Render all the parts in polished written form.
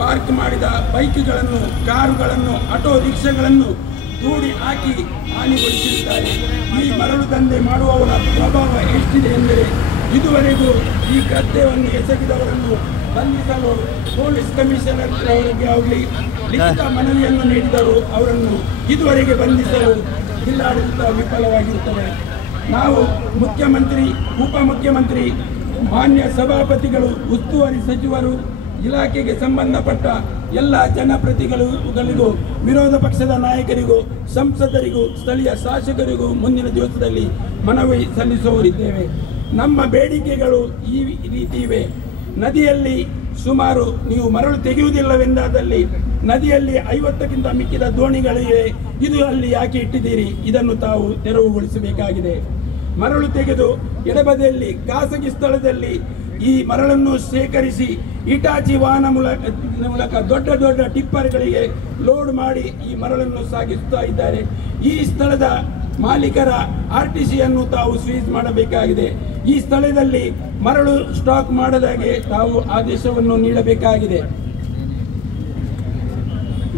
Park ಮಾಡಿದ ಬೈಕ್ಗಳನ್ನು, ಕಾರುಗಳನ್ನು, ಆಟೋ ರಿಕ್ಷಾಗಳನ್ನು ದೂಡಿ ಹಾಕಿ ಹಾನಿಗೊಳಿಸಿದ್ದಾರೆ. ಈ ಮರಳು ದಂಧೆ ಮಾಡುವವರ ಪ್ರಭಾವ ಎಷ್ಟಿದೆ ಎಂದರೆ ಇದುವರೆಗೂ ಈ ಕೃತ್ಯವನ್ನು ಎಸಗಿದವರನ್ನು ಬಂಧಿಸಲು ಪೊಲೀಸ್ ಕಮಿಷನರ್ ಅವರಿಗೆ ಆಗಲಿ ಲಿಖಿತ ಮನವಿಯನ್ನು ನೀಡಿದರು. ಅವರನ್ನು ಇದುವರೆಗೆ ಬಂಧಿಸಲು ಜಿಲ್ಲಾಡಳಿತ ವಿಫಲವಾಗಿರುತ್ತದೆ. ನಾವು ಮುಖ್ಯಮಂತ್ರಿ, ಉಪಮುಖ್ಯಮಂತ್ರಿ, ಮಾನ್ಯ ಸಭಾಪತಿಗಳು, ಉಸ್ತುವಾರಿ ಸಚಿವರು, ಇಲಾಖೆಗೆ ಸಂಬಂಧಪಟ್ಟ ಎಲ್ಲ ಜನಪ್ರತಿನಿಧಿಗಳಿಗೂ, ವಿರೋಧ ಪಕ್ಷದ ನಾಯಕರಿಗೂ, ಸಂಸದರಿಗೂ, ಸ್ಥಳೀಯ ಶಾಸಕರಿಗೂ ಮುಂದಿನ ದಿವಸದಲ್ಲಿ ಮನವಿ ಸಲ್ಲಿಸುವವರಿದ್ದೇವೆ. ನಮ್ಮ ಬೇಡಿಕೆಗಳು ಈ ರೀತಿ ಇವೆ. ನದಿಯಲ್ಲಿ ಸುಮಾರು ನೀವು ಮರಳು ತೆಗೆಯುವುದಿಲ್ಲವೆಂದಾದಲ್ಲಿ ನದಿಯಲ್ಲಿ 50ಕ್ಕಿಂತ ಮಿಕ್ಕಿದ ದೋಣಿಗಳಿವೆ. ಇದು ಅಲ್ಲಿ ಯಾಕೆ ಇಟ್ಟಿದ್ದೀರಿ? ಇದನ್ನು ತಾವು ತೆರವುಗೊಳಿಸಬೇಕಾಗಿದೆ. ಮರಳು ತೆಗೆದು ಎಡಬದಿಯಲ್ಲಿ ಖಾಸಗಿ ಸ್ಥಳದಲ್ಲಿ ಈ ಮರಳನ್ನು ಶೇಖರಿಸಿ ಇಟಾಚಿ ವಾಹನ ಮೂಲಕ ದೊಡ್ಡ ದೊಡ್ಡ ಟಿಪ್ಪರ್ಗಳಿಗೆ ಲೋಡ್ ಮಾಡಿ ಈ ಮರಳನ್ನು ಸಾಗಿಸುತ್ತಾ ಇದ್ದಾರೆ. ಈ ಸ್ಥಳದ ಮಾಲೀಕರ RTCಯನ್ನು ತಾವು ಸೀಸ್ ಮಾಡಬೇಕಾಗಿದೆ. ಈ ಸ್ಥಳದಲ್ಲಿ ಮರಳು ಸ್ಟಾಕ್ ಮಾಡದಾಗೆ ತಾವು ಆದೇಶವನ್ನು ನೀಡಬೇಕಾಗಿದೆ.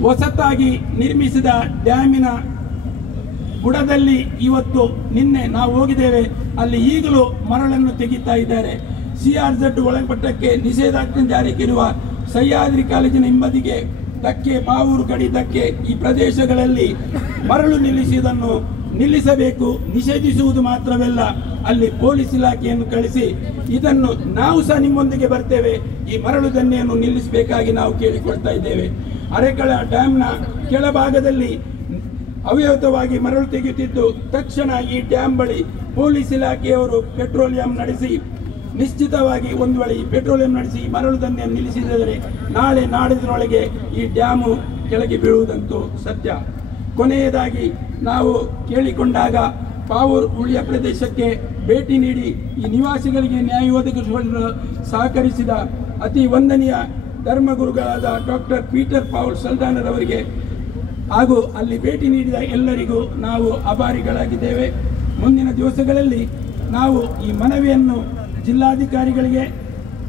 ಹೊಸತಾಗಿ ನಿರ್ಮಿಸಿದ ಡ್ಯಾಮಿನ ಬುಡದಲ್ಲಿ ಇವತ್ತು ನಿನ್ನೆ ನಾವು ಹೋಗಿದ್ದೇವೆ, ಅಲ್ಲಿ ಈಗಲೂ ಮರಳನ್ನು ತೆಗೆಯುತ್ತಾ ಇದ್ದಾರೆ. CRZ ಒಳಪಟ್ಟಕ್ಕೆ ನಿಷೇಧಾಜ್ಞೆ ಜಾರಿಗಿರುವ ಸಹ್ಯಾದ್ರಿ ಕಾಲೇಜಿನ ಹಿಂಬದಿಗೆ ಧಕ್ಕೆ, ಪಾವೂರು ಗಡಿ ಧಕ್ಕೆ ಈ ಪ್ರದೇಶಗಳಲ್ಲಿ ಮರಳು ನಿಲ್ಲಿಸುವುದನ್ನು ನಿಲ್ಲಿಸಬೇಕು. ನಿಷೇಧಿಸುವುದು ಮಾತ್ರವಲ್ಲ, ಅಲ್ಲಿ ಪೊಲೀಸ್ ಇಲಾಖೆಯನ್ನು ಕಳಿಸಿ ಇದನ್ನು ನಾವು ಸಹ ನಿಮ್ಮೊಂದಿಗೆ ಬರ್ತೇವೆ, ಈ ಮರಳು ದಂಧೆಯನ್ನು ನಿಲ್ಲಿಸಬೇಕಾಗಿ ನಾವು ಕೇಳಿಕೊಳ್ತಾ ಇದ್ದೇವೆ. ಅರೆಕಳ ಡ್ಯಾಮ್ನ ಕೆಳಭಾಗದಲ್ಲಿ ಅವ್ಯವಹಿತವಾಗಿ ಮರಳು ತೆಗೆಯುತ್ತಿದ್ದು, ತಕ್ಷಣ ಈ ಡ್ಯಾಮ್ ಬಳಿ ಪೊಲೀಸ್ ಇಲಾಖೆಯವರು ಪೆಟ್ರೋಲಿಯಂ ನಡೆಸಿ ನಿಶ್ಚಿತವಾಗಿ ಒಂದು ವೇಳೆ ಈ ಪೆಟ್ರೋಲಿಯಂ ನಡೆಸಿ ಮರಳು ದಂಧೆಯನ್ನು ನಿಲ್ಲಿಸಿದರೆ ನಾಳೆ ನಾಡಿದ್ರೊಳಗೆ ಈ ಡ್ಯಾಮು ಕೆಳಗೆ ಬೀಳುವುದಂತೂ ಸತ್ಯ. ಕೊನೆಯದಾಗಿ ನಾವು ಕೇಳಿಕೊಂಡಾಗ ಪಾವೂರು ಉಳಿಯ ಪ್ರದೇಶಕ್ಕೆ ಭೇಟಿ ನೀಡಿ ಈ ನಿವಾಸಿಗಳಿಗೆ ನ್ಯಾಯ ಒದಗಿಸಲು ಸಹಕರಿಸಿದ ಅತಿ ವಂದನೀಯ ಧರ್ಮಗುರುಗಳಾದ ಡಾಕ್ಟರ್ ಪೀಟರ್ ಪಾಲ್ ಸಲ್ದಾನರ್ ಅವರಿಗೆ ಹಾಗೂ ಅಲ್ಲಿ ಭೇಟಿ ನೀಡಿದ ಎಲ್ಲರಿಗೂ ನಾವು ಆಭಾರಿಗಳಾಗಿದ್ದೇವೆ. ಮುಂದಿನ ದಿವಸಗಳಲ್ಲಿ ನಾವು ಈ ಮನವಿಯನ್ನು ಜಿಲ್ಲಾಧಿಕಾರಿಗಳಿಗೆ,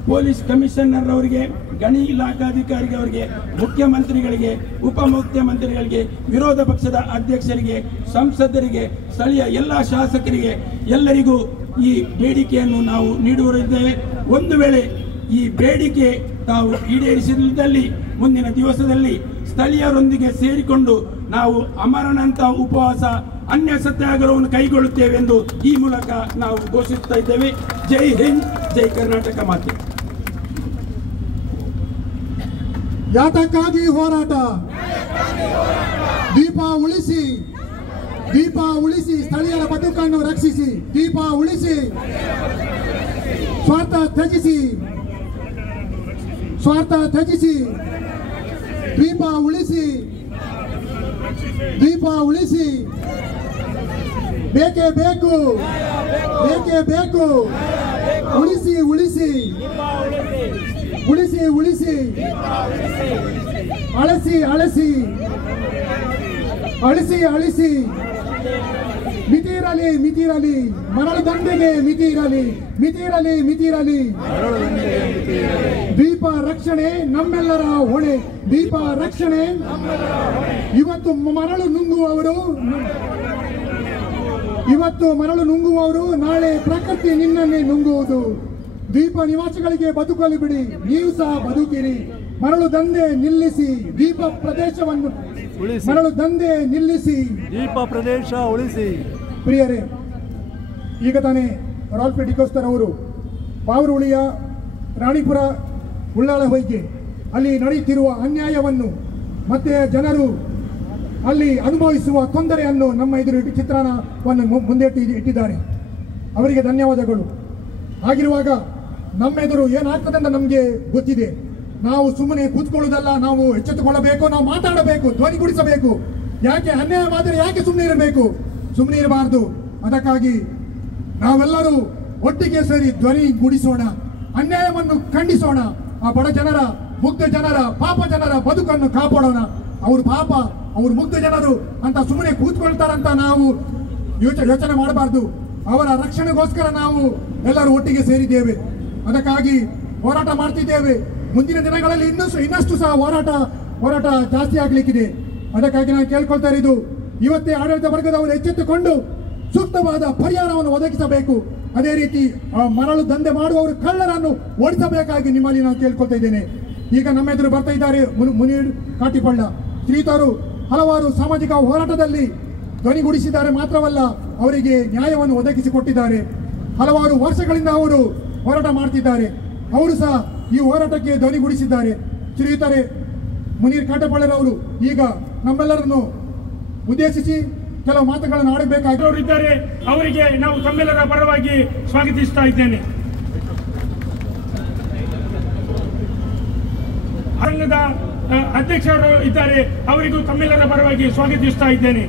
ಪೊಲೀಸ್ ಕಮಿಷನರ್ ಅವರಿಗೆ, ಗಣಿ ಇಲಾಖಾಧಿಕಾರಿಗಳಿಗೆ, ಮುಖ್ಯಮಂತ್ರಿಗಳಿಗೆ, ಉಪಮುಖ್ಯಮಂತ್ರಿಗಳಿಗೆ, ವಿರೋಧ ಪಕ್ಷದ ಅಧ್ಯಕ್ಷರಿಗೆ, ಸಂಸದರಿಗೆ, ಸ್ಥಳೀಯ ಎಲ್ಲ ಶಾಸಕರಿಗೆ ಎಲ್ಲರಿಗೂ ಈ ಬೇಡಿಕೆಯನ್ನು ನಾವು ನೀಡುವರಿದ್ದೇವೆ. ಒಂದು ವೇಳೆ ಈ ಬೇಡಿಕೆ ತಾವು ಈಡೇರಿಸಿದಲ್ಲಿ ಮುಂದಿನ ದಿವಸದಲ್ಲಿ ಸ್ಥಳೀಯರೊಂದಿಗೆ ಸೇರಿಕೊಂಡು ನಾವು ಅಮರನಂತ ಉಪವಾಸ, ಅನ್ಯ ಸತ್ಯಾಗ್ರಹವನ್ನು ಕೈಗೊಳ್ಳುತ್ತೇವೆ ಎಂದು ಈ ಮೂಲಕ ನಾವು ಘೋಷಿಸುತ್ತಾ ಇದ್ದೇವೆ. ಜೈ ಹಿಂದ್, ಜೈ ಕರ್ನಾಟಕ ಮಾತೆ. ಯಾತಕ್ಕಾಗಿ ಹೋರಾಟ? ದೀಪ ಉಳಿಸಿ, ದೀಪ ಉಳಿಸಿ, ಸ್ಥಳೀಯರ ಬದುಕನ್ನು ರಕ್ಷಿಸಿ. ದೀಪ ಉಳಿಸಿ, ಸ್ವಾರ್ಥ ತ್ಯಜಿಸಿ, ಸ್ವಾರ್ಥ ತ್ಯಜಿಸಿ. ದೀಪ ಉಳಿಸಿ, ದೀಪ ಉಳಿಸಿ. ಬೇಕೇ ಬೇಕು, ಬೇಕೇ ಬೇಕು. ಉಳಿಸಿ, ಉಳಿಸಿ, ಉಳಿಸಿ, ಉಳಿಸಿ. ಅಳಿಸಿ, ಅಳಿಸಿ, ಅಳಿಸಿ, ಅಳಿಸಿ. ಮಿತಿರಲಿ, ಮಿತಿರಲಿ. ಮರಳು ದಂಧೆಗೆ ಮಿತಿರಲಿ, ಮಿತಿರಲಿ, ಮಿತಿರಲಿ. ದೀಪ ರಕ್ಷಣೆ ನಮ್ಮೆಲ್ಲರ ಹೊಣೆ. ದೀಪ ರಕ್ಷಣೆ. ಇವತ್ತು ಮರಳು ನುಂಗುವವರು, ಇವತ್ತು ಮರಳು ನುಂಗುವವರು ನಾಳೆ ಪ್ರಕೃತಿ ನಿನ್ನನ್ನೇ ನುಂಗುವುದು. ದ್ವೀಪ ನಿವಾಸಿಗಳಿಗೆ ಬದುಕಲು ಬಿಡಿ, ನೀವು ಸಹ ಬದುಕಿರಿ. ಮರಳು ದಂಧೆ ನಿಲ್ಲಿಸಿ, ದ್ವೀಪ ಪ್ರದೇಶವನ್ನು ಮರಳು ದಂಧೆ ನಿಲ್ಲಿಸಿ, ದ್ವೀಪ ಪ್ರದೇಶ ಉಳಿಸಿ. ಪ್ರಿಯರೇ, ಈಗ ತಾನೇ ರಾಲ್ಫ್ ಡಿಕೋಸ್ಟರ್ ಅವರು ಪಾವೂರು ಉಳಿಯ ರಾಣಿಪುರ ಉಳ್ಳಾಳ ಹೊಯ್ಗೆ ಅಲ್ಲಿ ನಡೆಯುತ್ತಿರುವ ಅನ್ಯಾಯವನ್ನು ಮತ್ತೆ ಜನರು ಅಲ್ಲಿ ಅನುಭವಿಸುವ ತೊಂದರೆಯನ್ನು ನಮ್ಮ ಎದುರು ಚಿತ್ರಣವನ್ನು ಮುಂದೆ ಇಟ್ಟಿದ್ದಾರೆ. ಅವರಿಗೆ ಧನ್ಯವಾದಗಳು. ಹಾಗಿರುವಾಗ ನಮ್ಮೆದುರು ಏನಾಗ್ತದೆ ಅಂತ ನಮಗೆ ಗೊತ್ತಿದೆ. ನಾವು ಸುಮ್ಮನೆ ಕೂತ್ಕೊಳ್ಳೋದಲ್ಲ, ನಾವು ಎಚ್ಚೆತ್ತುಕೊಳ್ಳಬೇಕು, ನಾವು ಮಾತಾಡಬೇಕು, ಧ್ವನಿಗೂಡಿಸಬೇಕು. ಯಾಕೆ ಅನ್ಯಾಯವಾದರೆ ಯಾಕೆ ಸುಮ್ಮನೆ ಇರಬೇಕು? ಸುಮ್ಮನೆ ಇರಬಾರ್ದು. ಅದಕ್ಕಾಗಿ ನಾವೆಲ್ಲರೂ ಒಟ್ಟಿಗೆ ಸೇರಿ ಧ್ವನಿಗೂಡಿಸೋಣ, ಅನ್ಯಾಯವನ್ನು ಖಂಡಿಸೋಣ. ಆ ಬಡ ಜನರ, ಮುಗ್ಧ ಜನರ, ಪಾಪ ಜನರ ಬದುಕನ್ನು ಕಾಪಾಡೋಣ. ಅವರು ಪಾಪ, ಅವರು ಮುಗ್ಧ ಜನರು ಅಂತ ಸುಮ್ಮನೆ ಕೂತ್ಕೊಳ್ತಾರಂತ ನಾವು ಯೋಚನೆ ಮಾಡಬಾರ್ದು. ಅವರ ರಕ್ಷಣೆಗೋಸ್ಕರ ನಾವು ಎಲ್ಲರೂ ಒಟ್ಟಿಗೆ ಸೇರಿದ್ದೇವೆ. ಅದಕ್ಕಾಗಿ ಹೋರಾಟ ಮಾಡ್ತಿದ್ದೇವೆ. ಮುಂದಿನ ದಿನಗಳಲ್ಲಿ ಇನ್ನಷ್ಟು ಸಹ ಹೋರಾಟ ಜಾಸ್ತಿ ಆಗ್ಲಿಕ್ಕಿದೆ. ಅದಕ್ಕಾಗಿ ನಾನು ಕೇಳ್ಕೊಳ್ತಾ ಇರೋದು, ಇವತ್ತೇ ಆಡಳಿತ ವರ್ಗದವರು ಎಚ್ಚೆತ್ತುಕೊಂಡು ಸೂಕ್ತವಾದ ಪರಿಹಾರವನ್ನು ಒದಗಿಸಬೇಕು. ಅದೇ ರೀತಿ ಮರಳು ದಂಧೆ ಮಾಡುವವರು ಕಳ್ಳರನ್ನು ಓಡಿಸಬೇಕಾಗಿ ನಿಮ್ಮಲ್ಲಿ ನಾನು ಕೇಳ್ಕೊಳ್ತಾ ಇದ್ದೇನೆ. ಈಗ ನಮ್ಮ ಎದುರು ಬರ್ತಾ ಇದ್ದಾರೆ ಮುನೀರ್ ಕಾಟಿಪಳ್ಳ ಶ್ರೀತರು. ಹಲವಾರು ಸಾಮಾಜಿಕ ಹೋರಾಟದಲ್ಲಿ ಧ್ವನಿಗೂಡಿಸಿದ್ದಾರೆ ಮಾತ್ರವಲ್ಲ, ಅವರಿಗೆ ನ್ಯಾಯವನ್ನು ಒದಗಿಸಿಕೊಟ್ಟಿದ್ದಾರೆ. ಹಲವಾರು ವರ್ಷಗಳಿಂದ ಅವರು ಹೋರಾಟ ಮಾಡ್ತಿದ್ದಾರೆ. ಅವರು ಸಹ ಈ ಹೋರಾಟಕ್ಕೆ ಧ್ವನಿಗೂಡಿಸಿದ್ದಾರೆ. ಶ್ರೀಯುತರೆ ಮುನೀರ್ ಕಾಟಪಳ್ಳರವರು ಈಗ ನಮ್ಮೆಲ್ಲರನ್ನು ಉದ್ದೇಶಿಸಿ ಕೆಲವು ಮಾತುಗಳನ್ನು ಆಡಬೇಕಾಗಿದ್ದಾರೆ. ಅವರಿಗೆ ನಾವು ತಮ್ಮೆಲ್ಲರ ಪರವಾಗಿ ಸ್ವಾಗತಿಸ್ತಾ ಇದ್ದೇನೆ. ಸಂಘದ ಅಧ್ಯಕ್ಷರು ಇದ್ದಾರೆ, ಅವರಿಗೂ ತಮ್ಮೆಲ್ಲರ ಪರವಾಗಿ ಸ್ವಾಗತಿಸ್ತಾ ಇದ್ದೇನೆ.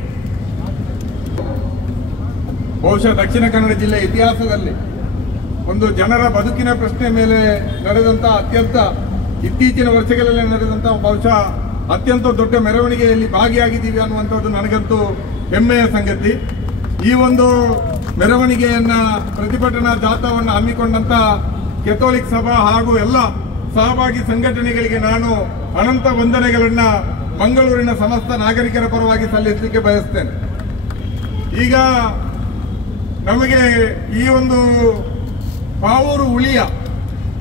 ಬಹುಶಃ ದಕ್ಷಿಣ ಕನ್ನಡ ಜಿಲ್ಲೆ ಇತಿಹಾಸದಲ್ಲಿ ಒಂದು ಜನರ ಬದುಕಿನ ಪ್ರಶ್ನೆ ಮೇಲೆ ನಡೆದಂತ ಅತ್ಯಂತ ಇತ್ತೀಚಿನ ವರ್ಷಗಳಲ್ಲಿ ನಡೆದಂತ ಬಹುಶಃ ಅತ್ಯಂತ ದೊಡ್ಡ ಮೆರವಣಿಗೆಯಲ್ಲಿ ಭಾಗಿಯಾಗಿದ್ದೀವಿ ಅನ್ನುವಂಥದ್ದು ನನಗಂತೂ ಹೆಮ್ಮೆಯ ಸಂಗತಿ. ಈ ಒಂದು ಮೆರವಣಿಗೆಯನ್ನ ಪ್ರತಿಭಟನಾ ಜಾಥಾವನ್ನು ಹಮ್ಮಿಕೊಂಡಂತ ಕೆಥೋಲಿಕ್ ಸಭಾ ಹಾಗೂ ಎಲ್ಲ ಸಹಭಾಗಿ ಸಂಘಟನೆಗಳಿಗೆ ನಾನು ಅನಂತ ವಂದನೆಗಳನ್ನ ಮಂಗಳೂರಿನ ಸಮಸ್ತ ನಾಗರಿಕರ ಪರವಾಗಿ ಸಲ್ಲಿಸಲಿಕ್ಕೆ ಬಯಸ್ತೇನೆ. ಈಗ ನಮಗೆ ಈ ಒಂದು ಪಾವೂರು ಉಳಿಯ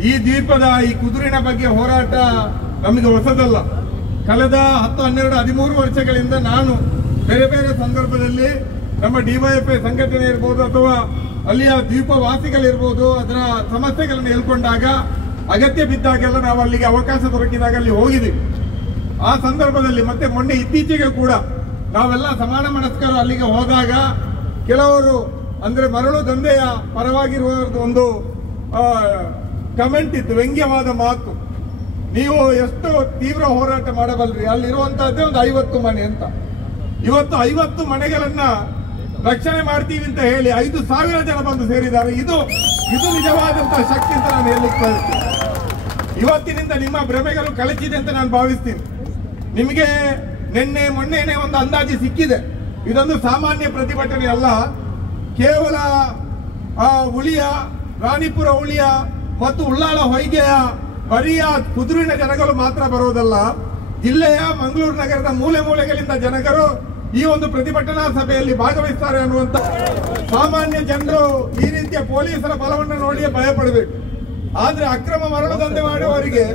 ಈ ದ್ವೀಪದ ಈ ಕುದುರಿನ ಬಗ್ಗೆ ಹೋರಾಟ ನಮಗೆ ಹೊಸದಲ್ಲ. ಕಳೆದ 10, 12, 13 ವರ್ಷಗಳಿಂದ ನಾನು ಬೇರೆ ಬೇರೆ ಸಂದರ್ಭದಲ್ಲಿ ನಮ್ಮ ಡಿವೈಎಫ್ಐ ಸಂಘಟನೆ ಇರ್ಬೋದು ಅಥವಾ ಅಲ್ಲಿಯ ದ್ವೀಪವಾಸಿಗಳಿರ್ಬೋದು ಅದರ ಸಮಸ್ಯೆಗಳನ್ನು ಹೇಳ್ಕೊಂಡಾಗ ಅಗತ್ಯ ಬಿದ್ದಾಗೆಲ್ಲ ನಾವು ಅಲ್ಲಿಗೆ ಅವಕಾಶ ದೊರಕಿದಾಗ ಅಲ್ಲಿ ಹೋಗಿದ್ದೀವಿ. ಆ ಸಂದರ್ಭದಲ್ಲಿ ಮತ್ತೆ ಮೊನ್ನೆ ಇತ್ತೀಚೆಗೆ ಕೂಡ ನಾವೆಲ್ಲ ಸಮಾನ ಮನಸ್ಕರು ಅಲ್ಲಿಗೆ ಹೋದಾಗ ಕೆಲವರು ಅಂದ್ರೆ ಮರಳು ದಂಧೆಯ ಪರವಾಗಿರುವವರದ್ದು ಒಂದು ಕಮೆಂಟ್ ಇತ್ತು, ವ್ಯಂಗ್ಯವಾದ ಮಾತು. ನೀವು ಎಷ್ಟು ತೀವ್ರ ಹೋರಾಟ ಮಾಡಬಲ್ರಿ, ಅಲ್ಲಿರುವಂತಹದ್ದೇ ಒಂದು 50 ಮನೆ ಅಂತ. ಇವತ್ತು 50 ಮನೆಗಳನ್ನ ರಕ್ಷಣೆ ಮಾಡ್ತೀವಿ ಅಂತ ಹೇಳಿ 5,000 ಜನ ಬಂದು ಸೇರಿದ್ದಾರೆ. ಇದು ನಿಜವಾದಂತಹ ಶಕ್ತಿ ಅಂತ ನಾನು ಹೇಳಲಿಕ್ಕೆ ಬಯಸ್ತೀನಿ. ಇವತ್ತಿನಿಂದ ನಿಮ್ಮ ಭ್ರಮೆಗಳು ಕಳಚಿದೆ ಅಂತ ನಾನು ಭಾವಿಸ್ತೀನಿ. ನಿಮಗೆ ಮೊನ್ನೆನೆ ಒಂದು ಅಂದಾಜು ಸಿಕ್ಕಿದೆ. ಇದೊಂದು ಸಾಮಾನ್ಯ ಪ್ರತಿಭಟನೆ ಅಲ್ಲ. ಕೇವಲ ಉಳಿಯ ರಾಣಿಪುರ ಉಳಿಯ ಮತ್ತು ಉಳ್ಳಾಳ ಹೊಯ್ಗೆಯ ಬರಿಯ ಕುದುರಿನ ಜನಗಳು ಮಾತ್ರ ಬರೋದಲ್ಲ, ಜಿಲ್ಲೆಯ ಮಂಗಳೂರು ನಗರದ ಮೂಲೆ ಮೂಲೆಗಳಿಂದ ಜನರು ಈ ಒಂದು ಪ್ರತಿಭಟನಾ ಸಭೆಯಲ್ಲಿ ಭಾಗವಹಿಸ್ತಾರೆ ಅನ್ನುವಂತ ಸಾಮಾನ್ಯ ಜನರು ಈ ರೀತಿಯ ಪೊಲೀಸರ ಬಲವನ್ನು ನೋಡಿಯೇ ಭಯ ಪಡಬೇಕು. ಆದ್ರೆ ಅಕ್ರಮ ಮರಳು ದಂಧೆ ಮಾಡುವವರಿಗೆ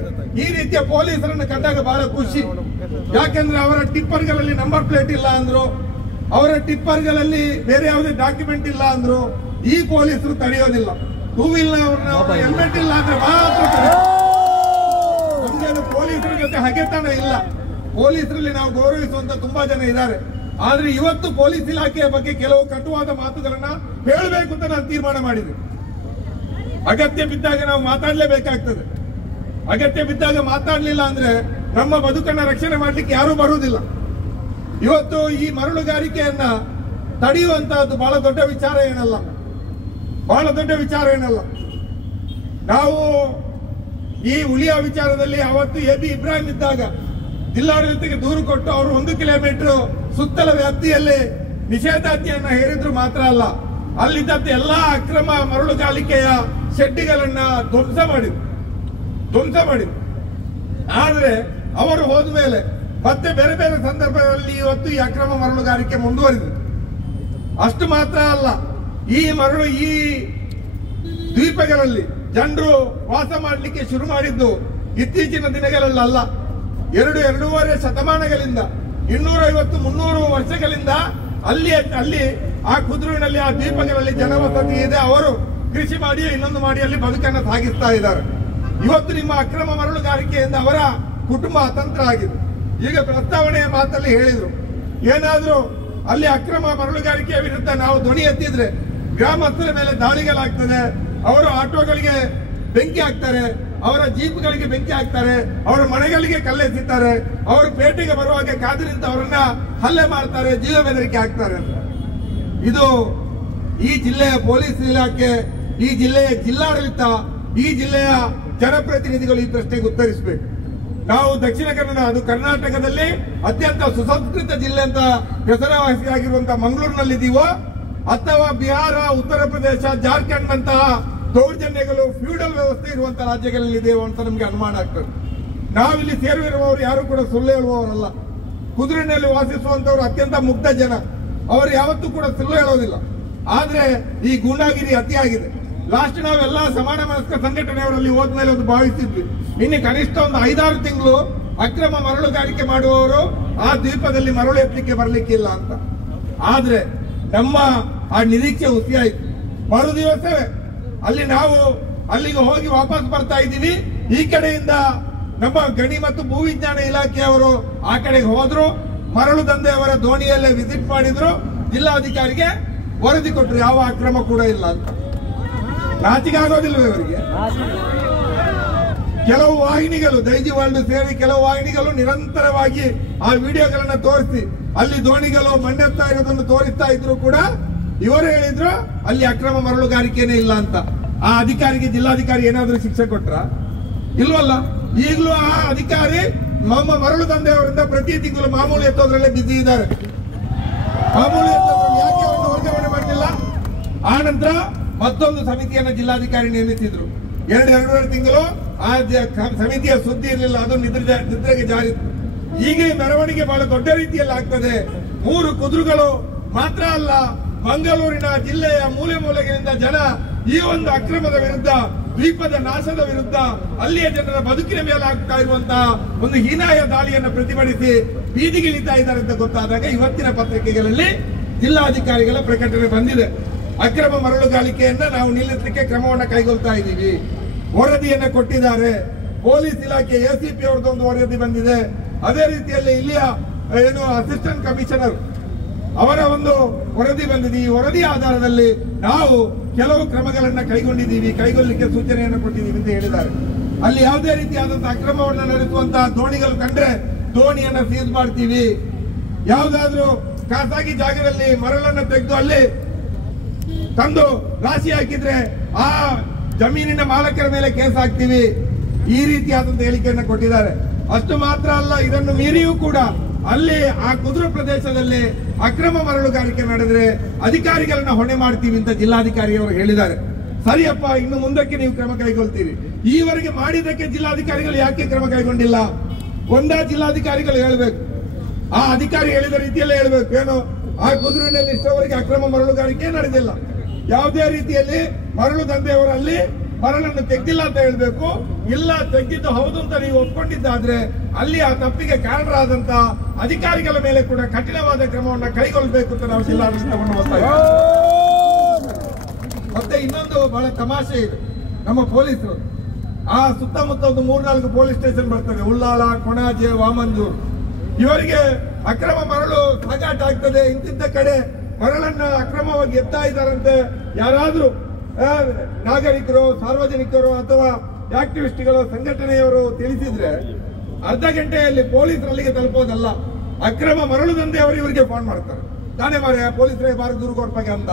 ಈ ರೀತಿಯ ಪೊಲೀಸರನ್ನು ಕಂಡಾಗ ಬಹಳ ಖುಷಿ. ಯಾಕೆಂದ್ರೆ ಅವರ ಟಿಪ್ಪರ್ಗಳಲ್ಲಿ ನಂಬರ್ ಪ್ಲೇಟ್ ಇಲ್ಲ ಅಂದ್ರು, ಅವರ ಟಿಪ್ಪರ್ಗಳಲ್ಲಿ ಬೇರೆ ಯಾವುದೇ ಡಾಕ್ಯುಮೆಂಟ್ ಇಲ್ಲ ಅಂದ್ರು ಈ ಪೊಲೀಸರು ತಡೆಯೋದಿಲ್ಲ. ಟೂ ವೀಲರ್ ಹೆಲ್ಮೆಟ್ ಇಲ್ಲ ಅಂದ್ರೆ ಮಾತ್ರ ನಮ್ಗೇನು ಪೊಲೀಸರ ಜೊತೆ ಹಗೆತನ ಇಲ್ಲ. ಪೊಲೀಸರಲ್ಲಿ ನಾವು ಗೌರವಿಸುವಂತ ತುಂಬಾ ಜನ ಇದ್ದಾರೆ. ಆದ್ರೆ ಇವತ್ತು ಪೊಲೀಸ್ ಇಲಾಖೆಯ ಬಗ್ಗೆ ಕೆಲವು ಕಟುವಾದ ಮಾತುಗಳನ್ನ ಹೇಳಬೇಕು ಅಂತ ನಾನು ತೀರ್ಮಾನ ಮಾಡಿದೆ. ಅಗತ್ಯ ಬಿದ್ದಾಗ ನಾವು ಮಾತಾಡ್ಲೇಬೇಕಾಗ್ತದೆ. ಅಗತ್ಯ ಬಿದ್ದಾಗ ಮಾತಾಡ್ಲಿಲ್ಲ ಅಂದ್ರೆ ನಮ್ಮ ಬದುಕನ್ನ ರಕ್ಷಣೆ ಮಾಡ್ಲಿಕ್ಕೆ ಯಾರೂ ಬರುವುದಿಲ್ಲ. ಇವತ್ತು ಈ ಮರಳುಗಾರಿಕೆಯನ್ನ ತಡೆಯುವಂತಹದ್ದು ಬಹಳ ದೊಡ್ಡ ವಿಚಾರ ಏನಲ್ಲ, ಬಹಳ ದೊಡ್ಡ ವಿಚಾರ ಏನಲ್ಲ. ನಾವು ಈ ಉಳಿಯ ವಿಚಾರದಲ್ಲಿ ಅವತ್ತು AB ಇಬ್ರಾಹಿಂ ಇದ್ದಾಗ ಜಿಲ್ಲಾಡಳಿತಕ್ಕೆ ದೂರು ಕೊಟ್ಟು ಅವರು 1 ಕಿಲೋಮೀಟರ್ ಸುತ್ತಲ ವ್ಯಾಪ್ತಿಯಲ್ಲಿ ನಿಷೇಧಾಜ್ಞೆಯನ್ನ ಹೇರಿದ್ರು ಮಾತ್ರ ಅಲ್ಲ, ಅಲ್ಲಿದ್ದಂತೆ ಎಲ್ಲಾ ಅಕ್ರಮ ಮರಳುಗಾರಿಕೆಯ ಶೆಡ್ಡಿಗಳನ್ನ ಧ್ವಂಸ ಮಾಡಿದ್ರು. ಆದ್ರೆ ಅವರು ಹೋದ ಮೇಲೆ ಮತ್ತೆ ಬೇರೆ ಬೇರೆ ಸಂದರ್ಭಗಳಲ್ಲಿ ಇವತ್ತು ಈ ಅಕ್ರಮ ಮರಳುಗಾರಿಕೆ ಮುಂದುವರಿದೆ. ಅಷ್ಟು ಮಾತ್ರ ಅಲ್ಲ, ಈ ದ್ವೀಪಗಳಲ್ಲಿ ಜನರು ವಾಸ ಮಾಡಲಿಕ್ಕೆ ಶುರು ಮಾಡಿದ್ದು ಇತ್ತೀಚಿನ ದಿನಗಳಲ್ಲ. 2-2.5 ಶತಮಾನಗಳಿಂದ 250-300 ವರ್ಷಗಳಿಂದ ಅಲ್ಲಿ ಆ ಕುದುರಿನಲ್ಲಿ ಆ ದ್ವೀಪಗಳಲ್ಲಿ ಜನವಸತಿ ಇದೆ. ಅವರು ಕೃಷಿ ಮಾಡಿ ಇನ್ನೊಂದು ಮಾಡಿ ಅಲ್ಲಿ ಬದುಕನ್ನು ಸಾಗಿಸ್ತಾ ಇದ್ದಾರೆ. ಇವತ್ತು ನಿಮ್ಮ ಅಕ್ರಮ ಮರಳುಗಾರಿಕೆಯಿಂದ ಅವರ ಕುಟುಂಬ ಅತಂತ್ರ ಆಗಿದೆ. ಈಗ ಪ್ರಸ್ತಾವನೆಯ ಮಾತಲ್ಲಿ ಹೇಳಿದ್ರು, ಏನಾದ್ರೂ ಅಲ್ಲಿ ಅಕ್ರಮ ಮರಳುಗಾರಿಕೆಯ ವಿರುದ್ಧ ನಾವು ಧ್ವನಿ ಎತ್ತಿದ್ರೆ ಗ್ರಾಮಸ್ಥರ ಮೇಲೆ ದಾಳಿಗಳಾಗ್ತದೆ, ಅವರ ಆಟೋಗಳಿಗೆ ಬೆಂಕಿ ಹಾಕ್ತಾರೆ, ಅವರ ಜೀಪ್ಗಳಿಗೆ ಬೆಂಕಿ ಹಾಕ್ತಾರೆ, ಅವರ ಮನೆಗಳಿಗೆ ಕಲ್ಲೆಸಿತಾರೆ, ಅವರು ಪೇಟೆಗೆ ಬರುವಾಗ ಕಾದು ನಿಂತು ಅವರನ್ನ ಹಲ್ಲೆ ಮಾಡ್ತಾರೆ, ಜೀವ ಬೆದರಿಕೆ ಹಾಕ್ತಾರೆ ಅಂತ. ಇದು ಈ ಜಿಲ್ಲೆಯ ಪೊಲೀಸ್ ಇಲಾಖೆ, ಈ ಜಿಲ್ಲೆಯ ಜಿಲ್ಲಾಡಳಿತ, ಈ ಜಿಲ್ಲೆಯ ಜನಪ್ರತಿನಿಧಿಗಳು ಈ ಪ್ರಶ್ನೆಗೆ ಉತ್ತರಿಸಬೇಕು. ನಾವು ದಕ್ಷಿಣ ಕನ್ನಡ, ಅದು ಕರ್ನಾಟಕದಲ್ಲಿ ಅತ್ಯಂತ ಸುಸಂಸ್ಕೃತ ಜಿಲ್ಲೆ ಅಂತ ಹೆಸರುವಾಸಿಯಾಗಿರುವಂತಹ ಮಂಗಳೂರಿನಲ್ಲಿದ್ದೀವೋ ಅಥವಾ ಬಿಹಾರ, ಉತ್ತರ ಪ್ರದೇಶ, ಜಾರ್ಖಂಡ್ ನಂತಹ ದೌರ್ಜನ್ಯಗಳು ಫ್ಯೂಡಲ್ ವ್ಯವಸ್ಥೆ ಇರುವಂತಹ ರಾಜ್ಯಗಳಲ್ಲಿದೆಯೋ ಅಂತ ನಮಗೆ ಅನುಮಾನ ಆಗ್ತದೆ. ನಾವಿಲ್ಲಿ ಸೇರಿರುವವರು ಯಾರು ಕೂಡ ಸುಳ್ಳು ಹೇಳುವವರಲ್ಲ. ಕುದುರೆನಲ್ಲಿ ವಾಸಿಸುವಂತವರು ಅತ್ಯಂತ ಮುಗ್ಧ ಜನ, ಅವರು ಯಾವತ್ತೂ ಕೂಡ ಸುಳ್ಳು ಹೇಳೋದಿಲ್ಲ. ಆದ್ರೆ ಈ ಗೂಂಡಾಗಿರಿ ಅತಿಯಾಗಿದೆ. ಲಾಸ್ಟ್ ನಾವೆಲ್ಲ ಸಮಾನ ಮನಸ್ಕ ಸಂಘಟನೆಯವರಲ್ಲಿ ಹೋದ್ಮೇಲೆ ಒಂದು ಭಾವಿಸಿದ್ವಿ, ಇನ್ನು ಕನಿಷ್ಠ ಒಂದು 5-6 ತಿಂಗಳು ಅಕ್ರಮ ಮರಳುಗಾರಿಕೆ ಮಾಡುವವರು ಆ ದ್ವೀಪದಲ್ಲಿ ಮರಳು ಎತ್ತಲಿಕ್ಕೆ ಬರ್ಲಿಕ್ಕಿಲ್ಲ ಅಂತ. ಆದ್ರೆ ನಮ್ಮ ಆ ನಿರೀಕ್ಷೆ ಹುಸಿಯಾಯಿತು. ಮರು ದಿವಸವೇ ನಾವು ಅಲ್ಲಿಗೆ ಹೋಗಿ ವಾಪಸ್ ಬರ್ತಾ ಇದ್ದೀವಿ. ಈ ಕಡೆಯಿಂದ ನಮ್ಮ ಗಣಿ ಮತ್ತು ಭೂವಿಜ್ಞಾನ ಇಲಾಖೆಯವರು ಆ ಕಡೆಗೆ ಹೋದ್ರು, ಮರಳು ದಂಧೆಯವರ ದೋಣಿಯಲ್ಲೇ ವಿಸಿಟ್ ಮಾಡಿದ್ರು, ಜಿಲ್ಲಾಧಿಕಾರಿಗೆ ವರದಿ ಕೊಟ್ಟರು, ಯಾವ ಅಕ್ರಮ ಕೂಡ ಇಲ್ಲ ಅಂತ. ನಾಚಿಕೆ ಆಗೋದಿಲ್ವ ಇವರಿಗೆ? ಕೆಲವು ವಾಹಿನಿಗಳು, ದೈಜಿ ವರ್ಲ್ಡ್ ಸೇರಿ ಕೆಲವು ವಾಹಿನಿಗಳು ನಿರಂತರವಾಗಿ ಆ ವಿಡಿಯೋಗಳನ್ನ ತೋರಿಸಿ ಅಲ್ಲಿ ದೋಣಿಗಳು ಮಣ್ಣೆತ್ತಾ ಇರೋದನ್ನು ತೋರಿಸ್ತಾ ಇದ್ರು ಕೂಡ ಇವರು ಹೇಳಿದ್ರು ಅಲ್ಲಿ ಅಕ್ರಮ ಮರಳುಗಾರಿಕೆನೇ ಇಲ್ಲ ಅಂತ. ಆ ಅಧಿಕಾರಿಗೆ ಜಿಲ್ಲಾಧಿಕಾರಿ ಏನಾದ್ರೂ ಶಿಕ್ಷೆ ಕೊಟ್ರ? ಇಲ್ವಲ್ಲ. ಈಗಲೂ ಆ ಅಧಿಕಾರಿ ಮರಳು ದಂಧೆಯವರಿಂದ ಪ್ರತಿ ತಿಂಗಳು ಮಾಮೂಲಿ ಎತ್ತೋದ್ರಲ್ಲೇ ಬಿಸಿ ಇದ್ದಾರೆ. ಮಾಮೂಲಿ ಎತ್ತೋದ್ರಲ್ಲಿ ಯಾಕೆ ಅವರನ್ನು ವರ್ಗಾವಣೆ ಮಾಡಲಿಲ್ಲ? ಆ ನಂತರ ಮತ್ತೊಂದು ಸಮಿತಿಯನ್ನ ಜಿಲ್ಲಾಧಿಕಾರಿ ನೇಮಿಸಿದ್ರು. 2 ತಿಂಗಳು ಆ ಸಮಿತಿಯ ಸುದ್ದಿ ಇರಲಿಲ್ಲ, ಅದು ನಿದ್ರೆಗೆ ಜಾರಿ. ಈಗ ಮೆರವಣಿಗೆ ಬಹಳ ದೊಡ್ಡ ರೀತಿಯಲ್ಲಿ ಆಗ್ತದೆ. 3 ಕುದುರೆಗಳು ಮಾತ್ರ ಅಲ್ಲ, ಮಂಗಳೂರಿನ ಜಿಲ್ಲೆಯ ಮೂಲೆ ಮೂಲೆಗಳಿಂದ ಜನ ಈ ಒಂದು ಅಕ್ರಮದ ವಿರುದ್ಧ, ದ್ವೀಪದ ನಾಶದ ವಿರುದ್ಧ, ಅಲ್ಲಿಯ ಜನರ ಬದುಕಿನ ಮೇಲೆ ಆಗ್ತಾ ಇರುವಂತಹ ಒಂದು ಹೀನಾಯ ದಾಳಿಯನ್ನು ಪ್ರತಿಭಟಿಸಿ ಬೀದಿಗಿಳಿತಾ ಇದ್ದಾರೆ ಅಂತ ಗೊತ್ತಾದಾಗ ಇವತ್ತಿನ ಪತ್ರಿಕೆಗಳಲ್ಲಿ ಜಿಲ್ಲಾಧಿಕಾರಿಗಳ ಪ್ರಕಟಣೆ ಬಂದಿದೆ. ಅಕ್ರಮ ಮರಳುಗಾರಿಕೆಯನ್ನ ನಾವು ನಿಲ್ಲಿಸಲಿಕ್ಕೆ ಕ್ರಮವನ್ನು ಕೈಗೊಳ್ತಾ ಇದ್ದೀವಿ. ವರದಿಯನ್ನ ಕೊಟ್ಟಿದ್ದಾರೆ. ಪೊಲೀಸ್ ಇಲಾಖೆ ಎಸಿಪಿ ಅವರದೊಂದು ವರದಿ ಬಂದಿದೆ. ಅದೇ ರೀತಿಯಲ್ಲಿ ಇಲ್ಲಿಯ ಅಸಿಸ್ಟೆಂಟ್ ಕಮಿಷನರ್ ಅವರ ಒಂದು ವರದಿ ಬಂದಿದೆ. ಈ ವರದಿ ಆಧಾರದಲ್ಲಿ ನಾವು ಕೆಲವು ಕ್ರಮಗಳನ್ನ ಕೈಗೊಳ್ಳಲಿಕ್ಕೆ ಸೂಚನೆಯನ್ನು ಕೊಟ್ಟಿದ್ದೀವಿ ಅಂತ ಹೇಳಿದ್ದಾರೆ. ಅಲ್ಲಿ ಯಾವುದೇ ರೀತಿಯಾದಂತಹ ಅಕ್ರಮವನ್ನು ನಡೆಸುವಂತಹ ದೋಣಿಗಳು ಕಂಡ್ರೆ ದೋಣಿಯನ್ನ ಸೀಸ್ ಮಾಡ್ತೀವಿ. ಯಾವುದಾದ್ರೂ ಖಾಸಗಿ ಜಾಗದಲ್ಲಿ ಮರಳನ್ನು ತೆಗೆದು ಅಲ್ಲಿ ತಂದು ರಾಶಿ ಹಾಕಿದ್ರೆ ಆ ಜಮೀನಿನ ಮಾಲಕರ ಮೇಲೆ ಕೇಸ್ ಹಾಕ್ತೀವಿ. ಈ ರೀತಿಯಾದಂತಹ ಹೇಳಿಕೆಯನ್ನು ಕೊಟ್ಟಿದ್ದಾರೆ. ಅಷ್ಟು ಮಾತ್ರ ಅಲ್ಲ, ಇದನ್ನು ಮೀರಿಯೂ ಕೂಡ ಅಲ್ಲಿ ಆ ಕುದುರೆ ಪ್ರದೇಶದಲ್ಲಿ ಅಕ್ರಮ ಮರಳುಗಾರಿಕೆ ನಡೆದ್ರೆ ಅಧಿಕಾರಿಗಳನ್ನ ಹೊಣೆ ಮಾಡ್ತೀವಿ ಅಂತ ಜಿಲ್ಲಾಧಿಕಾರಿಯವರು ಹೇಳಿದ್ದಾರೆ. ಸರಿಯಪ್ಪ, ಇನ್ನು ಮುಂದಕ್ಕೆ ನೀವು ಕ್ರಮ ಕೈಗೊಳ್ತೀರಿ. ಈವರೆಗೆ ಮಾಡಿದ್ದಕ್ಕೆ ಜಿಲ್ಲಾಧಿಕಾರಿಗಳು ಯಾಕೆ ಕ್ರಮ ಕೈಗೊಂಡಿಲ್ಲ? ಒಂದೇ ಜಿಲ್ಲಾಧಿಕಾರಿಗಳು ಹೇಳಬೇಕು, ಆ ಅಧಿಕಾರಿ ಹೇಳಿದ ರೀತಿಯಲ್ಲೇ ಹೇಳಬೇಕು. ಏನು, ಆ ಕುದುರೆನಲ್ಲಿ ಇಷ್ಟವರೆಗೆ ಅಕ್ರಮ ಮರಳುಗಾರಿಕೆ ನಡೆದಿಲ್ಲ, ಯಾವುದೇ ರೀತಿಯಲ್ಲಿ ಮರಳು ದಂಧೆಯವರಲ್ಲಿ ಮರಳನ್ನು ತೆಗೆದಿಲ್ಲ ಅಂತ ಹೇಳ್ಬೇಕು. ಇಲ್ಲ, ತೆಗೆದಿದ್ದು ಹೌದು ಅಂತ ನೀವು ಒಪ್ಕೊಂಡಿದ್ದಾದ್ರೆ ಅಲ್ಲಿ ಆ ತಪ್ಪಿಗೆ ಕಾರಣರಾದಂತ ಅಧಿಕಾರಿಗಳ ಮೇಲೆ ಕೂಡ ಕಠಿಣವಾದ ಕ್ರಮವನ್ನು ಕೈಗೊಳ್ಳಬೇಕು ಅಂತ ನಾವು ಜಿಲ್ಲಾಡಳಿತವನ್ನು ಒತ್ತಾಯ. ಮತ್ತೆ ಇನ್ನೊಂದು ಬಹಳ ತಮಾಷೆ ಇದೆ, ನಮ್ಮ ಪೊಲೀಸರು ಆ ಸುತ್ತಮುತ್ತ ಒಂದು 3-4 ಪೊಲೀಸ್ ಸ್ಟೇಷನ್ ಬರ್ತವೆ, ಉಳ್ಳಾಳ, ಕೊಣಾಜೆ, ವಾಮಂಜೂರು. ಇವರಿಗೆ ಅಕ್ರಮ ಮರಳು ಸಾಗಾಟ ಆಗ್ತದೆ, ಇಂತಿದ್ದ ಕಡೆ ಮರಳನ್ನ ಅಕ್ರಮವಾಗಿ ಎತ್ತಾ ಇದ್ದಾರಂತೆ ಯಾರಾದ್ರೂ ನಾಗರಿಕರು, ಸಾರ್ವಜನಿಕರು ಅಥವಾ ಆಕ್ಟಿವಿಸ್ಟ್ಗಳು, ಸಂಘಟನೆಯವರು ತಿಳಿಸಿದ್ರೆ ಅರ್ಧ ಗಂಟೆಯಲ್ಲಿ ಪೊಲೀಸರಲ್ಲಿಗೆ ತಲುಪೋದಲ್ಲ, ಅಕ್ರಮ ಮರಳು ದಂಧೆಯವರು ಇವರಿಗೆ ಫೋನ್ ಮಾಡ್ತಾರೆ. ತಾನೇ ಮಾರೆ ಪೊಲೀಸರೇ ಬಾರ ದೂರು ಕೊಡ್ಬೇಕು ಅಂತ.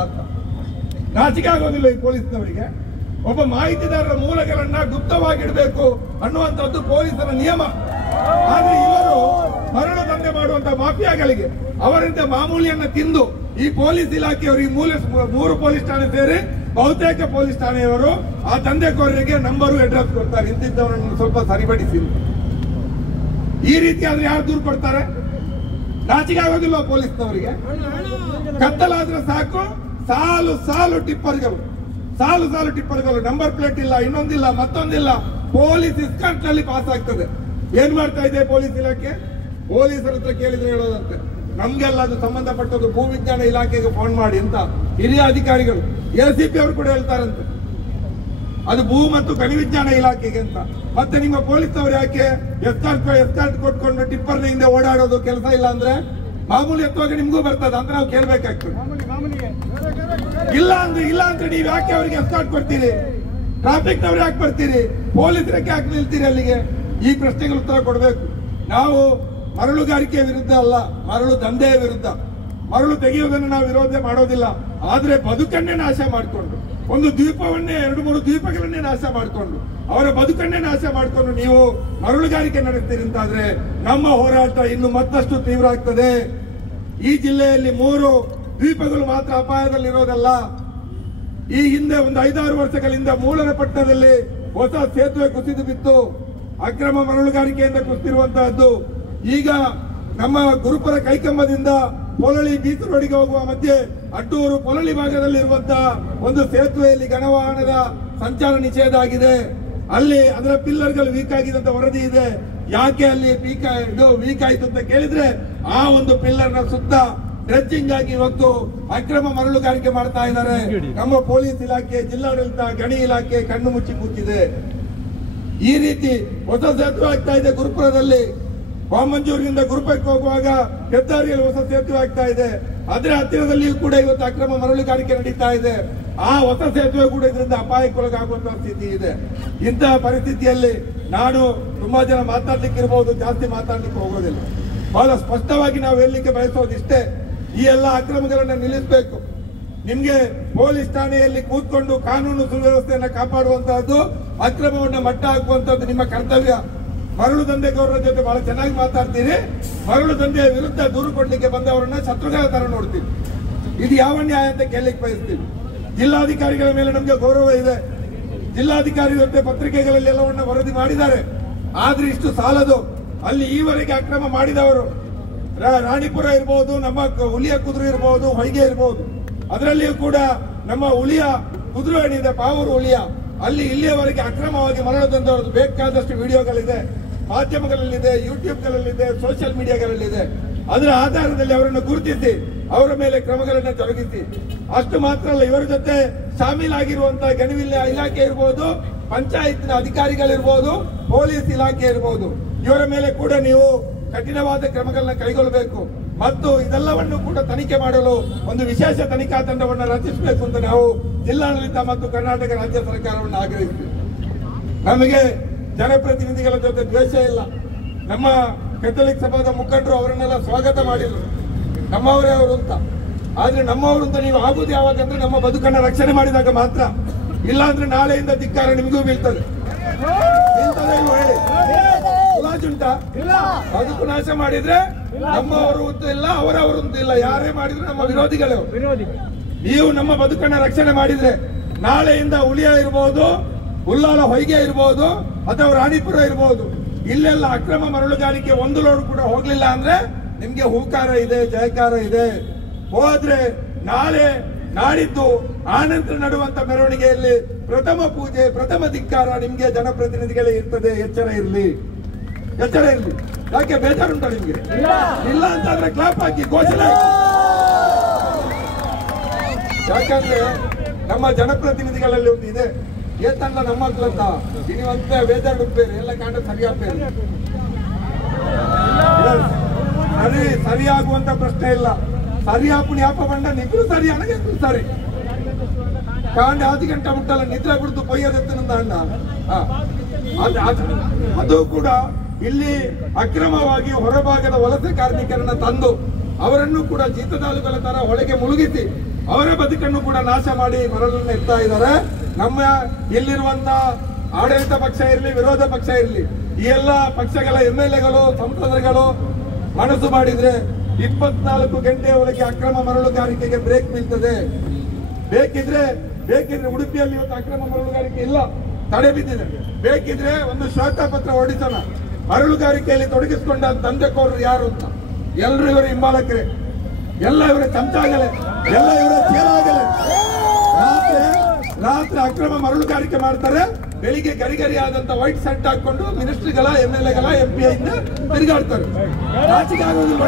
ನಾಚಿಕೆ ಆಗೋದಿಲ್ಲ ಈ ಪೊಲೀಸ್ನವರಿಗೆ? ಒಬ್ಬ ಮಾಹಿತಿದಾರರ ಮೂಲಗಳನ್ನ ಗುಪ್ತವಾಗಿಡಬೇಕು ಅನ್ನುವಂಥದ್ದು ಪೊಲೀಸರ ನಿಯಮ. ಆದ್ರೆ ಇವರು ಮರಳು ದಂಧೆ ಮಾಡುವಂತಹ ಮಾಫಿಯಾಗಳಿಗೆ ಅವರಿಂದ ಮಾಮೂಲಿಯನ್ನ ತಿಂದು ಈ ಪೊಲೀಸ್ ಇಲಾಖೆಯವರು ಈ 3 ಪೊಲೀಸ್ ಠಾಣೆ ಸೇರಿ ಬಹುತೇಕ ಪೊಲೀಸ್ ಠಾಣೆಯವರು ಆ ದಂಧೆಕೋರರಿಗೆ ನಂಬರು ಅಡ್ರೆಸ್ ಕೊಡ್ತಾರೆ, ಇಂತಿದ್ದವರನ್ನು ಸ್ವಲ್ಪ ಸರಿಪಡಿಸಿ. ಈ ರೀತಿ ಆದ್ರೆ ಯಾರು ದೂರು ಕೊಡ್ತಾರೆ? ನಾಚಿಕೆ ಆಗೋದಿಲ್ಲ ಪೊಲೀಸ್ನವರಿಗೆ? ಕತ್ತಲಾದ್ರೆ ಸಾಕು, ಸಾಲು ಟಿಪ್ಪರ್ಗಳು, ನಂಬರ್ ಪ್ಲೇಟ್ ಇಲ್ಲ, ಇನ್ನೊಂದಿಲ್ಲ, ಮತ್ತೊಂದಿಲ್ಲ, ಪೊಲೀಸ್ ಇಸ್ಕಾಟ್ ನಲ್ಲಿ ಪಾಸ್ ಆಗ್ತದೆ. ಏನ್ ಮಾಡ್ತಾ ಇದೆ ಪೊಲೀಸ್ ಇಲಾಖೆ? ಪೊಲೀಸರ ಹತ್ರ ಕೇಳಿದ್ರೆ ಹೇಳೋದಂತೆ, ನಮ್ಗೆಲ್ಲ ಅದು ಸಂಬಂಧಪಟ್ಟದ್ದು ಭೂವಿಜ್ಞಾನ ಇಲಾಖೆಗೆ ಫೋನ್ ಮಾಡಿ ಅಂತ ಹಿರಿಯ ಅಧಿಕಾರಿಗಳು, ಎಸಿಪಿ ಅವರು ಕೂಡ ಹೇಳ್ತಾರಂತೆ, ಅದು ಭೂ ಮತ್ತು ಗಣಿ ವಿಜ್ಞಾನ ಇಲಾಖೆಗೆ ಅಂತ. ಮತ್ತೆ ನಿಮ್ಮ ಪೊಲೀಸ್ನವರು ಯಾಕೆ ಎಸ್ಕಾರ್ಟ್ ಕೊಟ್ಕೊಂಡು ಟಿಪ್ಪರ್ನ ಹಿಂದೆ ಓಡಾಡೋದು ಕೆಲಸ ಇಲ್ಲ ಅಂದ್ರೆ ಮಾಮೂಲಿ ಎತ್ತುವಾಗ ನಿಮ್ಗೂ ಬರ್ತದೆ ಅಂತ ನಾವು ಕೇಳ್ಬೇಕಾಗ್ತದೆ. ಇಲ್ಲ ಅಂದ್ರೆ ನೀವು ಯಾಕೆ ಅವರಿಗೆ ಎಸ್ಕಾರ್ಟ್ ಕೊಡ್ತೀರಿ? ಟ್ರಾಫಿಕ್ ನವ್ರು ಯಾಕೆ ಬರ್ತೀರಿ? ಪೊಲೀಸರಕ್ಕೆ ಯಾಕೆ ನಿಲ್ತೀರಿ ಅಲ್ಲಿಗೆ? ಈ ಪ್ರಶ್ನೆಗೆ ಉತ್ತರ ಕೊಡಬೇಕು. ನಾವು ಮರಳುಗಾರಿಕೆ ವಿರುದ್ಧ ಅಲ್ಲ, ಮರಳು ದಂಧೆಯ ವಿರುದ್ಧ. ಮರಳು ತೆಗೆಯುವುದನ್ನು ನಾವು ವಿರೋಧ ಮಾಡೋದಿಲ್ಲ. ಆದ್ರೆ ಬದುಕನ್ನೇ ನಾಶ ಮಾಡಿಕೊಂಡು, ಒಂದು ದ್ವೀಪವನ್ನೇ 2-3 ದ್ವೀಪಗಳನ್ನೇ ನಾಶ ಮಾಡಿಕೊಂಡು, ಅವರ ಬದುಕನ್ನೇ ನಾಶ ಮಾಡಿಕೊಂಡು ನೀವು ಮರಳುಗಾರಿಕೆ ನಡೆಸ್ತೀರಿ ಅಂತಾದ್ರೆ ನಮ್ಮ ಹೋರಾಟ ಇನ್ನು ಮತ್ತಷ್ಟು ತೀವ್ರ ಆಗ್ತದೆ. ಈ ಜಿಲ್ಲೆಯಲ್ಲಿ 3 ದ್ವೀಪಗಳು ಮಾತ್ರ ಅಪಾಯದಲ್ಲಿರೋದಲ್ಲ. ಈ ಹಿಂದೆ ಒಂದು 5-6 ವರ್ಷಗಳಿಂದ ಮೂಲರಪಟ್ಟಣದಲ್ಲಿ ಹೊಸ ಸೇತುವೆ ಕುಸಿದು ಬಿತ್ತು. ಅಕ್ರಮ ಮರಳುಗಾರಿಕೆಯಿಂದ ಕುಸಿತಿರುವಂತಹದ್ದು. ಈಗ ನಮ್ಮ ಗುರುಪುರ ಕೈಕಂಬದಿಂದ ಪೊಲಳಿ ಬೀಚ್ ರೋಡಿಗೆ ಹೋಗುವ ಮಧ್ಯೆ ಅಡ್ಡೂರು ಪೊಲಳಿ ಭಾಗದಲ್ಲಿ ಇರುವಂತಹ ಒಂದು ಸೇತುವೆಯಲ್ಲಿ ಘನವಾಹನದ ಸಂಚಾರ ನಿಷೇಧ ಆಗಿದೆ. ಅಲ್ಲಿ ಅದರ ಪಿಲ್ಲರ್ಗಳು ವೀಕ್ ಆಗಿದೆ ಅಂತ ವರದಿ ಇದೆ. ಯಾಕೆ ಅಲ್ಲಿ ವೀಕ್ ಆಯ್ತು ಅಂತ ಕೇಳಿದ್ರೆ ಆ ಒಂದು ಪಿಲ್ಲರ್ನ ಸುತ್ತ ಡ್ರೆಜ್ಜಿಂಗ್ ಆಗಿ ಇವತ್ತು ಅಕ್ರಮ ಮರಳುಗಾರಿಕೆ ಮಾಡ್ತಾ ಇದ್ದಾರೆ. ನಮ್ಮ ಪೊಲೀಸ್ ಇಲಾಖೆ, ಜಿಲ್ಲಾಡಳಿತ, ಗಣಿ ಇಲಾಖೆ ಕಣ್ಣು ಮುಚ್ಚಿ ಕೂತಿದೆ. ಈ ರೀತಿ ಹೊಸ ಸೇತುವೆ ಆಗ್ತಾ ಇದೆ ಗುರುಪುರದಲ್ಲಿ. ಬಾಮಂಜೂರಿನಿಂದ ಗುರುಪಕ್ಕೆ ಹೋಗುವಾಗ ಹೆದ್ದಾರಿಯಲ್ಲಿ ಹೊಸ ಸೇತುವೆ ಆಗ್ತಾ ಇದೆ. ಅದರ ಹತ್ತಿರದಲ್ಲಿಯೂ ಕೂಡ ಇವತ್ತು ಅಕ್ರಮ ಮರಳುಗಾರಿಕೆ ನಡೀತಾ ಇದೆ. ಆ ಹೊಸ ಸೇತುವೆ ಕೂಡ ಇದರಿಂದ ಅಪಾಯಕ್ಕೊಳಗಾಗುವಂತಹ ಸ್ಥಿತಿ ಇದೆ. ಇಂತಹ ಪರಿಸ್ಥಿತಿಯಲ್ಲಿ ನಾನು ತುಂಬಾ ಜನ ಮಾತಾಡ್ಲಿಕ್ಕೆ ಇರಬಹುದು, ಜಾಸ್ತಿ ಮಾತಾಡ್ಲಿಕ್ಕೆ ಹೋಗೋದಿಲ್ಲ. ಬಹಳ ಸ್ಪಷ್ಟವಾಗಿ ನಾವು ಹೇಳಲಿಕ್ಕೆ ಬಯಸೋದಿಷ್ಟೇ, ಈ ಎಲ್ಲ ಅಕ್ರಮಗಳನ್ನ ನಿಲ್ಲಿಸಬೇಕು. ನಿಮ್ಗೆ ಪೊಲೀಸ್ ಠಾಣೆಯಲ್ಲಿ ಕೂತ್ಕೊಂಡು ಕಾನೂನು ಸುವ್ಯವಸ್ಥೆಯನ್ನ ಕಾಪಾಡುವಂತಹದ್ದು, ಅಕ್ರಮವನ್ನ ಮಟ್ಟ ಹಾಕುವಂತಹದ್ದು ನಿಮ್ಮ ಕರ್ತವ್ಯ. ಮರಳು ದಂಧೆಗೋರರ ಜೊತೆ ಬಹಳ ಚೆನ್ನಾಗಿ ಮಾತಾಡ್ತೀರಿ, ಮರಳು ದಂಧೆಯ ವಿರುದ್ಧ ದೂರು ಕೊಡ್ಲಿಕ್ಕೆ ಬಂದವರನ್ನ ಶತ್ರುಗಳ ತರ ನೋಡ್ತೀವಿ. ಇದು ಯಾವ ನ್ಯಾಯ ಅಂತ ಕೇಳಲಿಕ್ಕೆ ಬಯಸ್ತೀವಿ. ಜಿಲ್ಲಾಧಿಕಾರಿಗಳ ಮೇಲೆ ನಮ್ಗೆ ಗೌರವ ಇದೆ. ಜಿಲ್ಲಾಧಿಕಾರಿ ಜೊತೆ ಪತ್ರಿಕೆಗಳಲ್ಲಿ ಎಲ್ಲವನ್ನ ವರದಿ ಮಾಡಿದ್ದಾರೆ. ಆದ್ರೆ ಇಷ್ಟು ಸಾಲದು. ಅಲ್ಲಿ ಈವರೆಗೆ ಅಕ್ರಮ ಮಾಡಿದವರು ರಾಣಿಪುರ ಇರಬಹುದು, ನಮ್ಮ ಹುಲಿಯ ಕುದುರೆ ಇರಬಹುದು, ಹೊಯ್ಗೆ ಇರಬಹುದು. ಅದರಲ್ಲಿಯೂ ಕೂಡ ನಮ್ಮ ಹುಲಿಯ ಕುದುರೆ ಏನಿದೆ, ಪಾವೂರು ಹುಲಿಯ, ಅಲ್ಲಿ ಇಲ್ಲಿಯವರೆಗೆ ಅಕ್ರಮವಾಗಿ ಮರಳು ತಂದವರದ್ದು ಬೇಕಾದಷ್ಟು ವಿಡಿಯೋಗಳಿದೆ, ಮಾಧ್ಯಮಗಳಲ್ಲಿದೆ, ಯೂಟ್ಯೂಬ್ಗಳಲ್ಲಿದೆ, ಸೋಷಿಯಲ್ ಮೀಡಿಯಾಗಳಲ್ಲಿದೆ. ಅದರ ಆಧಾರದಲ್ಲಿ ಅವರನ್ನು ಗುರುತಿಸಿ ಅವರ ಮೇಲೆ ಕ್ರಮಗಳನ್ನು ಜರುಗಿಸಿ. ಅಷ್ಟು ಮಾತ್ರ ಅಲ್ಲ, ಇವರ ಜೊತೆ ಶಾಮೀಲಾಗಿರುವಂತಹ ಗಣಿವಿಲ್ಲ ಇಲಾಖೆ ಇರಬಹುದು, ಪಂಚಾಯತ್ನ ಅಧಿಕಾರಿಗಳಿರ್ಬೋದು, ಪೊಲೀಸ್ ಇಲಾಖೆ ಇರಬಹುದು, ಇವರ ಮೇಲೆ ಕೂಡ ನೀವು ಕಠಿಣವಾದ ಕ್ರಮಗಳನ್ನ ಕೈಗೊಳ್ಳಬೇಕು. ಮತ್ತು ಇದೆಲ್ಲವನ್ನು ಕೂಡ ತನಿಖೆ ಮಾಡಲು ಒಂದು ವಿಶೇಷ ತನಿಖಾ ತಂಡವನ್ನು ರಚಿಸಬೇಕು ಅಂತ ನಾವು ಜಿಲ್ಲಾಡಳಿತ ಮತ್ತು ಕರ್ನಾಟಕ ರಾಜ್ಯ ಸರ್ಕಾರವನ್ನು ಆಗ್ರಹಿಸ್ತೀವಿ. ನಮಗೆ ಜನಪ್ರತಿನಿಧಿಗಳ ಜೊತೆ ದ್ವೇಷ ಇಲ್ಲ. ನಮ್ಮ ಕೆಥೋಲಿಕ್ ಸಭಾದ ಮುಖಂಡರು ಅವರನ್ನೆಲ್ಲ ಸ್ವಾಗತ ಮಾಡಿದ್ರು, ನಮ್ಮವರೇ ಅವರು ಅಂತ. ಆದ್ರೆ ನಮ್ಮವರು ಅಂತ ನೀವು ಆಗುದು ಯಾವಾಗಂದ್ರೆ ನಮ್ಮ ಬದುಕನ್ನ ರಕ್ಷಣೆ ಮಾಡಿದಾಗ ಮಾತ್ರ. ಇಲ್ಲ ಅಂದ್ರೆ ನಾಳೆಯಿಂದ ಧಿಕ್ಕಾರ ನಿಮಗೂ ಬೀಳ್ತದೆ. ಹೇಳಿ ಉಂಟಾ? ಬದುಕು ನಾಶ ಮಾಡಿದ್ರೆ ನಮ್ಮವರು ಇಲ್ಲ, ಅವರವರು ಇಲ್ಲ, ಯಾರೇ ಮಾಡಿದ್ರು ನಮ್ಮ ವಿರೋಧಿಗಳು. ನೀವು ನಮ್ಮ ಬದುಕನ್ನ ರಕ್ಷಣೆ ಮಾಡಿದ್ರೆ ನಾಳೆಯಿಂದ ಹುಲಿಯ ಇರಬಹುದು, ಉಲ್ಲಾಳ ಹೊಯ್ಗೆ ಇರಬಹುದು, ಅಥವಾ ರಾಣಿಪುರ ಇರಬಹುದು, ಇಲ್ಲೆಲ್ಲ ಅಕ್ರಮ ಮರಳುಗಾರಿಕೆ ಒಂದು ಲೋಡ್ ಕೂಡ ಹೋಗ್ಲಿಲ್ಲ ಅಂದ್ರೆ ನಿಮ್ಗೆ ಹೂಕಾರ ಇದೆ, ಜಯಕಾರ ಇದೆ. ಹೋದ್ರೆ ನಾಳೆ ನಾಡಿದ್ದು ಆನಂತರ ನಡುವಂತ ಮೆರವಣಿಗೆಯಲ್ಲಿ ಪ್ರಥಮ ಪೂಜೆ, ಪ್ರಥಮ ಧಿಕ್ಕಾರ ನಿಮ್ಗೆ ಜನಪ್ರತಿನಿಧಿಗಳೇ ಇರ್ತದೆ. ಎಚ್ಚರ ಇರ್ಲಿ, ಎಚ್ಚರ ಇರ್ಲಿ. ಯಾಕೆ ಬೇಜಾರುಂಟ ನಿಮ್ಗೆ? ಇಲ್ಲ ಅಂತಂದ್ರೆ ಕ್ಲಾಪ್ ಹಾಕಿ ಘೋಷಣೆ. ಯಾಕಂದ್ರೆ ನಮ್ಮ ಜನಪ್ರತಿನಿಧಿಗಳಲ್ಲಿ ಒಂದು ಇದೆ, ಏತಲ್ಲ ನಮ್ಮ ಮಕ್ಕಳಂತ ಇನಿವಂತ ಬೇಜಾರು ಬೇರೆ ಎಲ್ಲ ಕಾಂಡ ಸರಿಯಾದ ಸರಿಯಾಗುವಂತ ಪ್ರಶ್ನೆ ಇಲ್ಲ. ಸರಿಯಾಪುಣಿ ಯಾಪ ಬಂಡ ನಿಗ್ರು ಸರಿ ಅನಗೆ ಸರಿ ಕಾಂಡ 10 ಗಂಟೆ ಮುಟ್ಟಲ್ಲ ನಿದ್ರೆ ಬಿಡ್ತು ಪೊಯ್ಯದೆತ್ತನಂದ ಅಣ್ಣ. ಅದು ಕೂಡ ಇಲ್ಲಿ ಅಕ್ರಮವಾಗಿ ಹೊರಭಾಗದ ವಲಸೆ ಕಾರ್ಮಿಕರನ್ನ ತಂದು ಅವರನ್ನು ಕೂಡ ಜೀತದಾಳುಗಳ ತರ ಒಳಗೆ ಮುಳುಗಿಸಿ ಅವರ ಬದುಕನ್ನು ಕೂಡ ನಾಶ ಮಾಡಿ ಮರಳನ್ನು ಇರ್ತಾ ಇದ್ದಾರೆ. ನಮ್ಮ ಇಲ್ಲಿರುವಂತ ಆಡಳಿತ ಪಕ್ಷ ಇರಲಿ, ವಿರೋಧ ಪಕ್ಷ ಇರಲಿ, ಈ ಎಲ್ಲ ಪಕ್ಷಗಳ MLAಗಳು, ಸಂಸದರುಗಳು ಮನಸ್ಸು ಮಾಡಿದ್ರೆ 24 ಗಂಟೆಯವರೆಗೆ ಅಕ್ರಮ ಮರಳುಗಾರಿಕೆಗೆ ಬ್ರೇಕ್ ಬೀಳ್ತದೆ. ಬೇಕಿದ್ರೆ ಉಡುಪಿಯಲ್ಲಿ ಇವತ್ತು ಅಕ್ರಮ ಮರಳುಗಾರಿಕೆ ಇಲ್ಲ, ತಡೆ ಬಿದ್ದಿದೆ. ಬೇಕಿದ್ರೆ ಒಂದು ಶ್ವೇತಪತ್ರ ಹೊರಡಿಸೋಣ, ಮರಳುಗಾರಿಕೆಯಲ್ಲಿ ತೊಡಗಿಸಿಕೊಂಡ ದಂಧೆಕೋರರು ಯಾರು ಅಂತ. ಎಲ್ಲರೂ ಇವರ ಹಿಂಬಾಲಕರೇ, ಎಲ್ಲ ಇವರ ಚಮಚಾಗಲೇ, ಎಲ್ಲ ಇವರ ಚೇಲಾಗಲೇ. ರಾತ್ರಿ ಅಕ್ರಮ ಮರಳುಗಾರಿಕೆ ಮಾಡ್ತಾರೆ, ಬೆಳಿಗ್ಗೆ ಗರಿಗರಿ ಆದಂತ ವೈಟ್ ಶರ್ಟ್ ಹಾಕೊಂಡು ಮಿನಿಸ್ಟ್ರಿಗಳ, MLAಗಳ, MP ಇಂದ ತಿರುಗಾಡ್ತಾರೆ. ನಾಚಿಕೆ ಆಗೋದಿಲ್ಲ.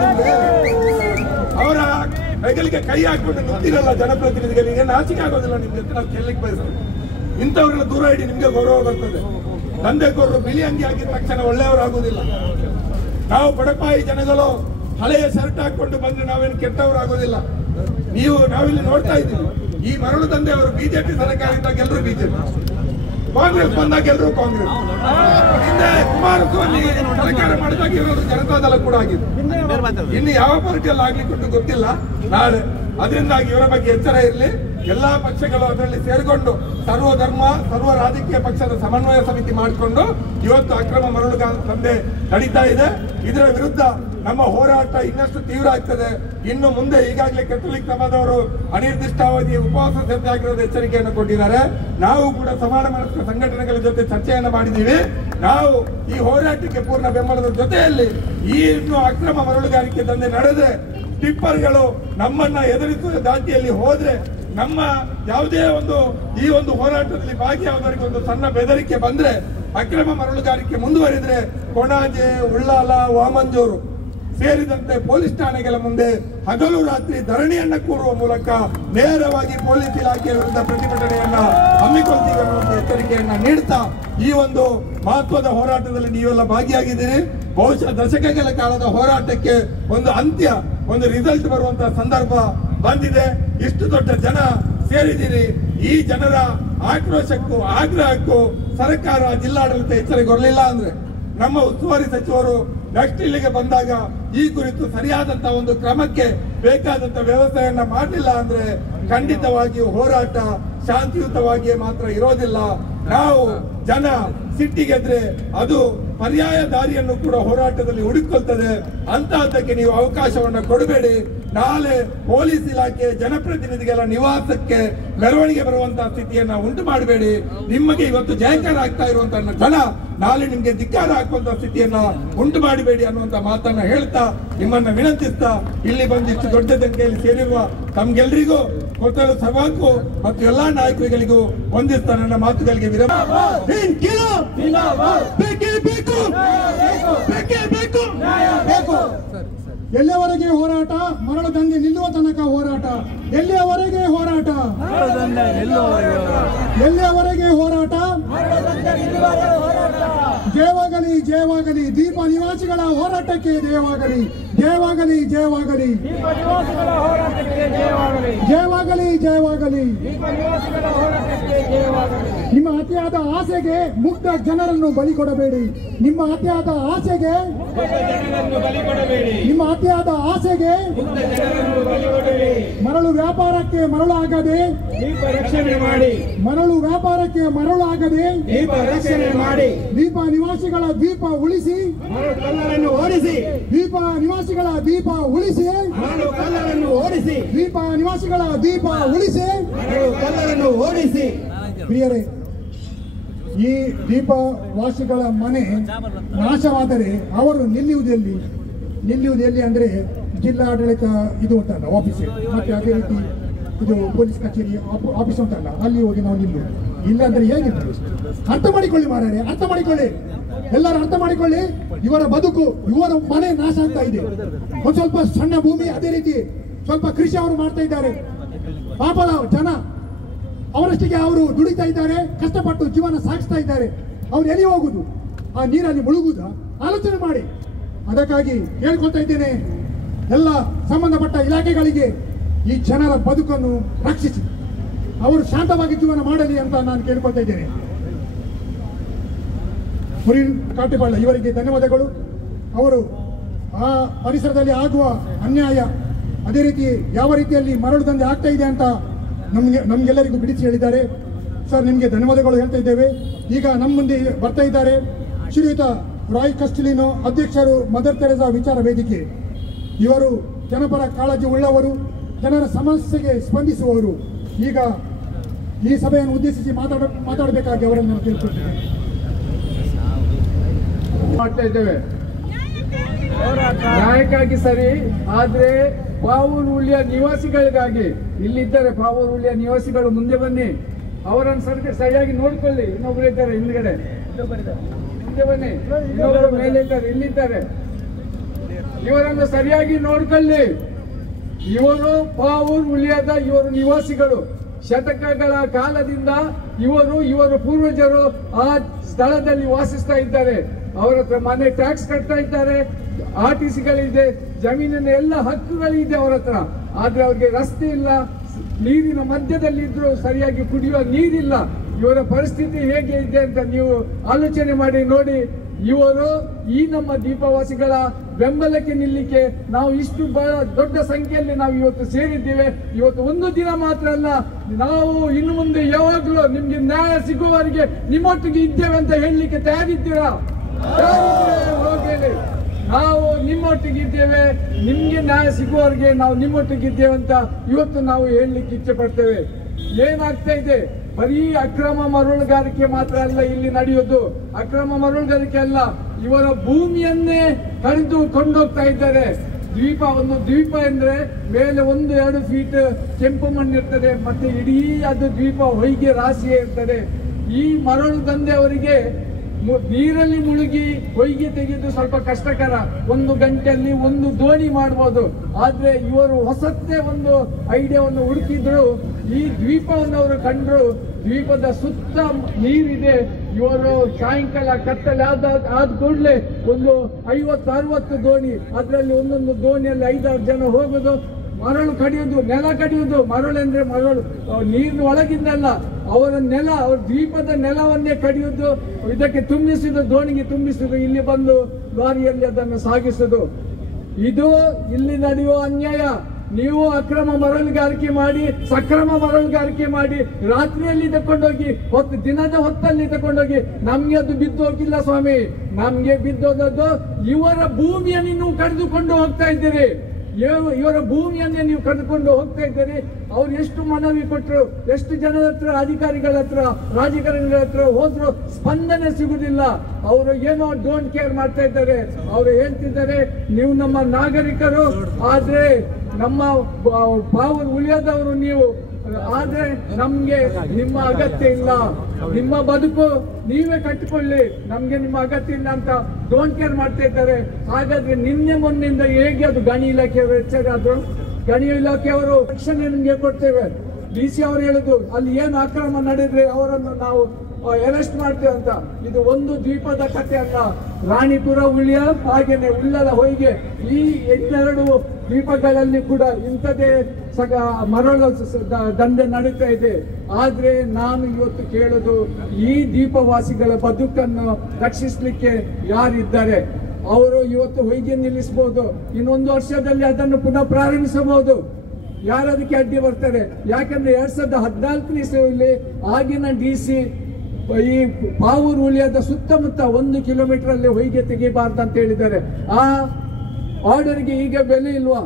ಅವರ ಹೆಗಲಿಗೆ ಕೈ ಹಾಕೊಂಡು ನಿಂತಿರಲ್ಲ ಜನಪ್ರತಿನಿಧಿಗಳಿಗೆ, ನಾಚಿಕೆ ಆಗೋದಿಲ್ಲ ನಿಮ್ಗೆ ಅಂತ ನಾವು ಕೇಳಲಿಕ್ಕೆ ಬಯಸ್ತೇವೆ. ಇಂಥವ್ರನ್ನ ದೂರ ಇಡಿ, ನಿಮ್ಗೆ ಗೌರವ ಬರ್ತದೆ. ದಂಧೆಕೋರರು ಬಿಳಿ ಅಂಗಿ ಆಗಿದ ತಕ್ಷಣ ಒಳ್ಳೆಯವರಾಗುವುದಿಲ್ಲ. ನಾವು ಬಡಪಾಯಿ ಜನಗಳು ಹಳೆಯ ಶರ್ಟ್ ಹಾಕೊಂಡು ಬಂದ್ರೆ ನಾವೇನು ಕೆಟ್ಟವರಾಗೋದಿಲ್ಲ. ನಾವಿಲ್ಲಿ ನೋಡ್ತಾ ಇದ್ದೀವಿ, ಈ ಮರಳು ದಂಧೆ ಅವರು ಬಿಜೆಪಿ ಸರ್ಕಾರ ಇದ್ದಾಗ ಎಲ್ಲರೂ ಬಿಜೆಪಿ, ಕಾಂಗ್ರೆಸ್ ಬಂದಾಗ ಎಲ್ಲರೂ ಕಾಂಗ್ರೆಸ್, ಹಿಂದೆ ಕುಮಾರಸ್ವಾಮಿ ಸರ್ಕಾರ ಮಾಡಿದಾಗ ಇವರು ಜನತಾದಳ ಕೂಡ ಆಗಿದೆ. ಇನ್ನು ಯಾವ ಪಾರ್ಟಿಯಲ್ಲಿ ಆಗ್ಲಿಕ್ಕೆ ಗೊತ್ತಿಲ್ಲ ನಾಳೆ. ಅದರಿಂದಾಗಿ ಇವರ ಬಗ್ಗೆ ಎಚ್ಚರ ಇರಲಿ. ಎಲ್ಲಾ ಪಕ್ಷಗಳು ಅದರಲ್ಲಿ ಸೇರಿಕೊಂಡು ಸರ್ವ ಧರ್ಮ, ಸರ್ವ ರಾಜಕೀಯ ಪಕ್ಷದ ಸಮನ್ವಯ ಸಮಿತಿ ಮಾಡಿಕೊಂಡು ಇವತ್ತು ಅಕ್ರಮ ಮರಳು ದಂಧೆ ನಡೀತಾ ಇದೆ. ಇದರ ವಿರುದ್ಧ ನಮ್ಮ ಹೋರಾಟ ಇನ್ನಷ್ಟು ತೀವ್ರ ಆಗ್ತದೆ. ಇನ್ನು ಮುಂದೆ ಈಗಾಗಲೇ ಕೆಥೋಲಿಕ್ ಸಮಾಜದವರು ಅನಿರ್ದಿಷ್ಟಾವಧಿ ಉಪವಾಸ ಸತ್ಯಾಗ್ರಹದ ಎಚ್ಚರಿಕೆಯನ್ನು ಕೊಟ್ಟಿದ್ದಾರೆ. ನಾವು ಕೂಡ ಸಮಾನ ಮನಸ್ಕ ಸಂಘಟನೆಗಳ ಜೊತೆ ಚರ್ಚೆಯನ್ನು ಮಾಡಿದ್ದೀವಿ. ನಾವು ಈ ಹೋರಾಟಕ್ಕೆ ಪೂರ್ಣ ಬೆಂಬಲದ ಜೊತೆಯಲ್ಲಿ ಈ ಇನ್ನು ಅಕ್ರಮ ಮರಳುಗಾರಿಕೆ ದಂಧೆ ನಡೆದ್ರೆ, ಟಿಪ್ಪರ್ಗಳು ನಮ್ಮನ್ನ ಎದುರಿಸುವ ದಾಟಿಯಲ್ಲಿ ಹೋದ್ರೆ, ನಮ್ಮ ಯಾವುದೇ ಈ ಒಂದು ಹೋರಾಟದಲ್ಲಿ ಭಾಗಿಯಾದವರಿಗೆ ಒಂದು ಸಣ್ಣ ಬೆದರಿಕೆ ಬಂದ್ರೆ, ಅಕ್ರಮ ಮರಳುಗಾರಿಕೆ ಮುಂದುವರಿದ್ರೆ ಕೊಣಾಜೆ, ಉಳ್ಳಾಲ, ವಾಮಂಜೂರು ಸೇರಿದಂತೆ ಪೊಲೀಸ್ ಠಾಣೆಗಳ ಮುಂದೆ ಹಗಲು ರಾತ್ರಿ ಧರಣಿಯನ್ನ ಕೂರುವ ಮೂಲಕ ನೇರವಾಗಿ ಪೊಲೀಸ್ ಇಲಾಖೆಯ ವಿರುದ್ಧ ಪ್ರತಿಭಟನೆಯನ್ನ ಹಮ್ಮಿಕೊಳ್ತೀವಿ ಅನ್ನುವಂಥ ಎಚ್ಚರಿಕೆಯನ್ನ ನೀಡ್ತಾ ಈ ಒಂದು ಮಹತ್ವದ ಹೋರಾಟದಲ್ಲಿ ನೀವೆಲ್ಲ ಭಾಗಿಯಾಗಿದ್ದೀರಿ. ಬಹುಶಃ ದಶಕಗಳ ಕಾಲದ ಹೋರಾಟಕ್ಕೆ ಒಂದು ಅಂತ್ಯ, ಒಂದು ರಿಸಲ್ಟ್ ಬರುವಂತಹ ಸಂದರ್ಭ ಬಂದಿದೆ. ಇಷ್ಟು ದೊಡ್ಡ ಜನ ಸೇರಿದ್ದೀರಿ. ಈ ಜನರ ಆಕ್ರೋಶಕ್ಕೂ ಆಗ್ರಹಕ್ಕೂ ಸರ್ಕಾರ, ಜಿಲ್ಲಾಡಳಿತ ಎಚ್ಚರಿಗೊಳ್ಳಲಿಲ್ಲ ಅಂದ್ರೆ, ನಮ್ಮ ಉಸ್ತುವಾರಿ ಸಚಿವರು ನೆಕ್ಸ್ಟ್ ಇಲ್ಲಿಗೆ ಬಂದಾಗ ಈ ಕುರಿತು ಸರಿಯಾದಂತಹ ಒಂದು ಕ್ರಮಕ್ಕೆ ಬೇಕಾದಂತ ವ್ಯವಸ್ಥೆಯನ್ನ ಮಾಡಲಿಲ್ಲ ಅಂದ್ರೆ ಖಂಡಿತವಾಗಿಯೂ ಹೋರಾಟ ಶಾಂತಿಯುತವಾಗಿಯೇ ಮಾತ್ರ ಇರೋದಿಲ್ಲ. ನಾವು ಜನ ಸಿಟ್ಟಿಗೆದ್ರೆ ಅದು ಪರ್ಯಾಯ ದಾರಿಯನ್ನು ಕೂಡ ಹೋರಾಟದಲ್ಲಿ ಹುಡುಕೊಳ್ತದೆ. ಅಂತಹದ್ದಕ್ಕೆ ನೀವು ಅವಕಾಶವನ್ನ ಕೊಡಬೇಡಿ. ನಾಳೆ ಪೊಲೀಸ್ ಇಲಾಖೆ ಜನಪ್ರತಿನಿಧಿಗಳ ನಿವಾಸಕ್ಕೆ ಮೆರವಣಿಗೆ ಬರುವಂತಹ ಸ್ಥಿತಿಯನ್ನ ಉಂಟು ಮಾಡಬೇಡಿ. ನಿಮಗೆ ಇವತ್ತು ಜಯಕಾರ ಆಗ್ತಾ ಇರುವಂತಹ ಜನ ನಾಳೆ ನಿಮ್ಗೆ ಧಿಕ್ಕಾರ ಹಾಕುವಂತಹ ಸ್ಥಿತಿಯನ್ನ ಉಂಟು ಮಾಡಬೇಡಿ ಅನ್ನುವಂತ ಮಾತನ್ನ ಹೇಳ್ತಾ, ನಿಮ್ಮನ್ನ ವಿನಂತಿಸ್ತಾ, ಇಲ್ಲಿ ಬಂದಿಷ್ಟು ದೊಡ್ಡ ಸಂಖ್ಯೆಯಲ್ಲಿ ಸೇರಿರುವ ತಮ್ಗೆಲ್ರಿಗೂ ಕೊತ್ತಲು ಸಭಾಕ್ಕೂ ಮತ್ತು ಎಲ್ಲಾ ನಾಯಕರಿಗಳಿಗೂ ಹೊಂದಿಸ್ತಾ ನನ್ನ ಮಾತುಗಳಿಗೆ ವಿರಾಮ. ಎಲ್ಲಿಯವರೆಗೆ ಹೋರಾಟ? ಮರಳು ದಂಧೆ ನಿಲ್ಲುವ ತನಕ ಹೋರಾಟ. ಎಲ್ಲಿಯವರೆಗೆ ಹೋರಾಟ? ಎಲ್ಲಿಯವರೆಗೆ ಹೋರಾಟ? ಜಯವಾಗಲಿ, ಜಯವಾಗಲಿ ದೀಪ ನಿವಾಸಿಗಳ ಹೋರಾಟಕ್ಕೆ ಜಯವಾಗಲಿ, ಜಯವಾಗಲಿ, ಜಯವಾಗಲಿ, ಜಯವಾಗಲಿ, ಜಯವಾಗಲಿ. ನಿಮ್ಮ ಅತಿಯಾದ ಆಸೆಗೆ ಮುಗ್ಧ ಜನರನ್ನು ಬಲಿ ಕೊಡಬೇಡಿ. ನಿಮ್ಮ ಅತಿಯಾದ ಆಸೆಗೆ, ನಿಮ್ಮ ಅತಿಯಾದ ಆಸೆಗೆ ಮರಳು ವ್ಯಾಪಾರಕ್ಕೆ ಮರಳಾಗದೆ ರಕ್ಷಣೆ ಮಾಡಿ, ಮರಳು ವ್ಯಾಪಾರಕ್ಕೆ ಮರಳಾಗದೆ ದೀಪ ರಕ್ಷಣೆ ಮಾಡಿ, ದೀಪ ನಿವಾಸಿಗಳ ದೀಪ ಉಳಿಸಿ, ಕಲ್ಲರನ್ನು ಓಡಿಸಿ, ದೀಪ ನಿವಾಸಿಗಳ ದೀಪ ಉಳಿಸಿ, ಕಲ್ಲರನ್ನು ಓಡಿಸಿ, ದೀಪ ನಿವಾಸಿಗಳ ದೀಪ ಉಳಿಸಿ, ಕಲ್ಲರನ್ನು ಓಡಿಸಿ. ಪ್ರಿಯರೇ, ಈ ದೀಪವಾಸಿಗಳ ಮನೆ ನಾಶವಾದರೆ ಅವರು ನಿಲ್ಲುವುದೆಲ್ಲಿ ಅಂದ್ರೆ ಜಿಲ್ಲಾಡಳಿತ ಇದು ಉಂಟಲ್ಲ ಆಫೀಸ್, ಮತ್ತೆ ಅದೇ ರೀತಿ ಇದು ಪೊಲೀಸ್ ಕಚೇರಿ ಆಫೀಸ್ ಉಂಟಲ್ಲ, ಅಲ್ಲಿ ಹೋಗಿ ನಾವು ಇಲ್ಲ ಅಂದ್ರೆ ಹೇಗಿದೆ? ಅರ್ಥ ಮಾಡಿಕೊಳ್ಳಿ ಮಾರಾರೆ, ಅರ್ಥ ಮಾಡಿಕೊಳ್ಳಿ, ಎಲ್ಲರೂ ಅರ್ಥ ಮಾಡಿಕೊಳ್ಳಿ. ಇವರ ಬದುಕು, ಇವರ ಮನೆ ನಾಶ ಆಗ್ತಾ ಇದೆ. ಒಂದ್ ಸ್ವಲ್ಪ ಸಣ್ಣ ಭೂಮಿ, ಅದೇ ರೀತಿ ಸ್ವಲ್ಪ ಕೃಷಿ ಅವರು ಮಾಡ್ತಾ ಇದ್ದಾರೆ. ಪಾಪದ ಜನ ಅವರಷ್ಟಿಗೆ ಅವರು ದುಡಿತಾ ಇದ್ದಾರೆ, ಕಷ್ಟಪಟ್ಟು ಜೀವನ ಸಾಗಿಸ್ತಾ ಇದ್ದಾರೆ. ಅವ್ರು ಎಲ್ಲಿ ಹೋಗುದು? ಆ ನೀರಲ್ಲಿ ಮುಳುಗುದ? ಆಲೋಚನೆ ಮಾಡಿ. ಅದಕ್ಕಾಗಿ ಹೇಳ್ಕೊಳ್ತಾ ಇದ್ದೇನೆ ಎಲ್ಲ ಸಂಬಂಧಪಟ್ಟ ಇಲಾಖೆಗಳಿಗೆ, ಈ ಜನರ ಬದುಕನ್ನು ರಕ್ಷಿಸಿ, ಅವರು ಶಾಂತವಾಗಿ ಜೀವನ ಮಾಡಲಿ ಅಂತ ನಾನು ಕೇಳ್ಕೊಳ್ತಾ ಇದ್ದೇನೆ. ಮುರಿನ್ ಕಾಟಿಬಾಳ ಇವರಿಗೆ ಧನ್ಯವಾದಗಳು. ಅವರು ಆ ಪರಿಸರದಲ್ಲಿ ಆಗುವ ಅನ್ಯಾಯ, ಅದೇ ರೀತಿ ಯಾವ ರೀತಿಯಲ್ಲಿ ಮರಳು ದಂಧೆ ಆಗ್ತಾ ಇದೆ ಅಂತ ನಮ್ಗೆಲ್ಲರಿಗೂ ಬಿಡಿಸಿ ಹೇಳಿದ್ದಾರೆ. ಸರ್, ನಿಮಗೆ ಧನ್ಯವಾದಗಳು ಹೇಳ್ತಾ ಇದ್ದೇವೆ. ಈಗ ನಮ್ಮ ಮುಂದೆ ಬರ್ತಾ ಇದ್ದಾರೆ ಶ್ರೀಯುತ ರಾಯ್ ಕಸ್ಟಲಿನೋ, ಅಧ್ಯಕ್ಷರು ಮದರ್ ತೆರೆಸಾ ವಿಚಾರ ವೇದಿಕೆ. ಇವರು ಜನಪರ ಕಾಳಜಿ ಉಳ್ಳವರು, ಜನರ ಸಮಸ್ಯೆಗೆ ಸ್ಪಂದಿಸುವವರು. ಈಗ ಈ ಸಭೆಯನ್ನು ಉದ್ದೇಶಿಸಿ ಮಾತಾಡಬೇಕಾಗಿ ಅವರನ್ನು ನಾನು ಕೇಳ್ಕೊಳ್ತೇನೆ. ಮಾಡ್ತಾ ಇದ್ದೇವೆ ನ್ಯಾಯಕ್ಕಾಗಿ ಸರಿ, ಆದ್ರೆ ಪಾವೂರು ಹುಳ್ಳಿಯ ನಿವಾಸಿಗಳಿಗಾಗಿ ಇಲ್ಲಿದ್ದಾರೆ. ಪಾವೂರು ಹುಳ್ಳಿಯ ನಿವಾಸಿಗಳು ಮುಂದೆ ಬನ್ನಿ, ಅವರನ್ನು ಸರಿಯಾಗಿ ನೋಡ್ಕೊಳ್ಳಿ. ಇನ್ನೊಬ್ರು ಇದ್ದಾರೆ ಹಿಂದ್ಗಡೆ, ಮುಂದೆ ಬನ್ನಿ. ಇನ್ನೊಬ್ರು ಮೇಲೆ ಇದ್ದಾರೆ, ಇಲ್ಲಿದ್ದಾರೆ. ಇವರನ್ನು ಸರಿಯಾಗಿ ನೋಡ್ಕೊಳ್ಳಿ. ಇವರು ಪಾವೂರು ಹುಳ್ಳಿಯದ ಇವರು ನಿವಾಸಿಗಳು. ಶತಕಗಳ ಕಾಲದಿಂದ ಇವರ ಪೂರ್ವಜರು ಆ ಸ್ಥಳದಲ್ಲಿ ವಾಸಿಸ್ತಾ ಇದ್ದಾರೆ. ಅವರ ಹತ್ರ ಮನೆ ಟ್ಯಾಕ್ಸ್ ಕಟ್ತಾ ಇದ್ದಾರೆ, RTCಗಳಿದೆ, ಜಮೀನಿನ ಎಲ್ಲ ಹಕ್ಕುಗಳಿದೆ ಅವರ ಹತ್ರ. ಆದ್ರೆ ಅವ್ರಿಗೆ ರಸ್ತೆ ಇಲ್ಲ, ನೀರಿನ ಮಧ್ಯದಲ್ಲಿ ಇದ್ರು ಸರಿಯಾಗಿ ಕುಡಿಯುವ ನೀರಿಲ್ಲ. ಇವರ ಪರಿಸ್ಥಿತಿ ಹೇಗೆ ಇದೆ ಅಂತ ನೀವು ಆಲೋಚನೆ ಮಾಡಿ ನೋಡಿ. ಇವರು ಈ ನಮ್ಮ ದೀಪವಾಸಿಗಳ ಬೆಂಬಲಕ್ಕೆ ನಿಲ್ಲಿಕ್ಕೆ ನಾವು ಇಷ್ಟು ದೊಡ್ಡ ಸಂಖ್ಯೆಯಲ್ಲಿ ನಾವು ಇವತ್ತು ಸೇರಿದ್ದೇವೆ. ಇವತ್ತು ಒಂದು ದಿನ ಮಾತ್ರ ಅಲ್ಲ, ನಾವು ಇನ್ನು ಮುಂದೆ ಯಾವಾಗಲೂ ನಿಮ್ಗೆ ನ್ಯಾಯ ಸಿಗುವವರೆಗೆ ನಿಮ್ಮೊಟ್ಟಿಗೆ ಇದ್ದೇವೆ ಅಂತ ಹೇಳಲಿಕ್ಕೆ ತಯಾರಿದ್ದೀರಾ? ಹೋಗಿ ನಾವು ನಿಮ್ಮ ನಿಮ್ಮೊಟ್ಟಿಗಿದ್ದೇವೆ, ನಿಮ್ಗೆ ನ್ಯಾಯ ಸಿಗುವವರೆಗೆ ನಾವು ನಿಮ್ಮೊಟ್ಟಿಗಿದ್ದೇವೆ ಅಂತ ಇವತ್ತು ನಾವು ಹೇಳಲಿಕ್ಕೆ ಇಚ್ಛೆ ಪಡ್ತೇವೆ. ಏನಾಗ್ತಾ ಇದೆ, ಬರೀ ಅಕ್ರಮ ಮರಳುಗಾರಿಕೆ ಮಾತ್ರ ಅಲ್ಲ ಇಲ್ಲಿ ನಡೆಯೋದು. ಅಕ್ರಮ ಮರಳುಗಾರಿಕೆ ಅಲ್ಲ, ಇವರ ಭೂಮಿಯನ್ನೇ ಕಡಿದು ಕೊಂಡೋಗ್ತಾ ಇದ್ದಾರೆ. ಒಂದು ದ್ವೀಪ ಅಂದ್ರೆ ಮೇಲೆ 1-2 ಫೀಟ್ ಕೆಂಪು ಮಣ್ಣಿರ್ತದೆ, ಮತ್ತೆ ಇಡೀ ಅದು ದ್ವೀಪ ಹೊಯ್ಗೆ ರಾಶಿಯೇ ಇರ್ತದೆ. ಈ ಮರಳು ದಂಧೆ ಅವರಿಗೆ ನೀರಲ್ಲಿ ಮುಳುಗಿ ಹೊಯ್ಗೆ ತೆಗೆದು ಸ್ವಲ್ಪ ಕಷ್ಟಕರ, 1 ಗಂಟೆಯಲ್ಲಿ 1 ದೋಣಿ ಮಾಡ್ಬೋದು. ಆದ್ರೆ ಇವರು ಹೊಸತ್ತೇ ಒಂದು ಐಡಿಯಾವನ್ನು ಹುಡುಕಿದ್ರು. ಈ ದ್ವೀಪವನ್ನು ಅವರು ಕಂಡ್ರು, ದ್ವೀಪದ ಸುತ್ತ ನೀರಿದೆ. ಇವರು ಸಾಯಂಕಾಲ ಕತ್ತಲೆ ಆದ ಕೂಡಲೇ ಒಂದು 50-60 ದೋಣಿ, ಅದರಲ್ಲಿ ಒಂದೊಂದು ದೋಣಿಯಲ್ಲಿ 5-6 ಜನ ಹೋಗುದು, ಮರಳು ಕಡಿಯುವುದು, ನೆಲ ಕಡಿಯುವುದು. ಮರಳು ಅಂದ್ರೆ ಮರಳು ನೀರಿನ ಒಳಗಿಂದಲ್ಲ, ಅವರ ನೆಲ, ಅವರ ದ್ವೀಪದ ನೆಲವನ್ನೇ ಕಡಿಯುವುದು, ಇದಕ್ಕೆ ತುಂಬಿಸುವುದು, ದೋಣಿಗೆ ತುಂಬಿಸುವುದು, ಇಲ್ಲಿ ಬಂದು ಲಾರಿಯಲ್ಲಿ ಅದನ್ನು ಸಾಗಿಸುವುದು. ಇದು ಇಲ್ಲಿ ನಡೆಯುವ ಅನ್ಯಾಯ. ನೀವು ಅಕ್ರಮ ಮರಳುಗಾರಿಕೆ ಮಾಡಿ, ಸಕ್ರಮ ಮರಳುಗಾರಿಕೆ ಮಾಡಿ, ರಾತ್ರಿಯಲ್ಲಿ ತಕೊಂಡೋಗಿ ದಿನದ ಹೊತ್ತಲ್ಲಿ ತಕೊಂಡೋಗಿ, ನಮ್ಗೆ ಅದು ಬಿದ್ದು ಹೋಗಿಲ್ಲ ಸ್ವಾಮಿ. ನಮ್ಗೆ ಬಿದ್ದೋದದ್ದು ಇವರ ಭೂಮಿಯನ್ನು ನೀವು ಕಡಿದುಕೊಂಡು ಹೋಗ್ತಾ ಇದ್ದೀರಿ. ಇವರ ಭೂಮಿಯನ್ನೇ ನೀವು ಕರೆದುಕೊಂಡು ಹೋಗ್ತಾ ಇದ್ದೀರಿ. ಅವ್ರು ಎಷ್ಟು ಮನವಿ ಕೊಟ್ಟರು, ಎಷ್ಟು ಜನರ ಹತ್ರ, ಅಧಿಕಾರಿಗಳ ಹತ್ರ, ರಾಜಕಾರಣಿಗಳ ಹತ್ರ ಹೋದ್ರು ಸ್ಪಂದನೆ ಸಿಗುದಿಲ್ಲ. ಅವರು ಏನೋ ಡೋಂಟ್ ಕೇರ್ ಮಾಡ್ತಾ ಇದ್ದಾರೆ. ಅವರು ಹೇಳ್ತಿದ್ದಾರೆ, ನೀವು ನಮ್ಮ ನಾಗರಿಕರು, ಆದ್ರೆ ನಮ್ಮ ಪಾವರ್ ಉಳಿಯದವರು ನೀವು, ಆದ್ರೆ ನಮ್ಗೆ ನಿಮ್ಮ ಅಗತ್ಯ ಇಲ್ಲ, ನಿಮ್ಮ ಬದುಕು ನೀವೇ ಕಟ್ಟಿಕೊಳ್ಳಿ, ನಮ್ಗೆ ನಿಮ್ಮ ಅಗತ್ಯ ಇಲ್ಲ ಅಂತ ಡೋಂಟ್ ಕೇರ್ ಮಾಡ್ತಾ ಇದ್ದಾರೆ. ಹಾಗಾದ್ರೆ ನಿನ್ನೆ ಮೊನ್ನೆಯಿಂದ ಹೇಗೆ ಅದು ಗಣಿ ಇಲಾಖೆಯವರು ಎಚ್ಚರ ಆದ್ರು? ಗಣಿ ಇಲಾಖೆಯವರು ರಕ್ಷಣೆ ನಿಮ್ಗೆ ಕೊಡ್ತೇವೆ. DC ಅವರು ಹೇಳುದು, ಅಲ್ಲಿ ಏನು ಅಕ್ರಮ ನಡೆದ್ರೆ ಅವರನ್ನು ನಾವು ಅರೆಸ್ಟ್ ಮಾಡ್ತೇವೆ ಅಂತ. ಇದು ಒಂದು ದ್ವೀಪದ ಕಥೆ ಅಲ್ಲ. ರಾಣಿಪುರ, ಉಳ್ಯ, ಹಾಗೇನೆ ಉಳ್ಳದ ಹೊಯ್ಗೆ, ಈ 2 ದ್ವೀಪಗಳಲ್ಲಿ ಕೂಡ ಇಂಥದೇ ಮರಳು ದಂಧೆ ನಡೀತಾ ಇದೆ. ಆದ್ರೆ ನಾನು ಇವತ್ತು ಕೇಳೋದು, ಈ ದ್ವೀಪವಾಸಿಗಳ ಬದುಕನ್ನು ರಕ್ಷಿಸಲಿಕ್ಕೆ ಯಾರಿದ್ದಾರೆ? ಅವರು ಇವತ್ತು ಹೊಯ್ಗೆ ನಿಲ್ಲಿಸಬಹುದು, ಇನ್ನೊಂದು ವರ್ಷದಲ್ಲಿ ಅದನ್ನು ಪುನಃ ಪ್ರಾರಂಭಿಸಬಹುದು. ಯಾರದಕ್ಕೆ ಅಡ್ಡಿ ಬರ್ತಾರೆ? ಯಾಕಂದ್ರೆ 2014ನೇ ಇಸವಿಯಲ್ಲಿ ಆಗಿನ DC ಈ ಪಾವೂರು ಉಳಿಯದ ಸುತ್ತಮುತ್ತ 1 ಕಿಲೋಮೀಟರ್ ಅಲ್ಲಿ ಹೊಯ್ಗೆ ತೆಗಿಬಾರ್ದು ಅಂತ ಹೇಳಿದ್ದಾರೆ. ಆ ಆರ್ಡರ್ಗೆ ಈಗ ಬೆಲೆ ಇಲ್ವಾ?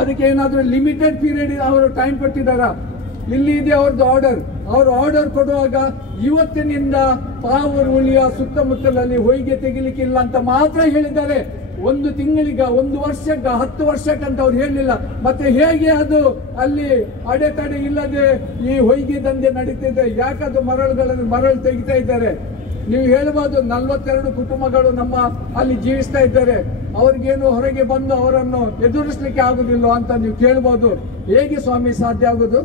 ಅದಕ್ಕೆ ಏನಾದ್ರೂ ಲಿಮಿಟೆಡ್ ಪೀರಿಯಡ್ ಅವರು ಟೈಮ್ ಕೊಟ್ಟಿದ್ದಾರ? ಇಲ್ಲಿ ಇದೆ ಅವ್ರದ್ದು ಆರ್ಡರ್. ಅವರು ಆರ್ಡರ್ ಕೊಡುವಾಗ ಇವತ್ತಿನಿಂದ ಪಾವೂರು ಉಳಿಯ ಸುತ್ತಮುತ್ತಲಲ್ಲಿ ಹೊಯ್ಗೆ ತೆಗಿಲಿಕ್ಕಿಲ್ಲ ಅಂತ ಮಾತ್ರ ಹೇಳಿದ್ದಾರೆ. 1 ತಿಂಗಳಿಗೆ, 1 ವರ್ಷಕ್ಕೆ, 10 ವರ್ಷಕ್ಕಂತ ಅವ್ರು ಹೇಳಲಿಲ್ಲ. ಮತ್ತೆ ಹೇಗೆ ಅದು ಅಲ್ಲಿ ಅಡೆತಡೆ ಇಲ್ಲದೆ ಈ ಹೊಯ್ಗೆ ದಂಧೆ ನಡೀತಿದೆ? ಯಾಕದು ಮರಳು ತೆಗಿತಾ ಇದ್ದಾರೆ? ನೀವು ಹೇಳ್ಬೋದು, 42 ಕುಟುಂಬಗಳು ನಮ್ಮ ಅಲ್ಲಿ ಜೀವಿಸ್ತಾ ಇದ್ದಾರೆ, ಅವ್ರಿಗೇನು ಹೊರಗೆ ಬಂದು ಅವರನ್ನು ಎದುರಿಸಲಿಕ್ಕೆ ಆಗುದಿಲ್ಲ ಅಂತ ನೀವು ಕೇಳ್ಬೋದು. ಹೇಗೆ ಸ್ವಾಮಿ ಸಾಧ್ಯ ಆಗುದು?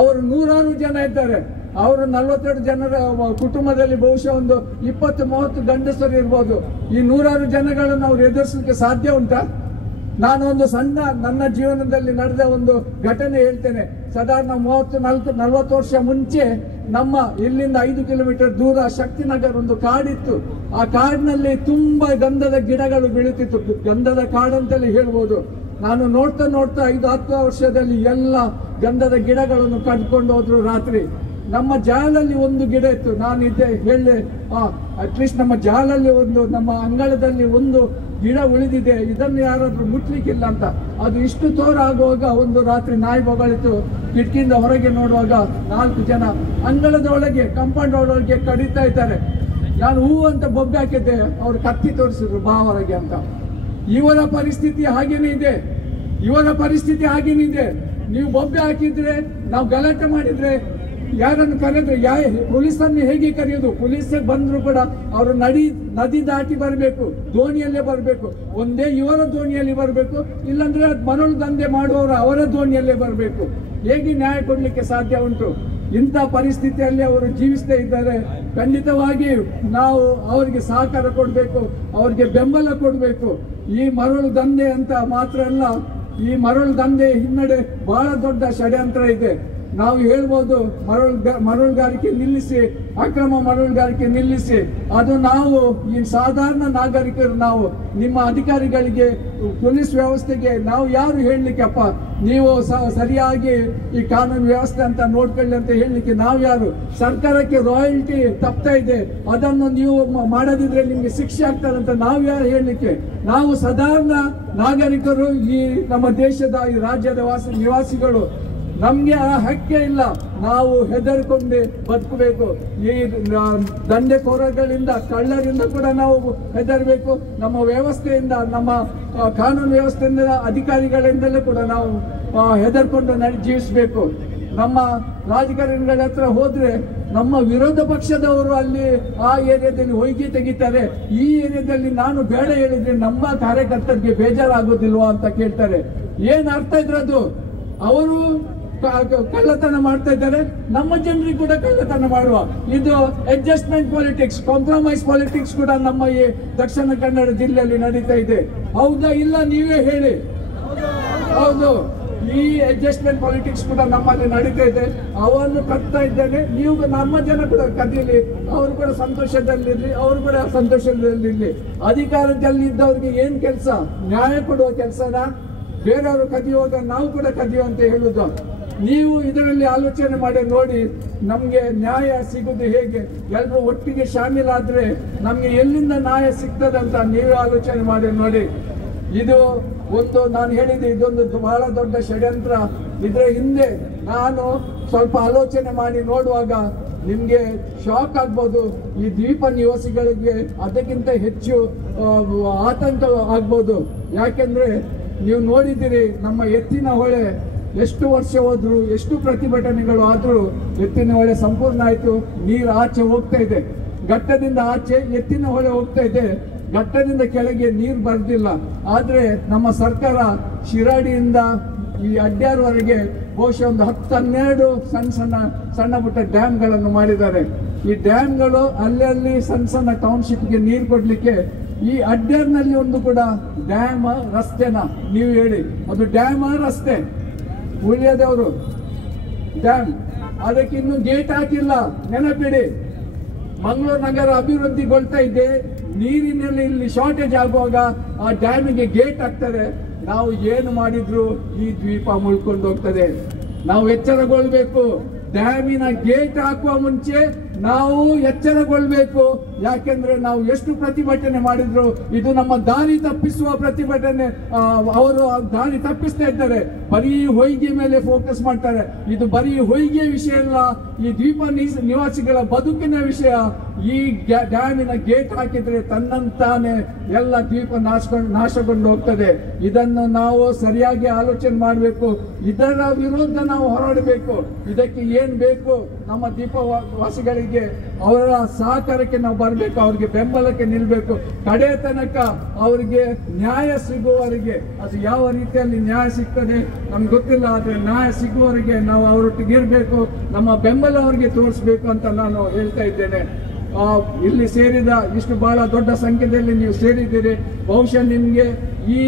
ಅವರು 100 ಜನ ಇದ್ದಾರೆ. ಅವರು 42 ಜನರ ಕುಟುಂಬದಲ್ಲಿ ಬಹುಶಃ ಒಂದು 20-30 ಗಂಡಸರು ಇರ್ಬೋದು. ಈ 100 ಜನಗಳನ್ನು ಅವ್ರು ಎದುರಿಸಲಿಕ್ಕೆ ಸಾಧ್ಯ ಉಂಟಾ? ನಾನು ಒಂದು ಸಣ್ಣ ನನ್ನ ಜೀವನದಲ್ಲಿ ನಡೆದ ಒಂದು ಘಟನೆ ಹೇಳ್ತೇನೆ. ಸಾಧಾರಣ 30-40 ವರ್ಷ ಮುಂಚೆ ನಮ್ಮ ಇಲ್ಲಿಂದ 5 ಕಿಲೋಮೀಟರ್ ದೂರ ಶಕ್ತಿನಗರ್ ಒಂದು ಕಾಡಿತ್ತು. ಆ ಕಾಡಿನಲ್ಲಿ ತುಂಬಾ ಗಂಧದ ಗಿಡಗಳು ಬೆಳೀತಿತ್ತು. ಗಂಧದ ಕಾಡಂತಲೇ ಹೇಳ್ಬೋದು. ನಾನು ನೋಡ್ತಾ 5-10 ವರ್ಷದಲ್ಲಿ ಎಲ್ಲ ಗಂಧದ ಗಿಡಗಳನ್ನು ಕಡ್ಕೊಂಡು ಹೋದ್ರು. ರಾತ್ರಿ ನಮ್ಮ ಜಾಲಲ್ಲಿ ಒಂದು ಗಿಡ ಇತ್ತು. ನಾನು ಹೇಳಿ ಅಟ್ಲೀಸ್ಟ್ ನಮ್ಮ ಜಾಲಲ್ಲಿ ನಮ್ಮ ಅಂಗಳದಲ್ಲಿ ಒಂದು ಗಿಡ ಉಳಿದಿದೆ, ಇದನ್ನು ಯಾರಾದ್ರೂ ಮುಟ್ಲಿಕ್ಕಿಲ್ಲ ಅಂತ. ಅದು ಇಷ್ಟು ತೋರ ಆಗುವಾಗ ಒಂದು ರಾತ್ರಿ ನಾಯಿ ಬೊಗಳಿತು. ಕಿಟಕಿಯಿಂದ ಹೊರಗೆ ನೋಡುವಾಗ 4 ಜನ ಅಂಗಳದ ಒಳಗೆ, ಕಾಂಪೌಂಡ್ ಒಳಗೆ ಕಡಿತಾ ಇದ್ದಾರೆ. ನಾನು ಹೂ ಅಂತ ಬೊಬ್ಬೆ ಹಾಕಿದ್ದೆ, ಅವ್ರು ಕತ್ತಿ ತೋರಿಸಿದ್ರು ಬಾ ಹೊರಗೆ ಅಂತ. ಇವರ ಪರಿಸ್ಥಿತಿ ಹಾಗೇನೇ ಇದೆ. ನೀವು ಬೊಬ್ಬೆ ಹಾಕಿದ್ರೆ, ನಾವು ಗಲಾಟೆ ಮಾಡಿದ್ರೆ, ಯಾರನ್ನು ಕರೆದ್ರೆ, ಪೊಲೀಸನ್ನು ಹೇಗೆ ಕರೆಯೋದು? ಪೊಲೀಸೇ ಬಂದ್ರು ಕೂಡ ಅವರು ನದಿ ದಾಟಿ ಬರಬೇಕು, ದೋಣಿಯಲ್ಲೇ ಬರಬೇಕು. ಒಂದೇ ಇವರ ದೋಣಿಯಲ್ಲಿ ಬರಬೇಕು, ಇಲ್ಲಾಂದ್ರೆ ಮರಳು ದಂಧೆ ಮಾಡುವವರು ಅವರ ದೋಣಿಯಲ್ಲೇ ಬರಬೇಕು. ಹೇಗೆ ನ್ಯಾಯ ಕೊಡ್ಲಿಕ್ಕೆ ಸಾಧ್ಯ ಉಂಟು? ಇಂಥ ಪರಿಸ್ಥಿತಿಯಲ್ಲಿ ಅವರು ಜೀವಿಸ್ತಾ ಇದ್ದಾರೆ. ಖಂಡಿತವಾಗಿ ನಾವು ಅವರಿಗೆ ಸಹಕಾರ ಕೊಡಬೇಕು, ಅವರಿಗೆ ಬೆಂಬಲ ಕೊಡಬೇಕು. ಈ ಮರಳು ದಂಧೆ ಅಂತ ಮಾತ್ರ ಅಲ್ಲ, ಈ ಮರಳು ದಂಧೆ ಹಿನ್ನಡೆ ಬಹಳ ದೊಡ್ಡ ಷಡ್ಯಂತ್ರ ಇದೆ. ನಾವು ಹೇಳ್ಬೋದು ಮರಳುಗಾರಿಕೆ ನಿಲ್ಲಿಸಿ, ಅಕ್ರಮ ಮರಳುಗಾರಿಕೆ ನಿಲ್ಲಿಸಿ. ಅದು ನಾವು ಈ ಸಾಧಾರಣ ನಾಗರಿಕರು, ನಾವು ನಿಮ್ಮ ಅಧಿಕಾರಿಗಳಿಗೆ, ಪೊಲೀಸ್ ವ್ಯವಸ್ಥೆಗೆ ನಾವು ಯಾರು ಹೇಳಲಿಕ್ಕೆಪ್ಪ, ನೀವು ಸರಿಯಾಗಿ ಈ ಕಾನೂನು ವ್ಯವಸ್ಥೆ ಅಂತ ನೋಡ್ಕೊಳ್ಳಿ ಅಂತ ಹೇಳಲಿಕ್ಕೆ ನಾವು ಯಾರು? ಸರ್ಕಾರಕ್ಕೆ ರಾಯಲ್ಟಿ ತಪ್ತಾ ಇದೆ, ಅದನ್ನು ನೀವು ಮಾಡದಿದ್ರೆ ನಿಮ್ಗೆ ಶಿಕ್ಷೆ ಆಗ್ತದೆ ಅಂತ ನಾವು ಯಾರು ಹೇಳಲಿಕ್ಕೆ? ನಾವು ಸಾಧಾರಣ ನಾಗರಿಕರು, ಈ ನಮ್ಮ ದೇಶದ ಈ ರಾಜ್ಯದ ನಿವಾಸಿಗಳು, ನಮ್ಗೆ ಆ ಹಕ್ಕೆ ಇಲ್ಲ. ನಾವು ಹೆದರ್ಕೊಂಡು ಬದುಕಬೇಕು. ಈ ದಂಧೆಕೋರಗಳಿಂದ, ಕಳ್ಳರಿಂದ ಕೂಡ ನಾವು ಹೆದರಬೇಕು. ನಮ್ಮ ವ್ಯವಸ್ಥೆಯಿಂದ, ನಮ್ಮ ಕಾನೂನು ವ್ಯವಸ್ಥೆಯಿಂದ, ಅಧಿಕಾರಿಗಳಿಂದಲೂ ಕೂಡ ನಾವು ಹೆದರ್ಕೊಂಡು ಜೀವಿಸಬೇಕು. ನಮ್ಮ ರಾಜಕಾರಣಿಗಳ ಹತ್ರ ಹೋದ್ರೆ ನಮ್ಮ ವಿರೋಧ ಪಕ್ಷದವರು ಅಲ್ಲಿ ಆ ಏರಿಯಾದಲ್ಲಿ ಹೊಯ್ಗೆ ತೆಗಿತಾರೆ, ಈ ಏರಿಯಾದಲ್ಲಿ ನಾನು ಬೇಡ ಹೇಳಿದ್ರೆ ನಮ್ಮ ಕಾರ್ಯಕರ್ತರಿಗೆ ಬೇಜಾರಾಗೋದಿಲ್ವಾ ಅಂತ ಕೇಳ್ತಾರೆ. ಏನ್ ಅರ್ಥ ಇದ್ರದು? ಅವರು ಕಳ್ಳತನ ಮಾಡ್ತಾ ಇದ್ದಾರೆ, ನಮ್ಮ ಜನರಿಗೆ ಕೂಡ ಕಳ್ಳತನ ಮಾಡುವ. ಇದು ಅಡ್ಜಸ್ಟ್ಮೆಂಟ್ ಪಾಲಿಟಿಕ್ಸ್, ಕಾಂಪ್ರಮೈಸ್ ಪಾಲಿಟಿಕ್ಸ್ ಕೂಡ ನಮ್ಮ ಈ ದಕ್ಷಿಣ ಕನ್ನಡ ಜಿಲ್ಲೆಯಲ್ಲಿ ನಡೀತಾ ಇದೆ. ಹೌದಾ ಇಲ್ಲ ನೀವೇ ಹೇಳಿ? ಹೌದು, ಈ ಅಡ್ಜಸ್ಟ್ಮೆಂಟ್ ಪಾಲಿಟಿಕ್ಸ್ ಕೂಡ ನಮ್ಮಲ್ಲಿ ನಡೀತಾ ಇದೆ. ಅವನ್ನು ಕಟ್ತಾ ಇದ್ದೇನೆ, ನೀವು ನಮ್ಮ ಜನ ಕೂಡ ಕದೀಲಿ, ಅವರು ಕೂಡ ಸಂತೋಷದಲ್ಲಿರ್ಲಿ, ಅವರು ಕೂಡ ಸಂತೋಷದಲ್ಲಿರ್ಲಿ. ಅಧಿಕಾರದಲ್ಲಿದ್ದವ್ರಿಗೆ ಏನ್ ಕೆಲಸ? ನ್ಯಾಯ ಕೊಡುವ ಕೆಲಸನ. ಬೇರೆಯವರು ಕದಿಯುವಾಗ ನಾವು ಕೂಡ ಕದಿಯೋ ಅಂತ ಹೇಳುದು. ನೀವು ಇದರಲ್ಲಿ ಆಲೋಚನೆ ಮಾಡಿ ನೋಡಿ, ನಮ್ಗೆ ನ್ಯಾಯ ಸಿಗುದು ಹೇಗೆ? ಎಲ್ಲರೂ ಒಟ್ಟಿಗೆ ಶಾಮೀಲಾದ್ರೆ ನಮ್ಗೆ ಎಲ್ಲಿಂದ ನ್ಯಾಯ ಸಿಗ್ತದೆ ಅಂತ ನೀವೇ ಆಲೋಚನೆ ಮಾಡಿ ನೋಡಿ. ಇದು ಒಂದು, ನಾನು ಹೇಳಿದೆ, ಇದೊಂದು ಬಹಳ ದೊಡ್ಡ ಷಡ್ಯಂತ್ರ. ಇದರ ಹಿಂದೆ ನಾನು ಸ್ವಲ್ಪ ಆಲೋಚನೆ ಮಾಡಿ ನೋಡುವಾಗ ನಿಮ್ಗೆ ಶಾಕ್ ಆಗ್ಬೋದು. ಈ ದ್ವೀಪ ನಿವಾಸಿಗಳಿಗೆ ಅದಕ್ಕಿಂತ ಹೆಚ್ಚು ಆತಂಕ ಆಗ್ಬೋದು. ಯಾಕೆಂದ್ರೆ ನೀವು ನೋಡಿದ್ದೀರಿ, ನಮ್ಮ ಎತ್ತಿನ ಹೊಳೆ ಎಷ್ಟು ವರ್ಷ ಹೋದ್ರು, ಎಷ್ಟು ಪ್ರತಿಭಟನೆಗಳು ಆದ್ರೂ ಎತ್ತಿನ ಹೊಳೆ ಸಂಪೂರ್ಣ ಆಯ್ತು. ನೀರು ಆಚೆ ಹೋಗ್ತಾ ಇದೆ, ಘಟ್ಟದಿಂದ ಆಚೆ ಎತ್ತಿನ ಹೊಳೆ ಹೋಗ್ತಾ ಇದೆ, ಘಟ್ಟದಿಂದ ಕೆಳಗೆ ನೀರು ಬರ್ದಿಲ್ಲ. ಆದ್ರೆ ನಮ್ಮ ಸರ್ಕಾರ ಶಿರಾಡಿಯಿಂದ ಈ ಅಡ್ಯಾರ್ವರೆಗೆ ಬಹುಶಃ ಒಂದು 10-12 ಸಣ್ಣ ಪುಟ್ಟ ಡ್ಯಾಮ್ಗಳನ್ನು ಮಾಡಿದ್ದಾರೆ. ಈ ಡ್ಯಾಮ್ಗಳು ಅಲ್ಲಲ್ಲಿ ಸಣ್ಣ ಟೌನ್ಶಿಪ್ಗೆ ನೀರು ಕೊಡ್ಲಿಕ್ಕೆ, ಈ ಅಡ್ಯಾರ್ನಲ್ಲಿ ಒಂದು ಕೂಡ ಡ್ಯಾಮ್ ರಸ್ತೆನ ನೀವು ಹೇಳಿ, ಅದು ಡ್ಯಾಮ್ ರಸ್ತೆ? ಉಳಿಯದವರು ಡ್ಯಾಮ್, ಅದಕ್ಕೆ ಇನ್ನು ಗೇಟ್ ಹಾಕಿಲ್ಲ. ನೆನಪಿಡಿ, ಮಂಗಳೂರು ನಗರ ಅಭಿವೃದ್ಧಿಗೊಳ್ತಾ ಇದೆ, ನೀರಿನಲ್ಲಿ ಇಲ್ಲಿ ಶಾರ್ಟೇಜ್ ಆಗುವಾಗ ಆ ಡ್ಯಾಮಿಗೆ ಗೇಟ್ ಹಾಕ್ತಾರೆ. ನಾವು ಏನು ಮಾಡಿದ್ರು ಈ ದ್ವೀಪ ಮುಳ್ಕೊಂಡು ಹೋಗ್ತದೆ. ನಾವು ಎಚ್ಚರಗೊಳ್ಬೇಕು. ಡ್ಯಾಮಿನ ಗೇಟ್ ಹಾಕುವ ಮುಂಚೆ ನಾವು ಎಚ್ಚರಗೊಳ್ಬೇಕು. ಯಾಕೆಂದ್ರೆ ನಾವು ಎಷ್ಟು ಪ್ರತಿಭಟನೆ ಮಾಡಿದ್ರು ಇದು ನಮ್ಮ ದಾರಿ ತಪ್ಪಿಸುವ ಪ್ರತಿಭಟನೆ. ಅವರು ದಾರಿ ತಪ್ಪಿಸ್ತಾ ಇದ್ದಾರೆ, ಬರೀ ಹೊಯ್ಗೆ ಮೇಲೆ ಫೋಕಸ್ ಮಾಡ್ತಾರೆ. ಇದು ಬರೀ ಹೊಯ್ಗೆ ವಿಷಯ ಅಲ್ಲ, ಈ ದ್ವೀಪ ನಿವಾಸಿಗಳ ಬದುಕಿನ ವಿಷಯ. ಈ ಡ್ಯಾಮಿನ ಗೇಟ್ ಹಾಕಿದ್ರೆ ತನ್ನಂತಾನೆ ಎಲ್ಲ ದ್ವೀಪ ನಾಶಗೊಂಡು ಹೋಗ್ತದೆ. ಇದನ್ನು ನಾವು ಸರಿಯಾಗಿ ಆಲೋಚನೆ ಮಾಡಬೇಕು. ಇದರ ವಿರುದ್ಧ ನಾವು ಹೋರಾಡಬೇಕು. ಇದಕ್ಕೆ ಏನ್ ಬೇಕು? ನಮ್ಮ ದ್ವೀಪವಾಸಿಗಳಿಗೆ ಅವರ ಸಹಕಾರಕ್ಕೆ ನಾವು ಬರಬೇಕು, ಅವ್ರಿಗೆ ಬೆಂಬಲಕ್ಕೆ ನಿಲ್ಬೇಕು. ಕಡೆ ತನಕ ಅವರಿಗೆ ನ್ಯಾಯ ಸಿಗುವವರೆಗೆ, ಅದು ಯಾವ ರೀತಿಯಲ್ಲಿ ನ್ಯಾಯ ಸಿಗ್ತದೆ ನಮ್ಗೆ ಗೊತ್ತಿಲ್ಲ, ಆದ್ರೆ ನ್ಯಾಯ ಸಿಗುವವರೆಗೆ ನಾವು ಅವರೊಟ್ಟಿಗೆ ಇರಬೇಕು, ನಮ್ಮ ಬೆಂಬಲ ಅವರಿಗೆ ತೋರಿಸ್ಬೇಕು ಅಂತ ನಾನು ಹೇಳ್ತಾ ಇದ್ದೇನೆ. ಇಲ್ಲಿ ಸೇರಿದ ಇಷ್ಟು ಬಹಳ ದೊಡ್ಡ ಸಂಖ್ಯೆಯಲ್ಲಿ ನೀವು ಸೇರಿದ್ದೀರಿ. ಬಹುಶಃ ನಿಮ್ಗೆ ಈ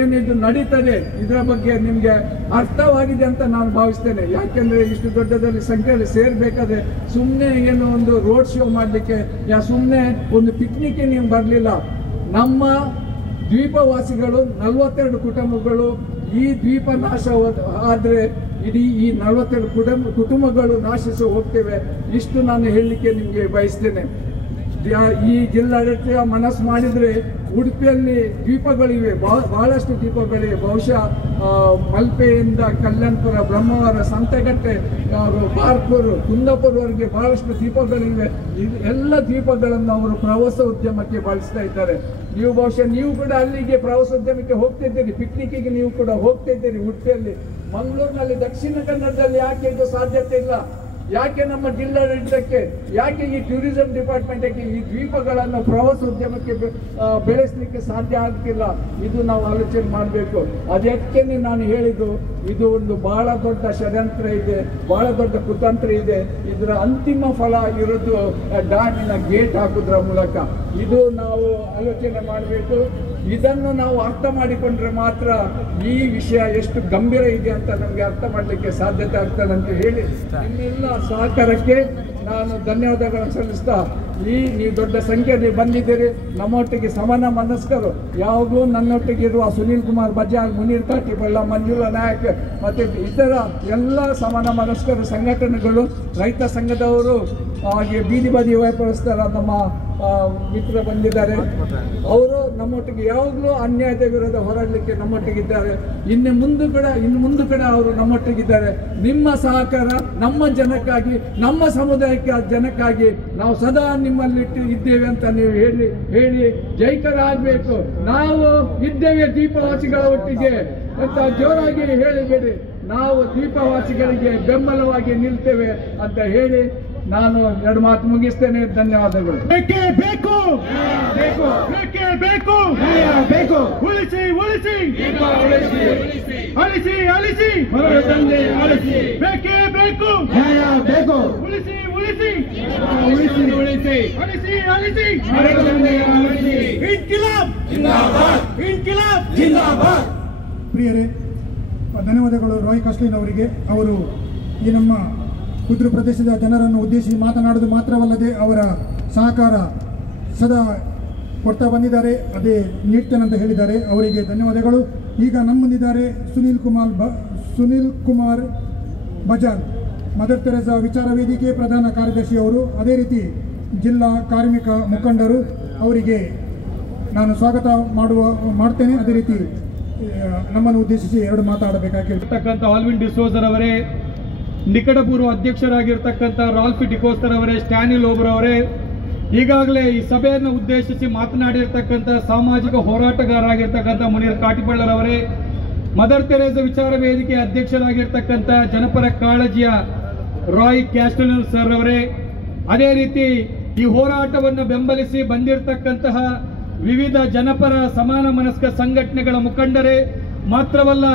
ಏನಿದು ನಡೀತದೆ ಇದರ ಬಗ್ಗೆ ನಿಮ್ಗೆ ಅರ್ಥವಾಗಿದೆ ಅಂತ ನಾನು ಭಾವಿಸ್ತೇನೆ. ಯಾಕೆಂದ್ರೆ ಇಷ್ಟು ದೊಡ್ಡದಲ್ಲಿ ಸಂಖ್ಯೆಯಲ್ಲಿ ಸೇರ್ಬೇಕಾದ್ರೆ ಸುಮ್ಮನೆ ಏನೋ ಒಂದು ರೋಡ್ ಶೋ ಮಾಡ್ಲಿಕ್ಕೆ, ಸುಮ್ಮನೆ ಒಂದು ಪಿಕ್ನಿಕ್ಗೆ ನೀವು ಬರಲಿಲ್ಲ. ನಮ್ಮ ದ್ವೀಪವಾಸಿಗಳು 42 ಕುಟುಂಬಗಳು ಈ ದ್ವೀಪ ನಾಶ ಆದ್ರೆ ಇಡೀ ಈ 42 ಕುಟುಂಬಗಳು ನಾಶಿಸಿ ಹೋಗ್ತೇವೆ. ಇಷ್ಟು ನಾನು ಹೇಳಲಿಕ್ಕೆ ನಿಮ್ಗೆ ಬಯಸ್ತೇನೆ. ಈ ಜಿಲ್ಲಾಡಳಿತ ಮನಸ್ಸು ಮಾಡಿದ್ರೆ ಉಡುಪಿಯಲ್ಲಿ ದ್ವೀಪಗಳಿವೆ, ಬಹಳಷ್ಟು ದ್ವೀಪಗಳಿವೆ. ಬಹುಶಃ ಮಲ್ಪೆಯಿಂದ ಕಲ್ಯಾಣಪುರ, ಬ್ರಹ್ಮವರ, ಸಂತೆಗಟ್ಟೆ, ಬಾರ್ಪುರ್, ಕುಂದಾಪುರವರೆಗೆ ಬಹಳಷ್ಟು ದ್ವೀಪಗಳಿವೆ. ಎಲ್ಲ ದ್ವೀಪಗಳನ್ನು ಅವರು ಪ್ರವಾಸ ಉದ್ಯಮಕ್ಕೆ ಬಳಸ್ತಾ ಇದ್ದಾರೆ. ನೀವು ಬಹುಶಃ ನೀವು ಕೂಡ ಅಲ್ಲಿಗೆ ಪ್ರವಾಸೋದ್ಯಮಕ್ಕೆ ಹೋಗ್ತಿದ್ದೀರಿ, ಪಿಕ್ನಿಕ್ಗೆ ನೀವು ಕೂಡ ಹೋಗ್ತಾ ಇದ್ದೀರಿ ಉಡುಪಿಯಲ್ಲಿ. ಮಂಗಳೂರಿನಲ್ಲಿ, ದಕ್ಷಿಣ ಕನ್ನಡದಲ್ಲಿ ಯಾಕೆ ಇದು ಸಾಧ್ಯತೆ ಇಲ್ಲ? ಯಾಕೆ ನಮ್ಮ ಜಿಲ್ಲಾಡಳಿತಕ್ಕೆ, ಯಾಕೆ ಈ ಟೂರಿಸಂ ಡಿಪಾರ್ಟ್ಮೆಂಟ್ಗೆ ಈ ದ್ವೀಪಗಳನ್ನು ಪ್ರವಾಸೋದ್ಯಮಕ್ಕೆ ಬೆಳೆಸಲಿಕ್ಕೆ ಸಾಧ್ಯ ಆಗ್ತಿಲ್ಲ? ಇದು ನಾವು ಆಲೋಚನೆ ಮಾಡಬೇಕು. ಅದಕ್ಕೆ ನಾನು ಹೇಳಿದ್ದು, ಇದು ಒಂದು ಬಹಳ ದೊಡ್ಡ ಷಡ್ಯಂತ್ರ ಇದೆ, ಬಹಳ ದೊಡ್ಡ ಕುತಂತ್ರ ಇದೆ. ಇದರ ಅಂತಿಮ ಫಲ ಇರೋದು ಡ್ಯಾಮಿನ ಗೇಟ್ ಹಾಕುವುದರ ಮೂಲಕ. ಇದು ನಾವು ಆಲೋಚನೆ ಮಾಡಬೇಕು. ಇದನ್ನು ನಾವು ಅರ್ಥ ಮಾಡಿಕೊಂಡ್ರೆ ಮಾತ್ರ ಈ ವಿಷಯ ಎಷ್ಟು ಗಂಭೀರ ಇದೆ ಅಂತ ನಮಗೆ ಅರ್ಥ ಮಾಡಲಿಕ್ಕೆ ಸಾಧ್ಯತೆ ಆಗ್ತದೆ ಅಂತ ಹೇಳಿ ನಿಮ್ಮೆಲ್ಲ ಸಹಕಾರಕ್ಕೆ ನಾನು ಧನ್ಯವಾದಗಳನ್ನು ಸಲ್ಲಿಸ್ತಾ ನೀವು ದೊಡ್ಡ ಸಂಖ್ಯೆಯಲ್ಲಿ ಬಂದಿದ್ದೀರಿ. ನಮ್ಮೊಟ್ಟಿಗೆ ಸಮಾನ ಮನಸ್ಕರು ಯಾವಾಗಲೂ ನನ್ನೊಟ್ಟಿಗೆ ಇರುವ ಸುನೀಲ್ ಕುಮಾರ್ ಬಜಾರ್, ಮುನೀರ್ ಕಾಟಿಬಳ್ಳ, ಮಂಜುಳಾ ನಾಯಕ್ ಮತ್ತು ಇತರ ಎಲ್ಲ ಸಮಾನ ಮನಸ್ಕರು ಸಂಘಟನೆಗಳು, ರೈತ ಸಂಘದವರು, ಹಾಗೆ ಬೀದಿ ಬದಿ ವ್ಯಾಪಾರಸ್ಥರ ನಮ್ಮ ಮಿತ್ರ ಬಂದಿದ್ದಾರೆ. ಅವರು ನಮ್ಮೊಟ್ಟಿಗೆ ಯಾವಾಗಲೂ ಅನ್ಯಾಯದ ವಿರುದ್ಧ ಹೋರಾಡಲಿಕ್ಕೆ ನಮ್ಮೊಟ್ಟಿಗಿದ್ದಾರೆ. ಇನ್ನು ಮುಂದೆ ಕೂಡ ಅವರು ನಮ್ಮೊಟ್ಟಿಗಿದ್ದಾರೆ. ನಿಮ್ಮ ಸಹಕಾರ ನಮ್ಮ ಜನಕ್ಕಾಗಿ, ನಮ್ಮ ಸಮುದಾಯಕ್ಕೆ ಜನಕ್ಕಾಗಿ ನಾವು ಸದಾ ನಿಮ್ಮಲ್ಲಿ ಇದ್ದೇವೆ ಅಂತ ನೀವು ಹೇಳಿ ಜೈಕರಾಗಬೇಕು. ನಾವು ಇದ್ದೇವೆ ದೀಪವಾಸಿಗಳ ಒಟ್ಟಿಗೆ ಅಂತ ಜೋರಾಗಿ ಹೇಳಿಬೇಡಿ. ನಾವು ದೀಪವಾಸಿಗಳಿಗೆ ಬೆಂಬಲವಾಗಿ ನಿಲ್ತೇವೆ ಅಂತ ಹೇಳಿ ನಾನು ಎರಡು ಮಾತು ಮುಗಿಸ್ತೇನೆ. ಧನ್ಯವಾದಗಳು. ಬೇಕೇ ಬೇಕು, ಬೇಕು ಬೇಕೇ ಬೇಕು, ಬೇಕು. ಉಳಿಸಿ ಉಳಿಸಿ, ಅಳಿಸಿ ಅಳಿಸಿ ತಂದೆ ಅಳಿಸಿ. ಬೇಕೇ ಬೇಕು, ಬೇಕು. ಉಳಿಸಿ ಉಳಿಸಿ, ಉಳಿಸಿ ಅಳಿಸಿ ಅಳಿಸಿ. ತಂದೆ ಅಳಿಸಿ. ಇನ್ಕಿಲಾಬ್ ಜಿಂದಾಬಾದ್, ಇನ್ಕಿಲಾಬ್ ಜಿಂದಾಬಾದ್. ಪ್ರಿಯರೇ, ಧನ್ಯವಾದಗಳು ರಾಯ್ ಕಾಸ್ಲಿನ್ ಅವರಿಗೆ. ಅವರು ಈ ನಮ್ಮ ಕುದ್ರು ಪ್ರದೇಶದ ಜನರನ್ನು ಉದ್ದೇಶಿಸಿ ಮಾತನಾಡುವುದು ಮಾತ್ರವಲ್ಲದೆ ಅವರ ಸಹಕಾರ ಸದಾ ಕೊಡ್ತಾ ಬಂದಿದ್ದಾರೆ, ಅದೇ ನೀಡ್ತೇನೆಂತ ಹೇಳಿದ್ದಾರೆ. ಅವರಿಗೆ ಧನ್ಯವಾದಗಳು. ಈಗ ನಮ್ಮ ಮುಂದಿದ್ದಾರೆ ಸುನೀಲ್ ಕುಮಾರ್ ಬಜಾರ್, ಮದರ್ ತೆರೇಸಾ ವಿಚಾರ ವೇದಿಕೆ ಪ್ರಧಾನ ಕಾರ್ಯದರ್ಶಿ ಅವರು. ಅದೇ ರೀತಿ ಜಿಲ್ಲಾ ಕಾರ್ಮಿಕ ಮುಖಂಡರು. ಅವರಿಗೆ ನಾನು ಸ್ವಾಗತ ಮಾಡ್ತೇನೆ. ಅದೇ ರೀತಿ ನಮ್ಮನ್ನು ಉದ್ದೇಶಿಸಿ ಎರಡು ಮಾತಾಡಬೇಕಾಗಿರ್ತಕ್ಕಂಥ ಆಲ್ವಿನ್ ಡಿಸೋಜರ್ ಅವರೇ, ನಿಕಟಪೂರ್ವ ಅಧ್ಯಕ್ಷರಾಗಿರ್ತಕ್ಕಂಥ ರಾಲ್ಫ್ ಡಿಕೋಸ್ಟರ್ ಅವರೇ, ಸ್ಟ್ಯಾನಿ ಲೋಬ್ರ್ ಅವರೇ, ಈಗಾಗಲೇ ಈ ಸಭೆಯನ್ನು ಉದ್ದೇಶಿಸಿ ಮಾತನಾಡಿರ್ತಕ್ಕಂಥ ಸಾಮಾಜಿಕ ಹೋರಾಟಗಾರರಾಗಿರ್ತಕ್ಕಂಥ ಮುನೀರ್ ಕಾಟಿಬಳ್ಳರವರೇ, ಮದರ್ ತೆರೇಸಾ ವಿಚಾರ ವೇದಿಕೆ ಅಧ್ಯಕ್ಷರಾಗಿರ್ತಕ್ಕಂಥ ಜನಪರ ಕಾಳಜಿಯ ರಾಯ್ ಕ್ಯಾಸ್ಟನರ್ ಸರ್ ಅವರೇ, ಅದೇ ರೀತಿ ಈ ಹೋರಾಟವನ್ನು ಬೆಂಬಲಿಸಿ ಬಂದಿರತಕ್ಕಂತಹ ವಿವಿಧ ಜನಪರ ಸಮಾನ ಮನಸ್ಕ ಸಂಘಟನೆಗಳ ಮುಖಂಡರೇ, ಮಾತ್ರವಲ್ಲ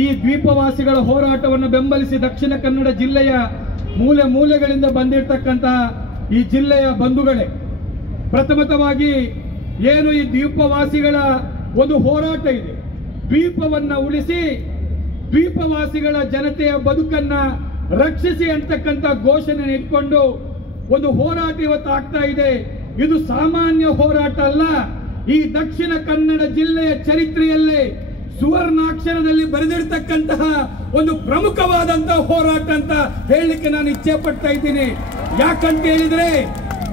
ಈ ದ್ವೀಪವಾಸಿಗಳ ಹೋರಾಟವನ್ನು ಬೆಂಬಲಿಸಿ ದಕ್ಷಿಣ ಕನ್ನಡ ಜಿಲ್ಲೆಯ ಮೂಲೆ ಮೂಲೆಗಳಿಂದ ಬಂದಿರತಕ್ಕಂತಹ ಈ ಜಿಲ್ಲೆಯ ಬಂಧುಗಳೇ, ಪ್ರಥಮತವಾಗಿ ಏನು ಈ ದ್ವೀಪವಾಸಿಗಳ ಒಂದು ಹೋರಾಟ ಇದೆ, ದ್ವೀಪವನ್ನ ಉಳಿಸಿ ದ್ವೀಪವಾಸಿಗಳ ಜನತೆಯ ಬದುಕನ್ನ ರಕ್ಷಿಸಿ ಅಂತಕ್ಕಂಥ ಘೋಷಣೆ ಇಟ್ಕೊಂಡು ಒಂದು ಹೋರಾಟ ಇವತ್ತು ಆಗ್ತಾ ಇದೆ. ಇದು ಸಾಮಾನ್ಯ ಹೋರಾಟ ಅಲ್ಲ. ಈ ದಕ್ಷಿಣ ಕನ್ನಡ ಜಿಲ್ಲೆಯ ಚರಿತ್ರೆಯಲ್ಲೇ ಸುವರ್ಣಾಕ್ಷರದಲ್ಲಿ ಬರೆದಿರ್ತಕ್ಕಂತಹ ಒಂದು ಪ್ರಮುಖವಾದಂತಹ ಹೋರಾಟ ಅಂತ ಹೇಳಲಿಕ್ಕೆ ನಾನು ಇಚ್ಛೆ ಪಡ್ತಾ ಇದ್ದೀನಿ. ಯಾಕಂತ ಹೇಳಿದ್ರೆ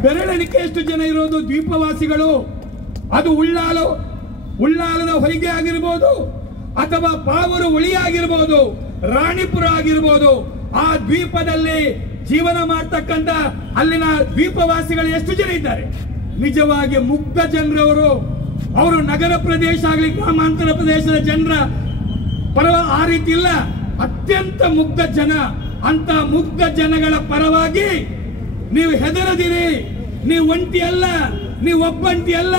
ಬೆರಳೆಣಿಕೆಯಷ್ಟು ಜನ ಇರೋದು ದ್ವೀಪವಾಸಿಗಳು. ಅದು ಉಳ್ಳಾಲದ ಹೊಯ್ಗೆ ಆಗಿರ್ಬೋದು, ಅಥವಾ ಪಾವೂರು ಉಳಿ ಆಗಿರ್ಬೋದು, ರಾಣಿಪುರ ಆಗಿರ್ಬೋದು. ಆ ದ್ವೀಪದಲ್ಲಿ ಜೀವನ ಮಾಡ್ತಕ್ಕಂಥ ಅಲ್ಲಿನ ದ್ವೀಪವಾಸಿಗಳು ಎಷ್ಟು ಜನ ಇದ್ದಾರೆ? ನಿಜವಾಗಿ ಮುಗ್ಧ ಜನರವರು. ಅವರು ನಗರ ಪ್ರದೇಶ ಆಗಲಿ ಗ್ರಾಮಾಂತರ ಪ್ರದೇಶದ ಜನರ ಪರವ ಆ ರೀತಿ ಇಲ್ಲ, ಅತ್ಯಂತ ಮುಗ್ಧ ಜನ. ಅಂತ ಮುಗ್ಧ ಜನಗಳ ಪರವಾಗಿ ನೀವು ಹೆದರದಿರಿ. ನೀವು ಒಂಟಿ ಅಲ್ಲ, ನೀವು ಒಬ್ಬಂಟಿ ಅಲ್ಲ.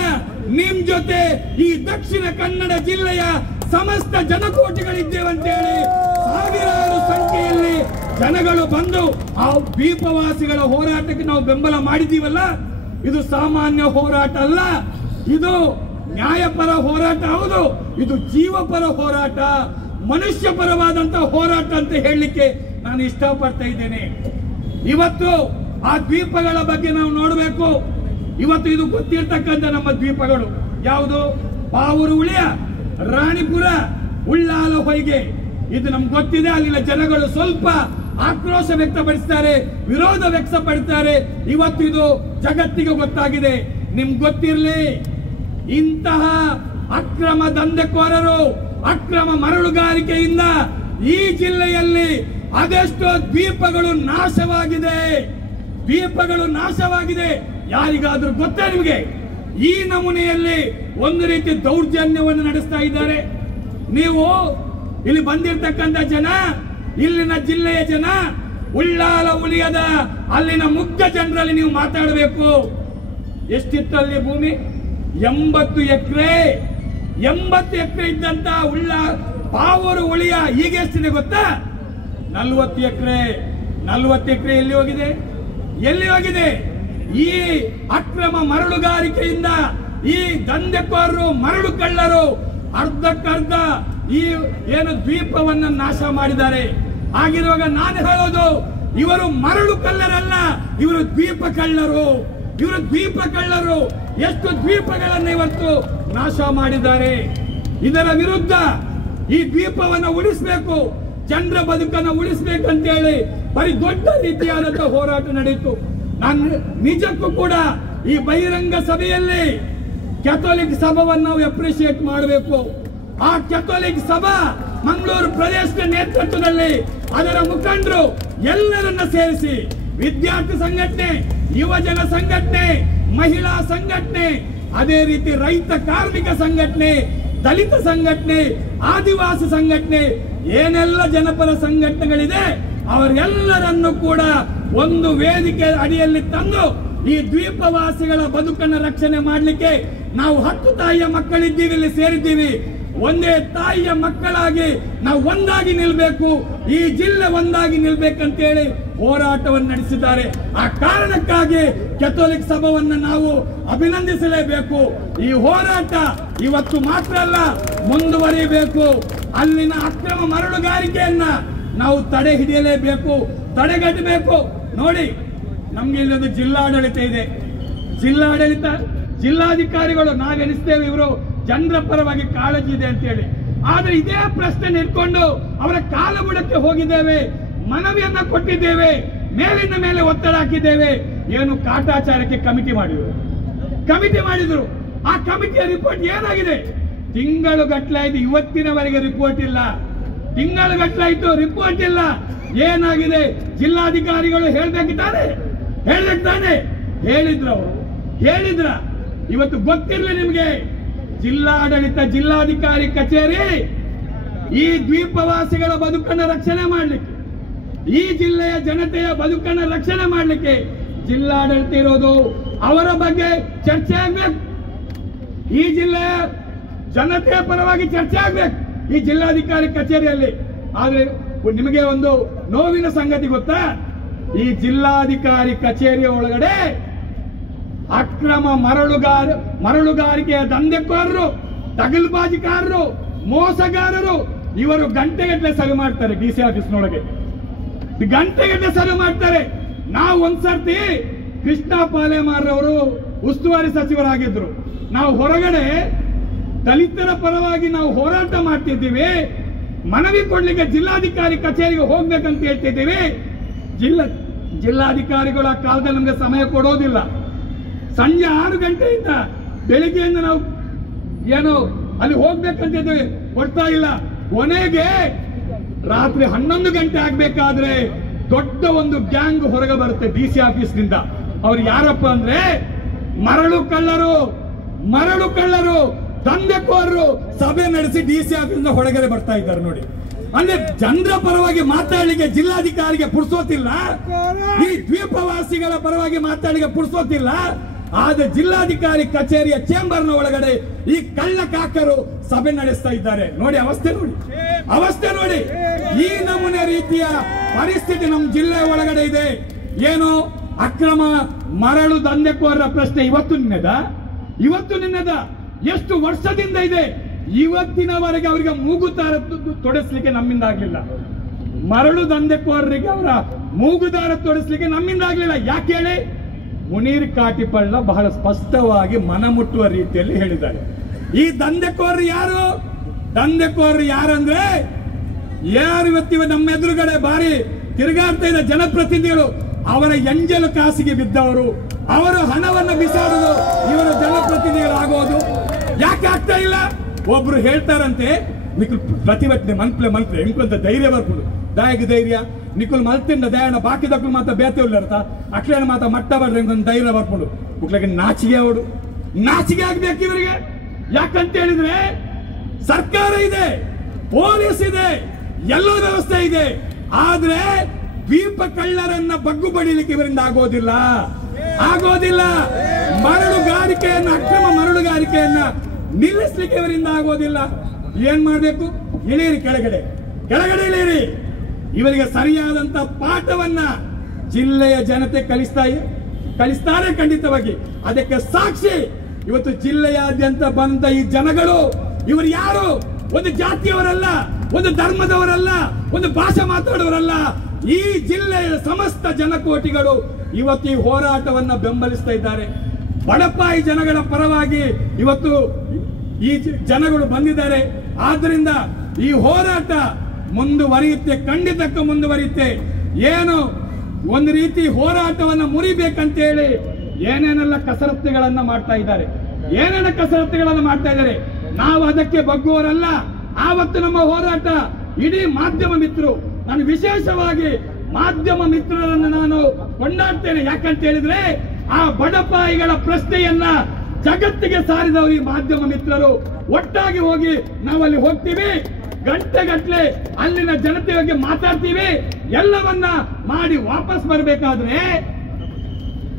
ನಿಮ್ ಜೊತೆ ಈ ದಕ್ಷಿಣ ಕನ್ನಡ ಜಿಲ್ಲೆಯ ಸಮಸ್ತ ಜನಕೋಟಿಗಳಿದ್ದೇವಂತೇಳಿ ಸಾವಿರಾರು ಸಂಖ್ಯೆಯಲ್ಲಿ ಜನಗಳು ಬಂದು ಆ ದ್ವೀಪವಾಸಿಗಳ ಹೋರಾಟಕ್ಕೆ ನಾವು ಬೆಂಬಲ ಮಾಡಿದೀವಲ್ಲ, ಇದು ಸಾಮಾನ್ಯ ಹೋರಾಟ ಅಲ್ಲ. ಇದು ನ್ಯಾಯಪರ ಹೋರಾಟ ಹೌದು. ಇದು ಜೀವಪರ ಹೋರಾಟ, ಮನುಷ್ಯ ಪರವಾದಂತಹ ಹೋರಾಟ ಅಂತ ಹೇಳಲಿಕ್ಕೆ ನಾನು ಇಷ್ಟಪಡ್ತಾ ಇದ್ದೇನೆ. ಇವತ್ತು ಆ ದ್ವೀಪಗಳ ಬಗ್ಗೆ ನಾವು ನೋಡಬೇಕು. ಇವತ್ತು ಇದು ಗೊತ್ತಿರ್ತಕ್ಕಂಥ ನಮ್ಮ ದ್ವೀಪಗಳು ಯಾವುದು? ಪಾವೂರು ಉಳಿಯ, ರಾಣಿಪುರ, ಉಳ್ಳಾಲ ಹೊಯ್ಗೆ. ಇದು ನಮ್ಗೆ ಗೊತ್ತಿದೆ. ಅಲ್ಲಿನ ಜನಗಳು ಸ್ವಲ್ಪ ಆಕ್ರೋಶ ವ್ಯಕ್ತಪಡಿಸ್ತಾರೆ, ವಿರೋಧ ವ್ಯಕ್ತಪಡಿಸ್ತಾರೆ. ಇವತ್ತು ಇದು ಜಗತ್ತಿಗೆ ಗೊತ್ತಾಗಿದೆ. ನಿಮ್ಗೆ ಗೊತ್ತಿರಲಿ, ಇಂತಹ ಅಕ್ರಮ ದಂಧೆಕೋರರು, ಅಕ್ರಮ ಮರಳುಗಾರಿಕೆಯಿಂದ ಈ ಜಿಲ್ಲೆಯಲ್ಲಿ ಅದೆಷ್ಟೋ ದ್ವೀಪಗಳು ನಾಶವಾಗಿದೆ. ದ್ವೀಪಗಳು ನಾಶವಾಗಿದೆ. ಯಾರಿಗಾದ್ರೂ ಗೊತ್ತಾ ನಿಮಗೆ? ಈ ನಮೂನೆಯಲ್ಲಿ ಒಂದು ರೀತಿ ದೌರ್ಜನ್ಯವನ್ನು ನಡೆಸ್ತಾ ಇದ್ದಾರೆ. ನೀವು ಇಲ್ಲಿ ಬಂದಿರತಕ್ಕಂಥ ಜನ, ಇಲ್ಲಿನ ಜಿಲ್ಲೆಯ ಜನ, ಉಳ್ಳಾಲ ಉಳಿಯದ ಅಲ್ಲಿನ ಮುಗ್ಧ ಜನರಲ್ಲಿ ನೀವು ಮಾತಾಡಬೇಕು. ಎಷ್ಟಿತ್ತು ಅಲ್ಲಿ ಭೂಮಿ? 80 ಎಕರೆ. 80 ಎಕರೆ ಇದ್ದಂತ ಪಾವೂರು ಉಳಿಯ ಈಗ ಎಷ್ಟಿದೆ ಗೊತ್ತಾ? 40 ಎಕರೆ. 40 ಎಕರೆ ಎಲ್ಲಿ ಹೋಗಿದೆ? ಎಲ್ಲಿ ಹೋಗಿದೆ? ಈ ಅಕ್ರಮ ಮರಳುಗಾರಿಕೆಯಿಂದ ಈ ದಂಧೆಕೋರರು ಮರಳು ಕಳ್ಳರು ಅರ್ಧಕ್ಕರ್ಧ ಈ ಏನು ದ್ವೀಪವನ್ನ ನಾಶ ಮಾಡಿದ್ದಾರೆ. ಆಗಿರುವಾಗ ನಾನು ಹೇಳೋದು, ಇವರು ಮರಳು ಕಳ್ಳರಲ್ಲ, ಇವರು ದ್ವೀಪ ಕಳ್ಳರು. ಇವರು ದ್ವೀಪ ಕಳ್ಳರು. ಎಷ್ಟು ದ್ವೀಪಗಳನ್ನು ಇವತ್ತು ನಾಶ ಮಾಡಿದ್ದಾರೆ. ಇದರ ವಿರುದ್ಧ ಈ ದ್ವೀಪವನ್ನು ಉಳಿಸಬೇಕು, ಜನರ ಬದುಕನ್ನು ಉಳಿಸಬೇಕಂತೇಳಿ ಬರೀ ದೊಡ್ಡ ರೀತಿಯಾದಂತಹ ಹೋರಾಟ ನಡೆಯಿತು. ನಾನು ನಿಜಕ್ಕೂ ಕೂಡ ಈ ಬಹಿರಂಗ ಸಭೆಯಲ್ಲಿ ಕ್ಯಾಥೋಲಿಕ್ ಸಭಾವನ್ನು ನಾವು ಅಪ್ರಿಶಿಯೇಟ್ ಮಾಡಬೇಕು. ಆ ಕ್ಯಾಥೋಲಿಕ್ ಸಭಾ ಮಂಗಳೂರು ಪ್ರದೇಶದ ನೇತೃತ್ವದಲ್ಲಿ ಅದರ ಮುಖಂಡರು ಎಲ್ಲರನ್ನ ಸೇರಿಸಿ ವಿದ್ಯಾರ್ಥಿ ಸಂಘಟನೆ, ಯುವಜನ ಸಂಘಟನೆ, ಮಹಿಳಾ ಸಂಘಟನೆ, ಅದೇ ರೀತಿ ರೈತ ಕಾರ್ಮಿಕ ಸಂಘಟನೆ, ದಲಿತ ಸಂಘಟನೆ, ಆದಿವಾಸಿ ಸಂಘಟನೆ, ಏನೆಲ್ಲ ಜನಪರ ಸಂಘಟನೆಗಳಿದೆ ಅವರೆಲ್ಲರನ್ನು ಕೂಡ ಒಂದು ವೇದಿಕೆ ಅಡಿಯಲ್ಲಿ ತಂದು ಈ ದ್ವೀಪವಾಸಿಗಳ ಬದುಕನ್ನು ರಕ್ಷಣೆ ಮಾಡಲಿಕ್ಕೆ ನಾವು 10 ತಾಯಿಯ ಮಕ್ಕಳಿದ್ದೀವಿ, ಇಲ್ಲಿ ಸೇರಿದ್ದೀವಿ. ಒಂದೇ ತಾಯಿಯ ಮಕ್ಕಳಾಗಿ ನಾವು ಒಂದಾಗಿ ನಿಲ್ಬೇಕು, ಈ ಜಿಲ್ಲೆ ಒಂದಾಗಿ ನಿಲ್ಬೇಕಂತೇಳಿ ಹೋರಾಟವನ್ನು ನಡೆಸಿದ್ದಾರೆ. ಆ ಕಾರಣಕ್ಕಾಗಿ ಕ್ಯಾಥೋಲಿಕ್ ಸಭಾವನ್ನು ನಾವು ಅಭಿನಂದಿಸಲೇಬೇಕು. ಈ ಹೋರಾಟ ಇವತ್ತು ಮಾತ್ರ ಅಲ್ಲ, ಮುಂದುವರಿಯಬೇಕು. ಅಲ್ಲಿನ ಅಕ್ರಮ ಮರಳುಗಾರಿಕೆಯನ್ನ ನಾವು ತಡೆ ಹಿಡಿಯಲೇಬೇಕು, ತಡೆಗಟ್ಟಬೇಕು. ನೋಡಿ, ನಮ್ಗೆ ಇಲ್ಲೊಂದು ಜಿಲ್ಲಾಡಳಿತ ಇದೆ. ಜಿಲ್ಲಾಧಿಕಾರಿಗಳು ನಾವೆನಿಸ್ತೇವೆ ಇವರು ಜನರ ಪರವಾಗಿ ಕಾಳಜಿ ಇದೆ ಅಂತೇಳಿ. ಆದ್ರೆ ಇದೇ ಪ್ರಶ್ನೆ ಇಟ್ಕೊಂಡು ಅವರ ಕಾಲಬುಡಕ್ಕೆ ಹೋಗಿದ್ದೇವೆ, ಮನವಿಯನ್ನ ಕೊಟ್ಟಿದ್ದೇವೆ, ಮೇಲಿನ ಮೇಲೆ ಒತ್ತಡ ಹಾಕಿದ್ದೇವೆ. ಏನು ಕಾಟಾಚಾರಕ್ಕೆ ಕಮಿಟಿ ಮಾಡಿದ್ರು. ಆ ಕಮಿಟಿಯ ರಿಪೋರ್ಟ್ ಏನಾಗಿದೆ? ತಿಂಗಳು ಗಟ್ಟಲಾಯ್ತು, ಇವತ್ತಿನವರೆಗೆ ರಿಪೋರ್ಟ್ ಇಲ್ಲ. ತಿಂಗಳು ಗಟ್ಟಲಾಯ್ತು, ರಿಪೋರ್ಟ್ ಇಲ್ಲ. ಏನಾಗಿದೆ? ಜಿಲ್ಲಾಧಿಕಾರಿಗಳು ಹೇಳ್ಬೇಕು ತಾನೆ? ಹೇಳಿದ್ರ ಇವತ್ತು ಗೊತ್ತಿರಲಿ ನಿಮ್ಗೆ. ಜಿಲ್ಲಾಡಳಿತ, ಜಿಲ್ಲಾಧಿಕಾರಿ ಕಚೇರಿ ಈ ದ್ವೀಪವಾಸಿಗಳ ಬದುಕನ್ನು ರಕ್ಷಣೆ ಮಾಡಲಿಕ್ಕೆ, ಈ ಜಿಲ್ಲೆಯ ಜನತೆಯ ಬದುಕನ್ನು ರಕ್ಷಣೆ ಮಾಡಲಿಕ್ಕೆ ಜಿಲ್ಲಾಡಳಿತ ಇರೋದು. ಅವರ ಬಗ್ಗೆ ಚರ್ಚೆ ಆಗ್ಬೇಕು, ಈ ಜಿಲ್ಲೆಯ ಜನತೆಯ ಪರವಾಗಿ ಚರ್ಚೆ ಆಗ್ಬೇಕು ಈ ಜಿಲ್ಲಾಧಿಕಾರಿ ಕಚೇರಿಯಲ್ಲಿ. ಆದ್ರೆ ನಿಮಗೆ ಒಂದು ನೋವಿನ ಸಂಗತಿ ಗೊತ್ತಾ? ಈ ಜಿಲ್ಲಾಧಿಕಾರಿ ಕಚೇರಿಯ ಒಳಗಡೆ ಅಕ್ರಮ ಮರಳುಗಾರಿಕೆಯ ದಂಧೆಕೋರರು, ತಗಲ್ಬಾಜಿಕಾರರು, ಮೋಸಗಾರರು ಇವರು ಗಂಟೆಗಟ್ಟಲೆ ಸಭೆ ಮಾಡ್ತಾರೆ. ಡಿಸಿ ಆಫೀಸ್ನೊಳಗೆ ಗಂಟೆಗಟ್ಟಲೆ ಸಭೆ ಮಾಡ್ತಾರೆ. ನಾವು ಒಂದ್ಸರ್ತಿ ಕೃಷ್ಣ ಪಾಲೇಮಾರ್ರವರು ಉಸ್ತುವಾರಿ ಸಚಿವರಾಗಿದ್ರು. ನಾವು ಹೊರಗಡೆ ದಲಿತರ ಪರವಾಗಿ ನಾವು ಹೋರಾಟ ಮಾಡ್ತಿದ್ದೀವಿ, ಮನವಿ ಕೊಡ್ಲಿಕ್ಕೆ ಜಿಲ್ಲಾಧಿಕಾರಿ ಕಚೇರಿಗೆ ಹೋಗ್ಬೇಕಂತ ಹೇಳ್ತಿದ್ದೀವಿ. ಜಿಲ್ಲಾಧಿಕಾರಿಗಳು ಆ ಕಾಲದಲ್ಲಿ ನಮ್ಗೆ ಸಮಯ ಕೊಡೋದಿಲ್ಲ. ಸಂಜೆ 6 ಗಂಟೆಯಿಂದ ಬೆಳಿಗ್ಗೆಯಿಂದ ನಾವು ಏನು ಅಲ್ಲಿ ಹೋಗ್ಬೇಕಂತಿದ್ದೀವಿ, ಕೊಡ್ತಾ ಇಲ್ಲ. ಕೊನೆಗೆ ರಾತ್ರಿ 11 ಗಂಟೆ ಆಗ್ಬೇಕಾದ್ರೆ ದೊಡ್ಡ ಒಂದು ಗ್ಯಾಂಗ್ ಹೊರಗೆ ಬರುತ್ತೆ ಡಿಸಿ ಆಫೀಸ್ನಿಂದ. ಅವ್ರು ಯಾರಪ್ಪ ಅಂದ್ರೆ ಮರಳು ಕಳ್ಳರು, ದಂಧೆಕೋರರು ಸಭೆ ನಡೆಸಿ ಡಿಸಿ ಆಫೀಸ್ ಹೊರಗಡೆ ಬರ್ತಾ ಇದ್ದಾರೆ. ನೋಡಿ, ಅಂದ್ರೆ ಜನರ ಪರವಾಗಿ ಮಾತಾಡಲಿಕ್ಕೆ ಜಿಲ್ಲಾಧಿಕಾರಿಗೆ ಪುರ್ಸೋತಿಲ್ಲ, ಈ ದ್ವೀಪವಾಸಿಗಳ ಪರವಾಗಿ ಮಾತಾಡಲಿಕ್ಕೆ ಪುರ್ಸೋತಿಲ್ಲ. ಆದ್ರೆ ಜಿಲ್ಲಾಧಿಕಾರಿ ಕಚೇರಿಯ ಚೇಂಬರ್ನ ಒಳಗಡೆ ಈ ಕಳ್ಳ ಕಾಕರು ಸಭೆ ನಡೆಸ್ತಾ ಇದ್ದಾರೆ. ನೋಡಿ, ಅವಸ್ಥೆ ನೋಡಿ. ಈ ನಮೂನೆ ರೀತಿಯ ಪರಿಸ್ಥಿತಿ ನಮ್ಮ ಜಿಲ್ಲೆಯ ಒಳಗಡೆ ಇದೆ. ಏನು ಅಕ್ರಮ ಮರಳು ದಂಧೆಕೋರರ ಪ್ರಶ್ನೆ ಇವತ್ತು ನಿನ್ನದ ಎಷ್ಟು ವರ್ಷದಿಂದ ಇದೆ? ಇವತ್ತಿನವರೆಗೆ ಅವರಿಗೆ ಮೂಗುದಾರ ತೊಡಿಸ್ಲಿಕ್ಕೆ ನಮ್ಮಿಂದ ಆಗ್ಲಿಲ್ಲ. ಮರಳು ದಂಧೆಕೋರರಿಗೆ ಅವರ ಮೂಗುದಾರ ತೊಡಿಸ್ಲಿಕ್ಕೆ ನಮ್ಮಿಂದ ಆಗ್ಲಿಲ್ಲ. ಯಾಕೆ ಹೇಳಿ? ಮುನೀರ್ ಕಾಟಿಪಳ್ಳ ಬಹಳ ಸ್ಪಷ್ಟವಾಗಿ ಮನಮುಟ್ಟುವ ರೀತಿಯಲ್ಲಿ ಹೇಳಿದ್ದಾರೆ. ಈ ದಂಧೆಕೋರರು ಯಾರಂದ್ರೆ ಯಾರು ಇವತ್ತಿವ ನಮ್ಮ ಎದುರುಗಡೆ ಬಾರಿ ತಿರುಗಾಡ್ತಾ ಇದ್ದ ಜನಪ್ರತಿನಿಧಿಗಳು, ಅವರ ಎಂಜಲು ಕಾಸಿಗೆ ಬಿದ್ದವರು, ಅವರ ಹಣವನ್ನು ಬಿಸಾಡುವುದು ಇವರ ಜನಪ್ರತಿನಿಧಿಗಳಾಗೋದು. ಯಾಕೆ ಆಗ್ತಾ ಇಲ್ಲ? ಒಬ್ರು ಹೇಳ್ತಾರಂತೆ, ನಿಖುಲ್ ಪ್ರತಿಭಟನೆ ಮನ್ಪ್ಲೆ ಎಂಕೊಂತ ಧೈರ್ಯ ಬರ್ಕೊಂಡು ದಾಯಕ ಧೈರ್ಯ ನಿಖುಲ್ ಮಲ್ತಿಂದ ದಯಣ ಬಾಕಿ ದಕ್ಕಲು ಮಾತ್ರ ಬೇತೆ ಉಳ್ಳರ್ತ ಅಕ್ಲೇನ ಮಾತ್ರ ಮಟ್ಟ ಬಡ್ರೆ ಎಂಕೊಂದು ಧೈರ್ಯ ಬರ್ಕೊಂಡು ಉಕ್ಲಕ್ಕೆ ನಾಚಿಗೆ ಆಗ್ಬೇಕು ಇವರಿಗೆ. ಯಾಕಂತ ಹೇಳಿದ್ರೆ ಸರ್ಕಾರ ಇದೆ, ಪೊಲೀಸ್ ಇದೆ, ಎಲ್ಲ ವ್ಯವಸ್ಥೆ ಇದೆ. ಆದ್ರೆ ದ್ವೀಪ ಕಳ್ಳರನ್ನ ಬಗ್ಗು ಬಡಿಲಿಕ್ಕೆ ಇವರಿಂದ ಆಗೋದಿಲ್ಲ. ಅಕ್ರಮ ಮರಳುಗಾರಿಕೆಯನ್ನ ನಿಲ್ಲಿಸಲಿಕ್ಕೆ ಇವರಿಂದ ಆಗೋದಿಲ್ಲ. ಏನ್ ಮಾಡ್ಬೇಕು? ಇಳೀರಿ, ಕೆಳಗಡೆ ಇಳೀರಿ. ಇವರಿಗೆ ಸರಿಯಾದಂತ ಪಾಠವನ್ನ ಜಿಲ್ಲೆಯ ಜನತೆ ಕಲಿಸ್ತಾರೆ ಖಂಡಿತವಾಗಿ. ಅದಕ್ಕೆ ಸಾಕ್ಷಿ ಇವತ್ತು ಜಿಲ್ಲೆಯಾದ್ಯಂತ ಬಂದ ಈ ಜನಗಳು ಇವರು ಯಾರು? ಒಂದು ಜಾತಿಯವರಲ್ಲ, ಒಂದು ಧರ್ಮದವರಲ್ಲ, ಒಂದು ಭಾಷೆ ಮಾತಾಡೋರಲ್ಲ. ಈ ಜಿಲ್ಲೆಯ ಸಮಸ್ತ ಜನಕೋಟಿಗಳು ಇವತ್ತು ಈ ಹೋರಾಟವನ್ನ ಬೆಂಬಲಿಸ್ತಾ ಇದ್ದಾರೆ. ಬಡಪಾಯಿ ಜನಗಳ ಪರವಾಗಿ ಇವತ್ತು ಈ ಜನಗಳು ಬಂದಿದ್ದಾರೆ. ಆದ್ರಿಂದ ಈ ಹೋರಾಟ ಮುಂದುವರಿಯುತ್ತೆ, ಖಂಡಿತಕ್ಕೂ ಮುಂದುವರಿಯುತ್ತೆ. ಏನು ಒಂದು ರೀತಿ ಹೋರಾಟವನ್ನ ಮುರಿಬೇಕಂತೇಳಿ ಏನೇನೆಲ್ಲ ಕಸರತ್ತುಗಳನ್ನ ಮಾಡ್ತಾ ಇದ್ದಾರೆ, ನಾವು ಅದಕ್ಕೆ ಬಗ್ಗುವವರಲ್ಲ. ಆವತ್ತು ನಮ್ಮ ಹೋರಾಟ ಇಡೀ ಮಾಧ್ಯಮ ಮಿತ್ರರು, ನಾನು ವಿಶೇಷವಾಗಿ ಮಾಧ್ಯಮ ಮಿತ್ರರನ್ನು ನಾನು ಕೊಂಡಾಡ್ತೇನೆ. ಯಾಕಂತ ಹೇಳಿದ್ರೆ ಆ ಬಡಪಾಯಿಗಳ ಪ್ರಶ್ನೆಯನ್ನ ಜಗತ್ತಿಗೆ ಸಾರಿದವರು ಈ ಮಾಧ್ಯಮ ಮಿತ್ರರು. ಒಟ್ಟಾಗಿ ಹೋಗಿ ನಾವಲ್ಲಿ ಹೋಗ್ತೀವಿ, ಗಂಟೆಗಟ್ಟಲೆ ಅಲ್ಲಿನ ಜನತೆಯ ಬಗ್ಗೆ ಮಾತಾಡ್ತೀವಿ. ಎಲ್ಲವನ್ನ ಮಾಡಿ ವಾಪಸ್ ಬರಬೇಕಾದ್ರೆ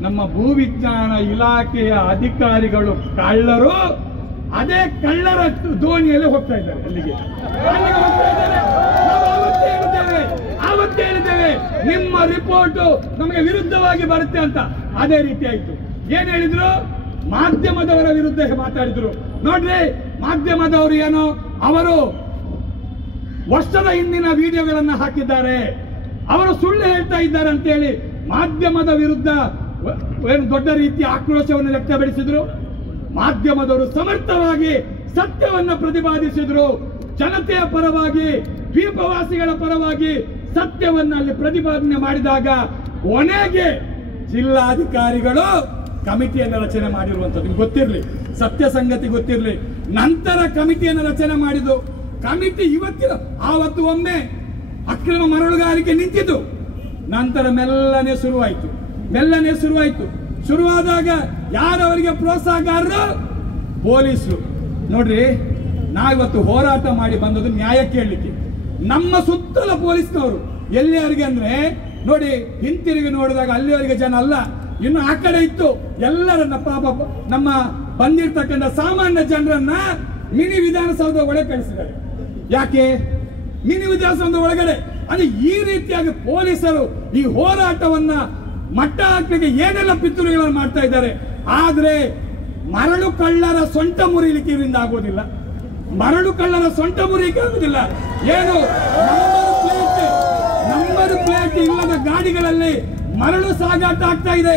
ನಮ್ಮ ಭೂವಿಜ್ಞಾನ ಇಲಾಖೆಯ ಅಧಿಕಾರಿಗಳು ಕಳ್ಳರು, ಅದೇ ಕಳ್ಳರ ದೋಣಿಯಲ್ಲಿ ಹೋಗ್ತಾ ಇದ್ದಾರೆ. ಅಲ್ಲಿಗೆ ಹೋಗ್ತಾ ಇದ್ದಾರೆ. ನಾವು ಆವತ್ತೇ ಹೇಳಿದ್ದೇವೆ ನಿಮ್ಮ ರಿಪೋರ್ಟ್ ನಮಗೆ ವಿರುದ್ಧವಾಗಿ ಬರುತ್ತೆ ಅಂತ. ಅದೇ ರೀತಿ ಆಯ್ತು. ಏನ್ ಹೇಳಿದ್ರು? ಮಾಧ್ಯಮದವರ ವಿರುದ್ಧ ಮಾತಾಡಿದ್ರು. ನೋಡ್ರಿ, ಮಾಧ್ಯಮದವರು ಏನೋ ಅವರು ವರ್ಷದ ಹಿಂದಿನ ವಿಡಿಯೋಗಳನ್ನ ಹಾಕಿದ್ದಾರೆ, ಅವರು ಸುಳ್ಳು ಹೇಳ್ತಾ ಇದ್ದಾರೆ ಅಂತ ಹೇಳಿ ಮಾಧ್ಯಮದ ವಿರುದ್ಧ ಏನು ದೊಡ್ಡ ರೀತಿಯ ಆಕ್ರೋಶವನ್ನು ವ್ಯಕ್ತಪಡಿಸಿದ್ರು. ಮಾಧ್ಯಮದವರು ಸಮರ್ಥವಾಗಿ ಸತ್ಯವನ್ನ ಪ್ರತಿಪಾದಿಸಿದ್ರು. ಜನತೆಯ ಪರವಾಗಿ, ದ್ವೀಪವಾಸಿಗಳ ಪರವಾಗಿ ಸತ್ಯವನ್ನ ಅಲ್ಲಿ ಪ್ರತಿಪಾದನೆ ಮಾಡಿದಾಗ ಕೊನೆಗೆ ಜಿಲ್ಲಾಧಿಕಾರಿಗಳು ಕಮಿಟಿಯನ್ನು ರಚನೆ ಮಾಡಿರುವಂತದ್ದು ಗೊತ್ತಿರಲಿ, ಸತ್ಯ ಸಂಗತಿ ಗೊತ್ತಿರಲಿ. ನಂತರ ಕಮಿಟಿಯನ್ನು ರಚನೆ ಮಾಡಿದ್ದು. ಕಮಿಟಿ ಆವತ್ತು ಒಮ್ಮೆ ಅಕ್ರಮ ಮರಳುಗಾರಿಕೆ ನಿಂತಿದ್ದು, ನಂತರ ಮೆಲ್ಲನೆ ಶುರುವಾಯಿತು. ಶುರುವಾದಾಗ ಯಾರವರಿಗೆ ಪ್ರೋತ್ಸಾಹಕಾರರು? ಪೊಲೀಸರು. ನೋಡ್ರಿ, ನಾವಿವತ್ತು ಹೋರಾಟ ಮಾಡಿ ಬಂದದ್ದು ನ್ಯಾಯ ಕೇಳಲಿಕ್ಕೆ. ನಮ್ಮ ಸುತ್ತಲ ಪೊಲೀಸ್ನವರು ಎಲ್ಲಿಯವರಿಗೆ ಅಂದ್ರೆ ನೋಡಿ, ಹಿಂತಿರುಗಿ ನೋಡಿದಾಗ ಅಲ್ಲಿಯವರಿಗೆ ಜನ ಅಲ್ಲ, ಇನ್ನು ಆ ಕಡೆ ಇತ್ತು. ಎಲ್ಲರನ್ನ ಪಾಪ ನಮ್ಮ ಬಂದಿರ್ತಕ್ಕಂಥ ಸಾಮಾನ್ಯ ಜನರನ್ನ ಮಿನಿ ವಿಧಾನಸೌಧ ಒಳಗೆ ಕಳಿಸಿದ್ದಾರೆ. ಯಾಕೆ ಮಿನಿ ವಿಧಾನಸೌಧ ಒಳಗಡೆ? ಅಂದ್ರೆ ಈ ರೀತಿಯಾಗಿ ಪೊಲೀಸರು ಈ ಹೋರಾಟವನ್ನ ಮಟ್ಟ ಹಾಕಲಿಕ್ಕೆ ಏನೆಲ್ಲ ಪಿತೂರಿಗಳನ್ನು ಮಾಡ್ತಾ ಇದ್ದಾರೆ. ಆದ್ರೆ ಮರಳು ಕಳ್ಳರ ಸೊಂಟ ಮುರಿಲಿಕ್ಕೆ ಇದರಿಂದ ಆಗೋದಿಲ್ಲ. ಏನು ನಂಬರ್ ಪ್ಲೇಟ್ ಇಲ್ಲದ ಗಾಡಿಗಳಲ್ಲಿ ಮರಳು ಸಾಗಾಟ ಆಗ್ತಾ ಇದೆ.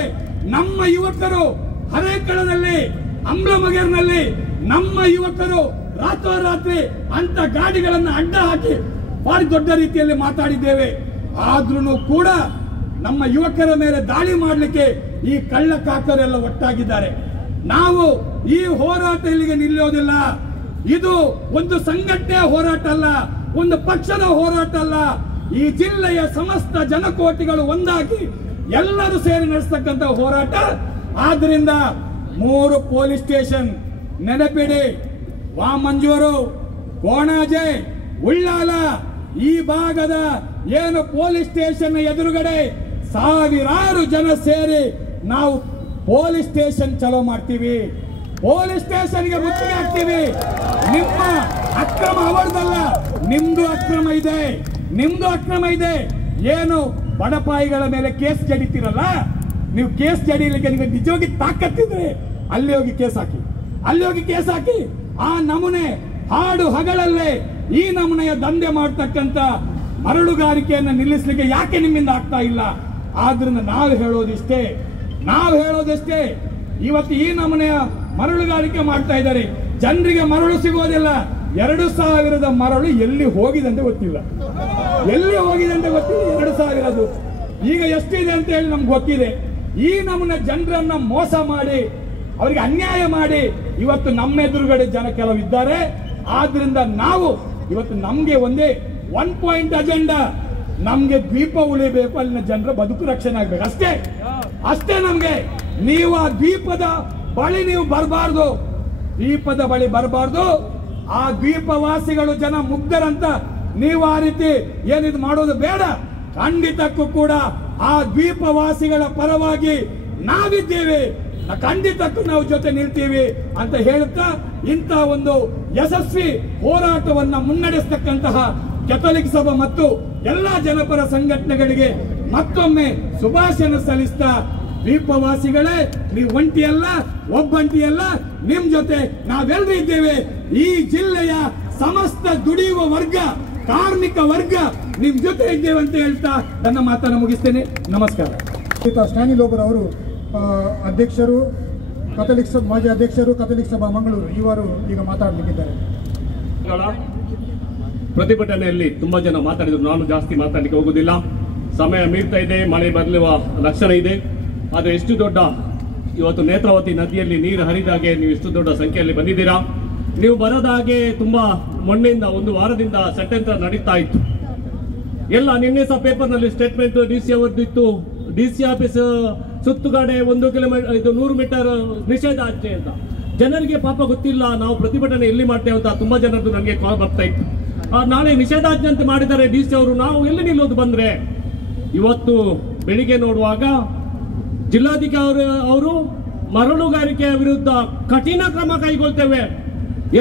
ನಮ್ಮ ಯುವಕರು ಹರೇಕಳದಲ್ಲಿ, ಅಂಬ್ಲಮಗರ್ನಲ್ಲಿ ನಮ್ಮ ಯುವಕರು ರಾತ್ರೋರಾತ್ರಿ ಅಂತ ಗಾಡಿಗಳನ್ನು ಅಡ್ಡ ಹಾಕಿ ಭಾರಿ ದೊಡ್ಡ ರೀತಿಯಲ್ಲಿ ಮಾತಾಡಿದ್ದೇವೆ. ಆದ್ರೂ ಕೂಡ ನಮ್ಮ ಯುವಕರ ಮೇಲೆ ದಾಳಿ ಮಾಡಲಿಕ್ಕೆ ಈ ಕಳ್ಳ ಕಾಕರೆಲ್ಲ ಒಟ್ಟಾಗಿದ್ದಾರೆ. ನಾವು ಈ ಹೋರಾಟ ಇಲ್ಲಿಗೆ ನಿಲ್ಲೋದಿಲ್ಲ. ಇದು ಒಂದು ಸಂಘಟನೆಯ ಹೋರಾಟ ಅಲ್ಲ, ಒಂದು ಪಕ್ಷದ ಹೋರಾಟ ಅಲ್ಲ. ಈ ಜಿಲ್ಲೆಯ ಸಮಸ್ತ ಜನಕೋಟಿಗಳು ಒಂದಾಗಿ ಎಲ್ಲರೂ ಸೇರಿ ನಡೆಸತಕ್ಕಂತ ಹೋರಾಟ. ಆದ್ರಿಂದ 3 ಪೊಲೀಸ್ ಸ್ಟೇಷನ್ ನೆನಪಿಡಿ, ವಾಮಂಜೂರು, ಕೋಣಾಜೆ, ಉಳ್ಳಾಲ ಈ ಭಾಗದ ಏನು ಪೊಲೀಸ್ ಸ್ಟೇಷನ್ ಎದುರುಗಡೆ ಸಾವಿರಾರು ಜನ ಸೇರಿ ನಾವು ಪೊಲೀಸ್ ಸ್ಟೇಷನ್ ಚಲೋ ಮಾಡ್ತೀವಿ, ಪೊಲೀಸ್ ಸ್ಟೇಷನ್ಗೆ ಮುತ್ತಿಗೆ ಹಾಕ್ತೀವಿ. ನಿಮ್ಮ ಅಕ್ರಮ ಅವರದಲ್ಲ, ನಿಮ್ದು ಅಕ್ರಮ ಇದೆ. ಏನು ಬಡಪಾಯಿಗಳ ಮೇಲೆ ಕೇಸ್ ಜಡಿತೀರಲ್ಲ, ನೀವು ಕೇಸ್ ಜಡಿಲಿಕ್ಕೆ ನಿಮಗೆ ನಿಜವಾಗಿ ತಾಕತ್ತಿದ್ರೆ ಅಲ್ಲಿ ಹೋಗಿ ಕೇಸ್ ಹಾಕಿ. ಆ ನಮೂನೆ ಹಾಡು ಹಗಳಲ್ಲೇ ಈ ನಮೂನೆಯ ದಂಧೆ ಮಾಡ್ತಕ್ಕಂಥ ಮರಳುಗಾರಿಕೆಯನ್ನು ನಿಲ್ಲಿಸಲಿಕ್ಕೆ ಯಾಕೆ ನಿಮ್ಮಿಂದ ಆಗ್ತಾ ಇಲ್ಲ? ಆದ್ರಿಂದ ನಾವು ಹೇಳೋದಷ್ಟೇ, ಇವತ್ತು ಈ ನಮೂನೆಯ ಮರಳುಗಾರಿಕೆ ಮಾಡ್ತಾ ಇದ್ದಾರೆ. ಜನರಿಗೆ ಮರಳು ಸಿಗೋದಿಲ್ಲ. 2000 ಮರಳು ಎಲ್ಲಿ ಹೋಗಿದೆ ಅಂತ ಗೊತ್ತಿಲ್ಲ. 2000 ಈಗ ಎಷ್ಟಿದೆ ಅಂತ ಹೇಳಿ ನಮ್ಗೆ ಗೊತ್ತಿದೆ. ಈ ನಮೂನೆ ಜನರನ್ನ ಮೋಸ ಮಾಡಿ, ಅವರಿಗೆ ಅನ್ಯಾಯ ಮಾಡಿ ಇವತ್ತು ನಮ್ಮ ಎದುರುಗಡೆ ಜನ ಕೆಲವಿದ್ದಾರೆ. ಆದ್ರಿಂದ ನಾವು ಇವತ್ತು ನಮ್ಗೆ ಒಂದೇ 1 ಪಾಯಿಂಟ್ ಅಜೆಂಡಾ, ನಮ್ಗೆ ದ್ವೀಪ ಉಳಿಬೇಕು, ಅಲ್ಲಿನ ಜನರ ಬದುಕು ರಕ್ಷಣೆ ಆಗ್ಬೇಕು. ಅಷ್ಟೇ ನಮ್ಗೆ. ನೀವು ಆ ದ್ವೀಪದ ಬಳಿ ಬರಬಾರ್ದು. ಆ ದ್ವೀಪವಾಸಿಗಳು ಜನ ಮುಗ್ಧರಂತ ನೀವು ಆ ರೀತಿ ಏನಿದು ಮಾಡೋದು ಬೇಡ. ಖಂಡಿತಕ್ಕೂ ಕೂಡ ಆ ದ್ವೀಪವಾಸಿಗಳ ಪರವಾಗಿ ನಾವಿದ್ದೇವೆ, ಖಂಡಿತಕ್ಕೂ ನಾವು ಜೊತೆ ನಿಲ್ತೀವಿ ಅಂತ ಹೇಳುತ್ತಾ ಇಂಥ ಒಂದು ಯಶಸ್ವಿ ಹೋರಾಟವನ್ನ ಮುನ್ನಡೆಸತಕ್ಕಂತಹ ಕೆಥೋಲಿಕ್ ಸಭಾ ಮತ್ತು ಎಲ್ಲಾ ಜನಪರ ಸಂಘಟನೆಗಳಿಗೆ ಮತ್ತೊಮ್ಮೆ ಶುಭಾಶಯ ಸಲ್ಲಿಸ್ತಾ, ದ್ವೀಪವಾಸಿಗಳೇ, ನೀವು ಒಬ್ಬಂಟಿಯಲ್ಲ, ನಿಮ್ ಜೊತೆ ನಾವೆಲ್ಲರೂ ಇದ್ದೇವೆ. ಈ ಜಿಲ್ಲೆಯ ಸಮಸ್ತ ದುಡಿಯುವ ವರ್ಗ, ಕಾರ್ಮಿಕ ವರ್ಗ ನಿಮ್ ಜೊತೆ ಇದ್ದೇವೆ ಅಂತ ಹೇಳ್ತಾ ನನ್ನ ಮಾತನ್ನು ಮುಗಿಸ್ತೇನೆ. ನಮಸ್ಕಾರ. ಸ್ಟ್ಯಾನಿ ಲೋಬರ್ ಅವರು ಅಧ್ಯಕ್ಷರು, ಕಥಲಿಕ್ ಮಾಜಿ ಅಧ್ಯಕ್ಷರು, ಕಥಲಿಕ್ ಸಭಾ ಮಂಗಳೂರು, ಇವರು ಈಗ ಮಾತಾಡಲಿಕ್ಕಿದ್ದಾರೆ. ಪ್ರತಿಭಟನೆಯಲ್ಲಿ ತುಂಬಾ ಜನ ಮಾತಾಡಿದ್ರು. ನಾನು ಜಾಸ್ತಿ ಮಾತಾಡಲಿಕ್ಕೆ ಹೋಗುದಿಲ್ಲ, ಸಮಯ ಮೀರ್ತಾ ಇದೆ, ಮಳೆ ಬರಲಿರುವ ಲಕ್ಷಣ ಇದೆ. ಆದರೆ ಎಷ್ಟು ದೊಡ್ಡ ಇವತ್ತು ನೇತ್ರಾವತಿ ನದಿಯಲ್ಲಿ ನೀರು ಹರಿದಾಗೆ ನೀವು ಇಷ್ಟು ದೊಡ್ಡ ಸಂಖ್ಯೆಯಲ್ಲಿ ಬಂದಿದ್ದೀರಾ. ನೀವು ಬರದ ಹಾಗೆ ತುಂಬಾ ಮೊನ್ನೆಯಿಂದ ಒಂದು ವಾರದಿಂದ ಷಡ್ಯಂತ್ರ ನಡೀತಾ ಇತ್ತು. ಎಲ್ಲ ನಿನ್ನೆ ಸಹ ಪೇಪರ್ನಲ್ಲಿ ಸ್ಟೇಟ್ಮೆಂಟ್ DC ಅವರದ್ದು ಇತ್ತು. DC ಆಫೀಸ್ ಸುತ್ತುಗಡೆ 1 ಕಿಲೋಮೀಟರ್ 100 ಮೀಟರ್ ನಿಷೇಧಾಜ್ಞೆ ಅಂತ. ಜನರಿಗೆ ಪಾಪ ಗೊತ್ತಿಲ್ಲ ನಾವು ಪ್ರತಿಭಟನೆ ಎಲ್ಲಿ ಮಾಡ್ತೇವೆ ಅಂತ. ತುಂಬಾ ಜನರದ್ದು ನನಗೆ ಕಾಲ್ ಬರ್ತಾ ಇತ್ತು. ನಾಳೆ ನಿಷೇಧಾಜ್ಞೆ ಅಂತ ಮಾಡಿದ್ದಾರೆ DC ಅವರು, ನಾವು ಎಲ್ಲಿ ನಿಲ್ಲೋದು ಬಂದ್ರೆ. ಇವತ್ತು ಬೆಳಿಗ್ಗೆ ನೋಡುವಾಗ ಜಿಲ್ಲಾಧಿಕಾರಿ ಅವರು ಮರಳುಗಾರಿಕೆಯ ವಿರುದ್ಧ ಕಠಿಣ ಕ್ರಮ ಕೈಗೊಳ್ತೇವೆ,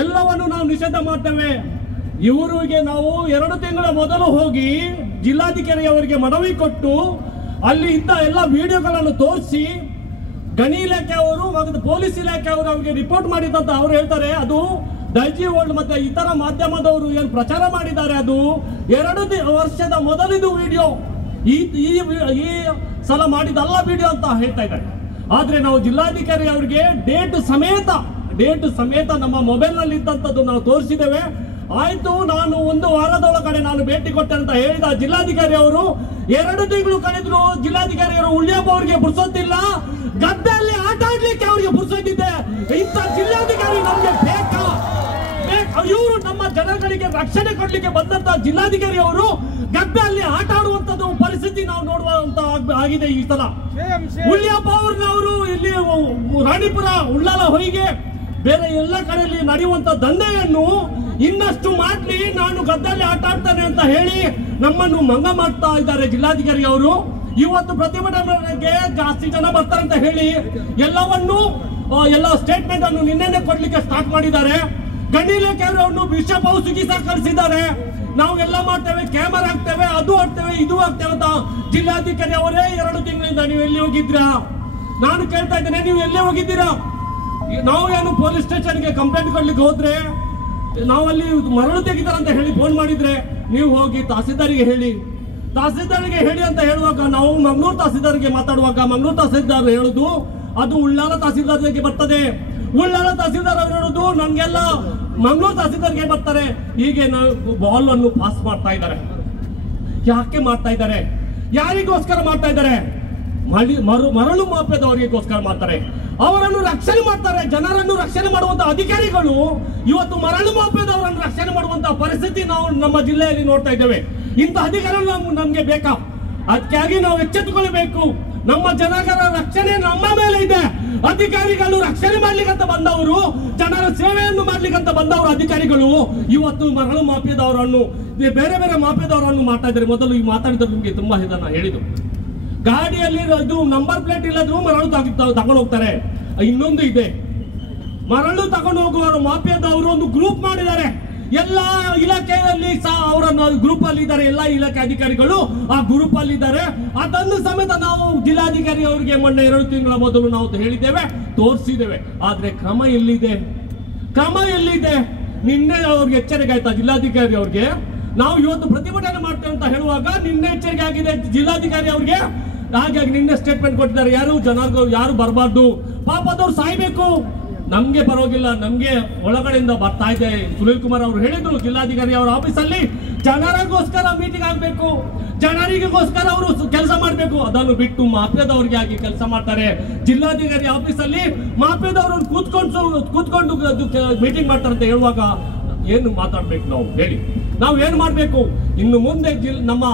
ಎಲ್ಲವನ್ನು ನಾವು ನಿಷೇಧ ಮಾಡ್ತೇವೆ. ಇವರಿಗೆ ನಾವು 2 ತಿಂಗಳ ಮೊದಲು ಹೋಗಿ ಜಿಲ್ಲಾಧಿಕಾರಿ ಅವರಿಗೆ ಮನವಿ ಕೊಟ್ಟು ಅಲ್ಲಿ ಇದ್ದ ಎಲ್ಲ ವಿಡಿಯೋಗಳನ್ನು ತೋರಿಸಿ ಗಣಿ ಇಲಾಖೆ ಅವರು ಮತ್ತು ಪೊಲೀಸ್ ಇಲಾಖೆ ಅವರು ಅವರಿಗೆ ರಿಪೋರ್ಟ್ ಮಾಡಿದಂತ ಅವ್ರು ಹೇಳ್ತಾರೆ ಅದು ದೈಜಿ ವರ್ಲ್ಡ್ ಮತ್ತೆ ಇತರ ಮಾಧ್ಯಮದವರು ಏನು ಪ್ರಚಾರ ಮಾಡಿದ್ದಾರೆ ಅದು 2 ವರ್ಷದ ಮೊದಲಿದು ವಿಡಿಯೋ, ಈ ಸಲ ಮಾಡಿದಲ್ಲ ವಿಡಿಯೋ ಅಂತ ಹೇಳ್ತಾ ಇದ್ದಾರೆ. ಆದ್ರೆ ನಾವು ಜಿಲ್ಲಾಧಿಕಾರಿ ಅವರಿಗೆ ಡೇಟ್ ಸಮೇತ ನಮ್ಮ ಮೊಬೈಲ್ ನಲ್ಲಿ ಇದ್ದಂಥದ್ದು ನಾವು ತೋರಿಸಿದ್ದೇವೆ. ಆಯ್ತು, ನಾನು 1 ವಾರದೊಳಗಡೆ ನಾನು ಭೇಟಿ ಕೊಟ್ಟೆ ಅಂತ ಹೇಳಿದ ಜಿಲ್ಲಾಧಿಕಾರಿ ಅವರು 2 ತಿಂಗಳು ಕಳೆದ್ರು. ಜಿಲ್ಲಾಧಿಕಾರಿ ಅವರು ಉಳ್ಳಿಯಪ್ಪ ಅವರಿಗೆ ಪುರ್ಸೊತ್ತಿಲ್ಲ, ಗದ್ದೆಯಲ್ಲಿ ಆಟ ಆಡ್ಲಿಕ್ಕೆ ಅವರಿಗೆ ಪುರ್ಸೊತ್ತಿದೆ. ಇಂಥ ಜಿಲ್ಲಾಧಿಕಾರಿ ನಮ್ಗೆ ಬೇಕಾ? ಇವರು ನಮ್ಮ ಜನಗಳಿಗೆ ರಕ್ಷಣೆ ಕೊಡ್ಲಿಕ್ಕೆ ಬಂದಂತ ಜಿಲ್ಲಾಧಿಕಾರಿ ಅವರು ಗದ್ದೆಯಲ್ಲಿ ಆಟ ಆಡುವಂತದ್ದು ಪರಿಸ್ಥಿತಿ ನಾವು ನೋಡುವಂತ ಆಗಿದೆ ಈ ಸಲ. ಉಳ್ಳಿಯಪ್ಪ ಅವ್ರನ್ನವರು ಇಲ್ಲಿ ರಾಣಿಪುರ, ಉಳ್ಳಾಲ ಹೊಯ್ಗೆ, ಬೇರೆ ಎಲ್ಲ ಕಡೆಯಲ್ಲಿ ನಡೆಯುವಂತ ದಂಧೆಯನ್ನು ಇನ್ನಷ್ಟು ಮಾಡ್ಲಿ, ನಾನು ಗದ್ದೆಯಲ್ಲಿ ಆಟ ಆಡ್ತಾನೆ ಅಂತ ಹೇಳಿ ನಮ್ಮನ್ನು ಮಂಗ ಮಾಡ್ತಾ ಇದ್ದಾರೆ ಜಿಲ್ಲಾಧಿಕಾರಿ ಅವರು. ಇವತ್ತು ಪ್ರತಿಭಟನೆಗೆ ಜಾಸ್ತಿ ಜನ ಬರ್ತಾರೆ ಅಂತ ಹೇಳಿ ಎಲ್ಲ ಸ್ಟೇಟ್ಮೆಂಟ್ ಅನ್ನು ನಿನ್ನೆ ಕೊಡ್ಲಿಕ್ಕೆ ಸ್ಟಾರ್ಟ್ ಮಾಡಿದ್ದಾರೆ. ಗಣಿ ಇಲಾಖೆಯವರನ್ನು ಬಿಷಪ್ ಹೌಸ್ಗೆ ಸಹ ಕಳಿಸಿದ್ದಾರೆ. ನಾವು ಎಲ್ಲ ಮಾಡ್ತೇವೆ, ಕ್ಯಾಮರಾ ಹಾಕ್ತೇವೆ, ಅದು ಹಾಕ್ತೇವೆ, ಇದು ಹಾಕ್ತೇವೆ ಅಂತ. ಜಿಲ್ಲಾಧಿಕಾರಿ ಅವರೇ 2 ತಿಂಗಳಿಂದ ನೀವು ಎಲ್ಲಿ ಹೋಗಿದ್ರಾ? ನಾನು ಕೇಳ್ತಾ ಇದ್ದೇನೆ, ನೀವು ಎಲ್ಲೇ ಹೋಗಿದ್ದೀರಾ? ನಾವು ಏನು ಪೊಲೀಸ್ ಸ್ಟೇಷನ್ಗೆ ಕಂಪ್ಲೇಂಟ್ ಕೊಡ್ಲಿಕ್ಕೆ ಹೋದ್ರೆ ನಾವಲ್ಲಿ ಮರಳು ತೆಗಿತಾರಂತ ಹೇಳಿ ಫೋನ್ ಮಾಡಿದ್ರೆ ನೀವು ಹೋಗಿ ತಹಸೀಲ್ದಾರಿಗೆ ಹೇಳಿ ಅಂತ ಹೇಳುವಾಗ ನಾವು ಮಂಗಳೂರು ತಹಸೀಲ್ದಾರ್ಗೆ ಮಾತಾಡುವಾಗ ಮಂಗಳೂರು ತಹಸೀಲ್ದಾರ್ ಹೇಳುದು ಅದು ಉಳ್ಳಾಲ ತಹಸೀಲ್ದಾರ್ಗೆ ಬರ್ತದೆ, ಉಳ್ಳಾಲ ತಹಸೀಲ್ದಾರ್ ಅವರು ಹೇಳುದು ನಮ್ಗೆಲ್ಲ ಮಂಗಳೂರು ತಹಸೀಲ್ದಾರ್ಗೆ ಬರ್ತಾರೆ. ಹೀಗೆ ನಾವು ಬಾಲ್ ಅನ್ನು ಪಾಸ್ ಮಾಡ್ತಾ ಇದ್ದಾರೆ. ಯಾಕೆ ಮಾಡ್ತಾ ಇದ್ದಾರೆ? ಯಾರಿಗೋಸ್ಕರ ಮಾಡ್ತಾ ಇದ್ದಾರೆ? ಮರಳು ಮಾಫಿಯಾದವರಿಗೋಸ್ಕರ ಮಾಡ್ತಾರೆ. ಅವರನ್ನು ರಕ್ಷಣೆ ಮಾಡ್ತಾರೆ. ಜನರನ್ನು ರಕ್ಷಣೆ ಮಾಡುವಂತ ಅಧಿಕಾರಿಗಳು ಇವತ್ತು ಮರಳು ಮಾಫಿಯಾದವರನ್ನು ರಕ್ಷಣೆ ಮಾಡುವಂತ ಪರಿಸ್ಥಿತಿ ನಾವು ನಮ್ಮ ಜಿಲ್ಲೆಯಲ್ಲಿ ನೋಡ್ತಾ ಇದ್ದೇವೆ. ಇಂಥ ಅಧಿಕಾರಿಗಳು ನಮ್ಗೆ ಬೇಕಾ? ಅದಕ್ಕಾಗಿ ನಾವು ಎಚ್ಚೆತ್ತುಕೊಳ್ಬೇಕು. ನಮ್ಮ ಜನರ ರಕ್ಷಣೆ ನಮ್ಮ ಮೇಲೆ ಇದೆ. ಅಧಿಕಾರಿಗಳು ರಕ್ಷಣೆ ಮಾಡ್ಲಿಕ್ಕಂತ ಬಂದವರು, ಜನರ ಸೇವೆಯನ್ನು ಮಾಡ್ಲಿಕ್ಕಂತ ಬಂದವರು ಅಧಿಕಾರಿಗಳು ಇವತ್ತು ಮರಳು ಮಾಫಿಯಾದವರನ್ನು, ಬೇರೆ ಬೇರೆ ಮಾಫಿಯಾದವರನ್ನು ಮಾಡ್ತಾ ಇದ್ದಾರೆ. ಮೊದಲು ಈ ಮಾತಾಡಿದ್ರು ನಿಮ್ಗೆ ತುಂಬಾ ಇದನ್ನ ಹೇಳಿದ್ರು. ಗಾಡಿಯಲ್ಲಿ ಇದು ನಂಬರ್ ಪ್ಲೇಟ್ ಇಲ್ಲದ್ರು ಮರಳು ತಗೊಂಡು ಹೋಗ್ತಾರೆ. ಇನ್ನೊಂದು ಇದೆ, ಮರಳು ತಗೊಂಡು ಹೋಗುವವರು ಮಾಫಿಯಾದವರು ಒಂದು ಗ್ರೂಪ್ ಮಾಡಿದ್ದಾರೆ. ಎಲ್ಲ ಇಲಾಖೆಯಲ್ಲಿ ಸಹ ಅವರ ಗ್ರೂಪ್ ಅಲ್ಲಿ ಇದ್ದಾರೆ. ಎಲ್ಲ ಇಲಾಖೆ ಅಧಿಕಾರಿಗಳು ಆ ಗ್ರೂಪ್ ಅಲ್ಲಿ ಇದ್ದಾರೆ. ಅದನ್ನು ಸಮೇತ ನಾವು ಜಿಲ್ಲಾಧಿಕಾರಿ ಅವರಿಗೆ ಮೊನ್ನೆ 2 ತಿಂಗಳ ಮೊದಲು ನಾವು ಹೇಳಿದ್ದೇವೆ, ತೋರಿಸಿದ್ದೇವೆ. ಆದ್ರೆ ಕ್ರಮ ಎಲ್ಲಿದೆ? ನಿನ್ನೆ ಅವ್ರಿಗೆ ಎಚ್ಚರಿಕೆ ಆಯ್ತಾ ಜಿಲ್ಲಾಧಿಕಾರಿ ಅವ್ರಿಗೆ? ನಾವು ಇವತ್ತು ಪ್ರತಿಭಟನೆ ಮಾಡ್ತೇವೆ ಅಂತ ಹೇಳುವಾಗ ನಿನ್ನೆ ಎಚ್ಚರಿಕೆ ಆಗಿದೆ ಜಿಲ್ಲಾಧಿಕಾರಿ ಅವ್ರಿಗೆ. ಹಾಗಾಗಿ ನಿನ್ನೆ ಸ್ಟೇಟ್ಮೆಂಟ್ ಕೊಟ್ಟಿದ್ದಾರೆ, ಯಾರು ಬರಬಾರ್ದು, ಪಾಪದವ್ರು ಸಾಯ್ಬೇಕು, ನಮ್ಗೆ ಪರವಾಗಿಲ್ಲ, ನಮ್ಗೆ ಒಳಗಡೆಯಿಂದ ಬರ್ತಾ ಇದೆ. ಸುನೀಲ್ ಕುಮಾರ್ ಅವರು ಹೇಳಿದ್ರು ಜಿಲ್ಲಾಧಿಕಾರಿ ಅವರ ಆಫೀಸಲ್ಲಿ ಜನರಿಗೋಸ್ಕರ ಮೀಟಿಂಗ್ ಆಗ್ಬೇಕು, ಜನರಿಗೋಸ್ಕರ ಅವರು ಕೆಲಸ ಮಾಡ್ಬೇಕು. ಅದನ್ನು ಬಿಟ್ಟು ಮಾಫಿಯಾದವ್ರಿಗೆ ಆಗಿ ಕೆಲಸ ಮಾಡ್ತಾರೆ. ಜಿಲ್ಲಾಧಿಕಾರಿ ಆಫೀಸಲ್ಲಿ ಮಾಫಿಯಾದವರು ಕೂತ್ಕೊಂಡು ಮೀಟಿಂಗ್ ಮಾಡ್ತಾರೆ ಅಂತ ಹೇಳುವಾಗ ಏನು ಮಾತಾಡ್ಬೇಕು? ನಾವು ಹೇಳಿ, ನಾವು ಏನು ಮಾಡ್ಬೇಕು? ಇನ್ನು ಮುಂದೆ ನಮ್ಮ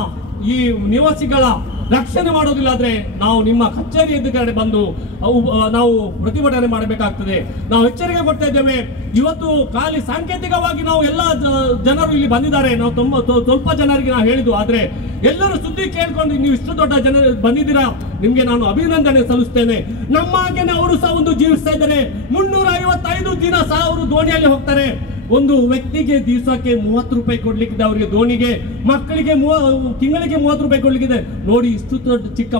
ಈ ನಿವಾಸಿಗಳ ರಕ್ಷಣೆ ಮಾಡೋದಿಲ್ಲ ಆದ್ರೆ ನಾವು ನಿಮ್ಮ ಕಚೇರಿ ಎದುರುಗಡೆ ಬಂದು ನಾವು ಪ್ರತಿಭಟನೆ ಮಾಡಬೇಕಾಗ್ತದೆ. ನಾವು ಎಚ್ಚರಿಕೆ ಕೊಡ್ತಾ ಇದ್ದೇವೆ. ಇವತ್ತು ಖಾಲಿ ಸಾಂಕೇತಿಕವಾಗಿ ನಾವು ಎಲ್ಲ ಜನರು ಇಲ್ಲಿ ಬಂದಿದ್ದಾರೆ. ನಾವು ಸ್ವಲ್ಪ ಜನರಿಗೆ ನಾವು ಹೇಳಿದ್ವು, ಆದ್ರೆ ಎಲ್ಲರೂ ಸುದ್ದಿ ಕೇಳ್ಕೊಂಡು ನೀವು ಇಷ್ಟು ದೊಡ್ಡ ಜನರು ಬಂದಿದ್ದೀರಾ, ನಿಮ್ಗೆ ನಾನು ಅಭಿನಂದನೆ ಸಲ್ಲಿಸ್ತೇನೆ. ನಮ್ಮ ಹಾಗೇನೆ ಅವರು ಸಹ ಒಂದು ಜೀವಿಸ್ತಾ ಇದ್ದಾರೆ. 355 ದಿನ ಸಹ ಅವರು ದೋಣಿಯಲ್ಲಿ ಹೋಗ್ತಾರೆ. ಒಂದು ವ್ಯಕ್ತಿಗೆ ದಿವಸಕ್ಕೆ 30 ರೂಪಾಯಿ ಕೊಡ್ಲಿಕ್ಕಿದೆ, ಅವರಿಗೆ ದೋಣಿಗೆ, ಮಕ್ಕಳಿಗೆ ತಿಂಗಳಿಗೆ 30 ರೂಪಾಯಿ ಕೊಡ್ಲಿಕ್ಕಿದೆ. ನೋಡಿ, ಇಷ್ಟು ದೊಡ್ಡ ಚಿಕ್ಕ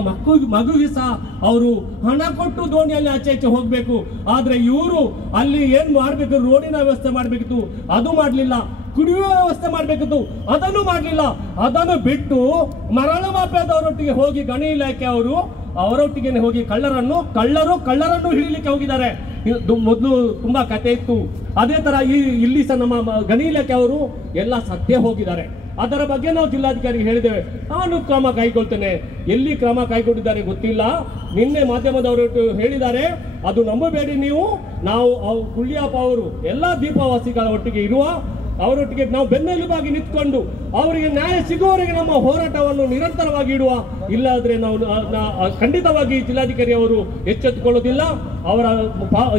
ಮಗುವಿಗೆ ಸಹ ಅವರು ಹಣ ಕೊಟ್ಟು ದೋಣಿಯಲ್ಲಿ ಆಚೆ ಹೋಗ್ಬೇಕು. ಆದ್ರೆ ಇವರು ಅಲ್ಲಿ ಏನ್ ಮಾಡ್ಬೇಕು, ರೋಡಿನ ವ್ಯವಸ್ಥೆ ಮಾಡ್ಬೇಕಿತ್ತು, ಅದು ಮಾಡ್ಲಿಲ್ಲ. ಕುಡಿಯುವ ವ್ಯವಸ್ಥೆ ಮಾಡ್ಬೇಕಿತ್ತು, ಅದನ್ನು ಮಾಡ್ಲಿಲ್ಲ. ಅದನ್ನು ಬಿಟ್ಟು ಮರಳು ಮಾಫಿಯಾದವರೊಟ್ಟಿಗೆ ಹೋಗಿ ಗಣಿ ಇಲಾಖೆ ಅವರು ಅವರೊಟ್ಟಿಗೆ ಹೋಗಿ ಕಳ್ಳರನ್ನು ಹಿಡಿಲಿಕ್ಕೆ ಹೋಗಿದ್ದಾರೆ. ಮೊದಲು ತುಂಬಾ ಕತೆ ಇತ್ತು. ಅದೇ ತರ ಇಲ್ಲಿ ಸಹ ನಮ್ಮ ಗಣಿ ಇಲಾಖೆ ಅವರು ಎಲ್ಲ ಸತ್ಯ ಹೋಗಿದ್ದಾರೆ. ಅದರ ಬಗ್ಗೆ ನಾವು ಜಿಲ್ಲಾಧಿಕಾರಿಗೆ ಹೇಳಿದ್ದೇವೆ, ನಾನು ಕ್ರಮ ಕೈಗೊಳ್ತೇನೆ. ಎಲ್ಲಿ ಕ್ರಮ ಕೈಗೊಂಡಿದ್ದಾರೆ ಗೊತ್ತಿಲ್ಲ. ನಿನ್ನೆ ಮಾಧ್ಯಮದವರು ಹೇಳಿದ್ದಾರೆ, ಅದು ನಂಬಬೇಡಿ ನೀವು. ನಾವು ಕುಳ್ಳಿಯಪ್ಪ ಅವರು ಎಲ್ಲ ದೀಪವಾಸಿಗಳ ಒಟ್ಟಿಗೆ ಇರುವ, ಅವರೊಟ್ಟಿಗೆ ನಾವು ಬೆನ್ನೆಲುಬಾಗಿ ನಿಂತ್ಕೊಂಡು ಅವರಿಗೆ ನ್ಯಾಯ ಸಿಗುವವರೆಗೆ ನಮ್ಮ ಹೋರಾಟವನ್ನು ನಿರಂತರವಾಗಿ ಇಡುವ. ಇಲ್ಲಾದ್ರೆ ನಾವು ಖಂಡಿತವಾಗಿ ಜಿಲ್ಲಾಧಿಕಾರಿ ಅವರು ಎಚ್ಚೆತ್ತುಕೊಳ್ಳೋದಿಲ್ಲ. ಅವರ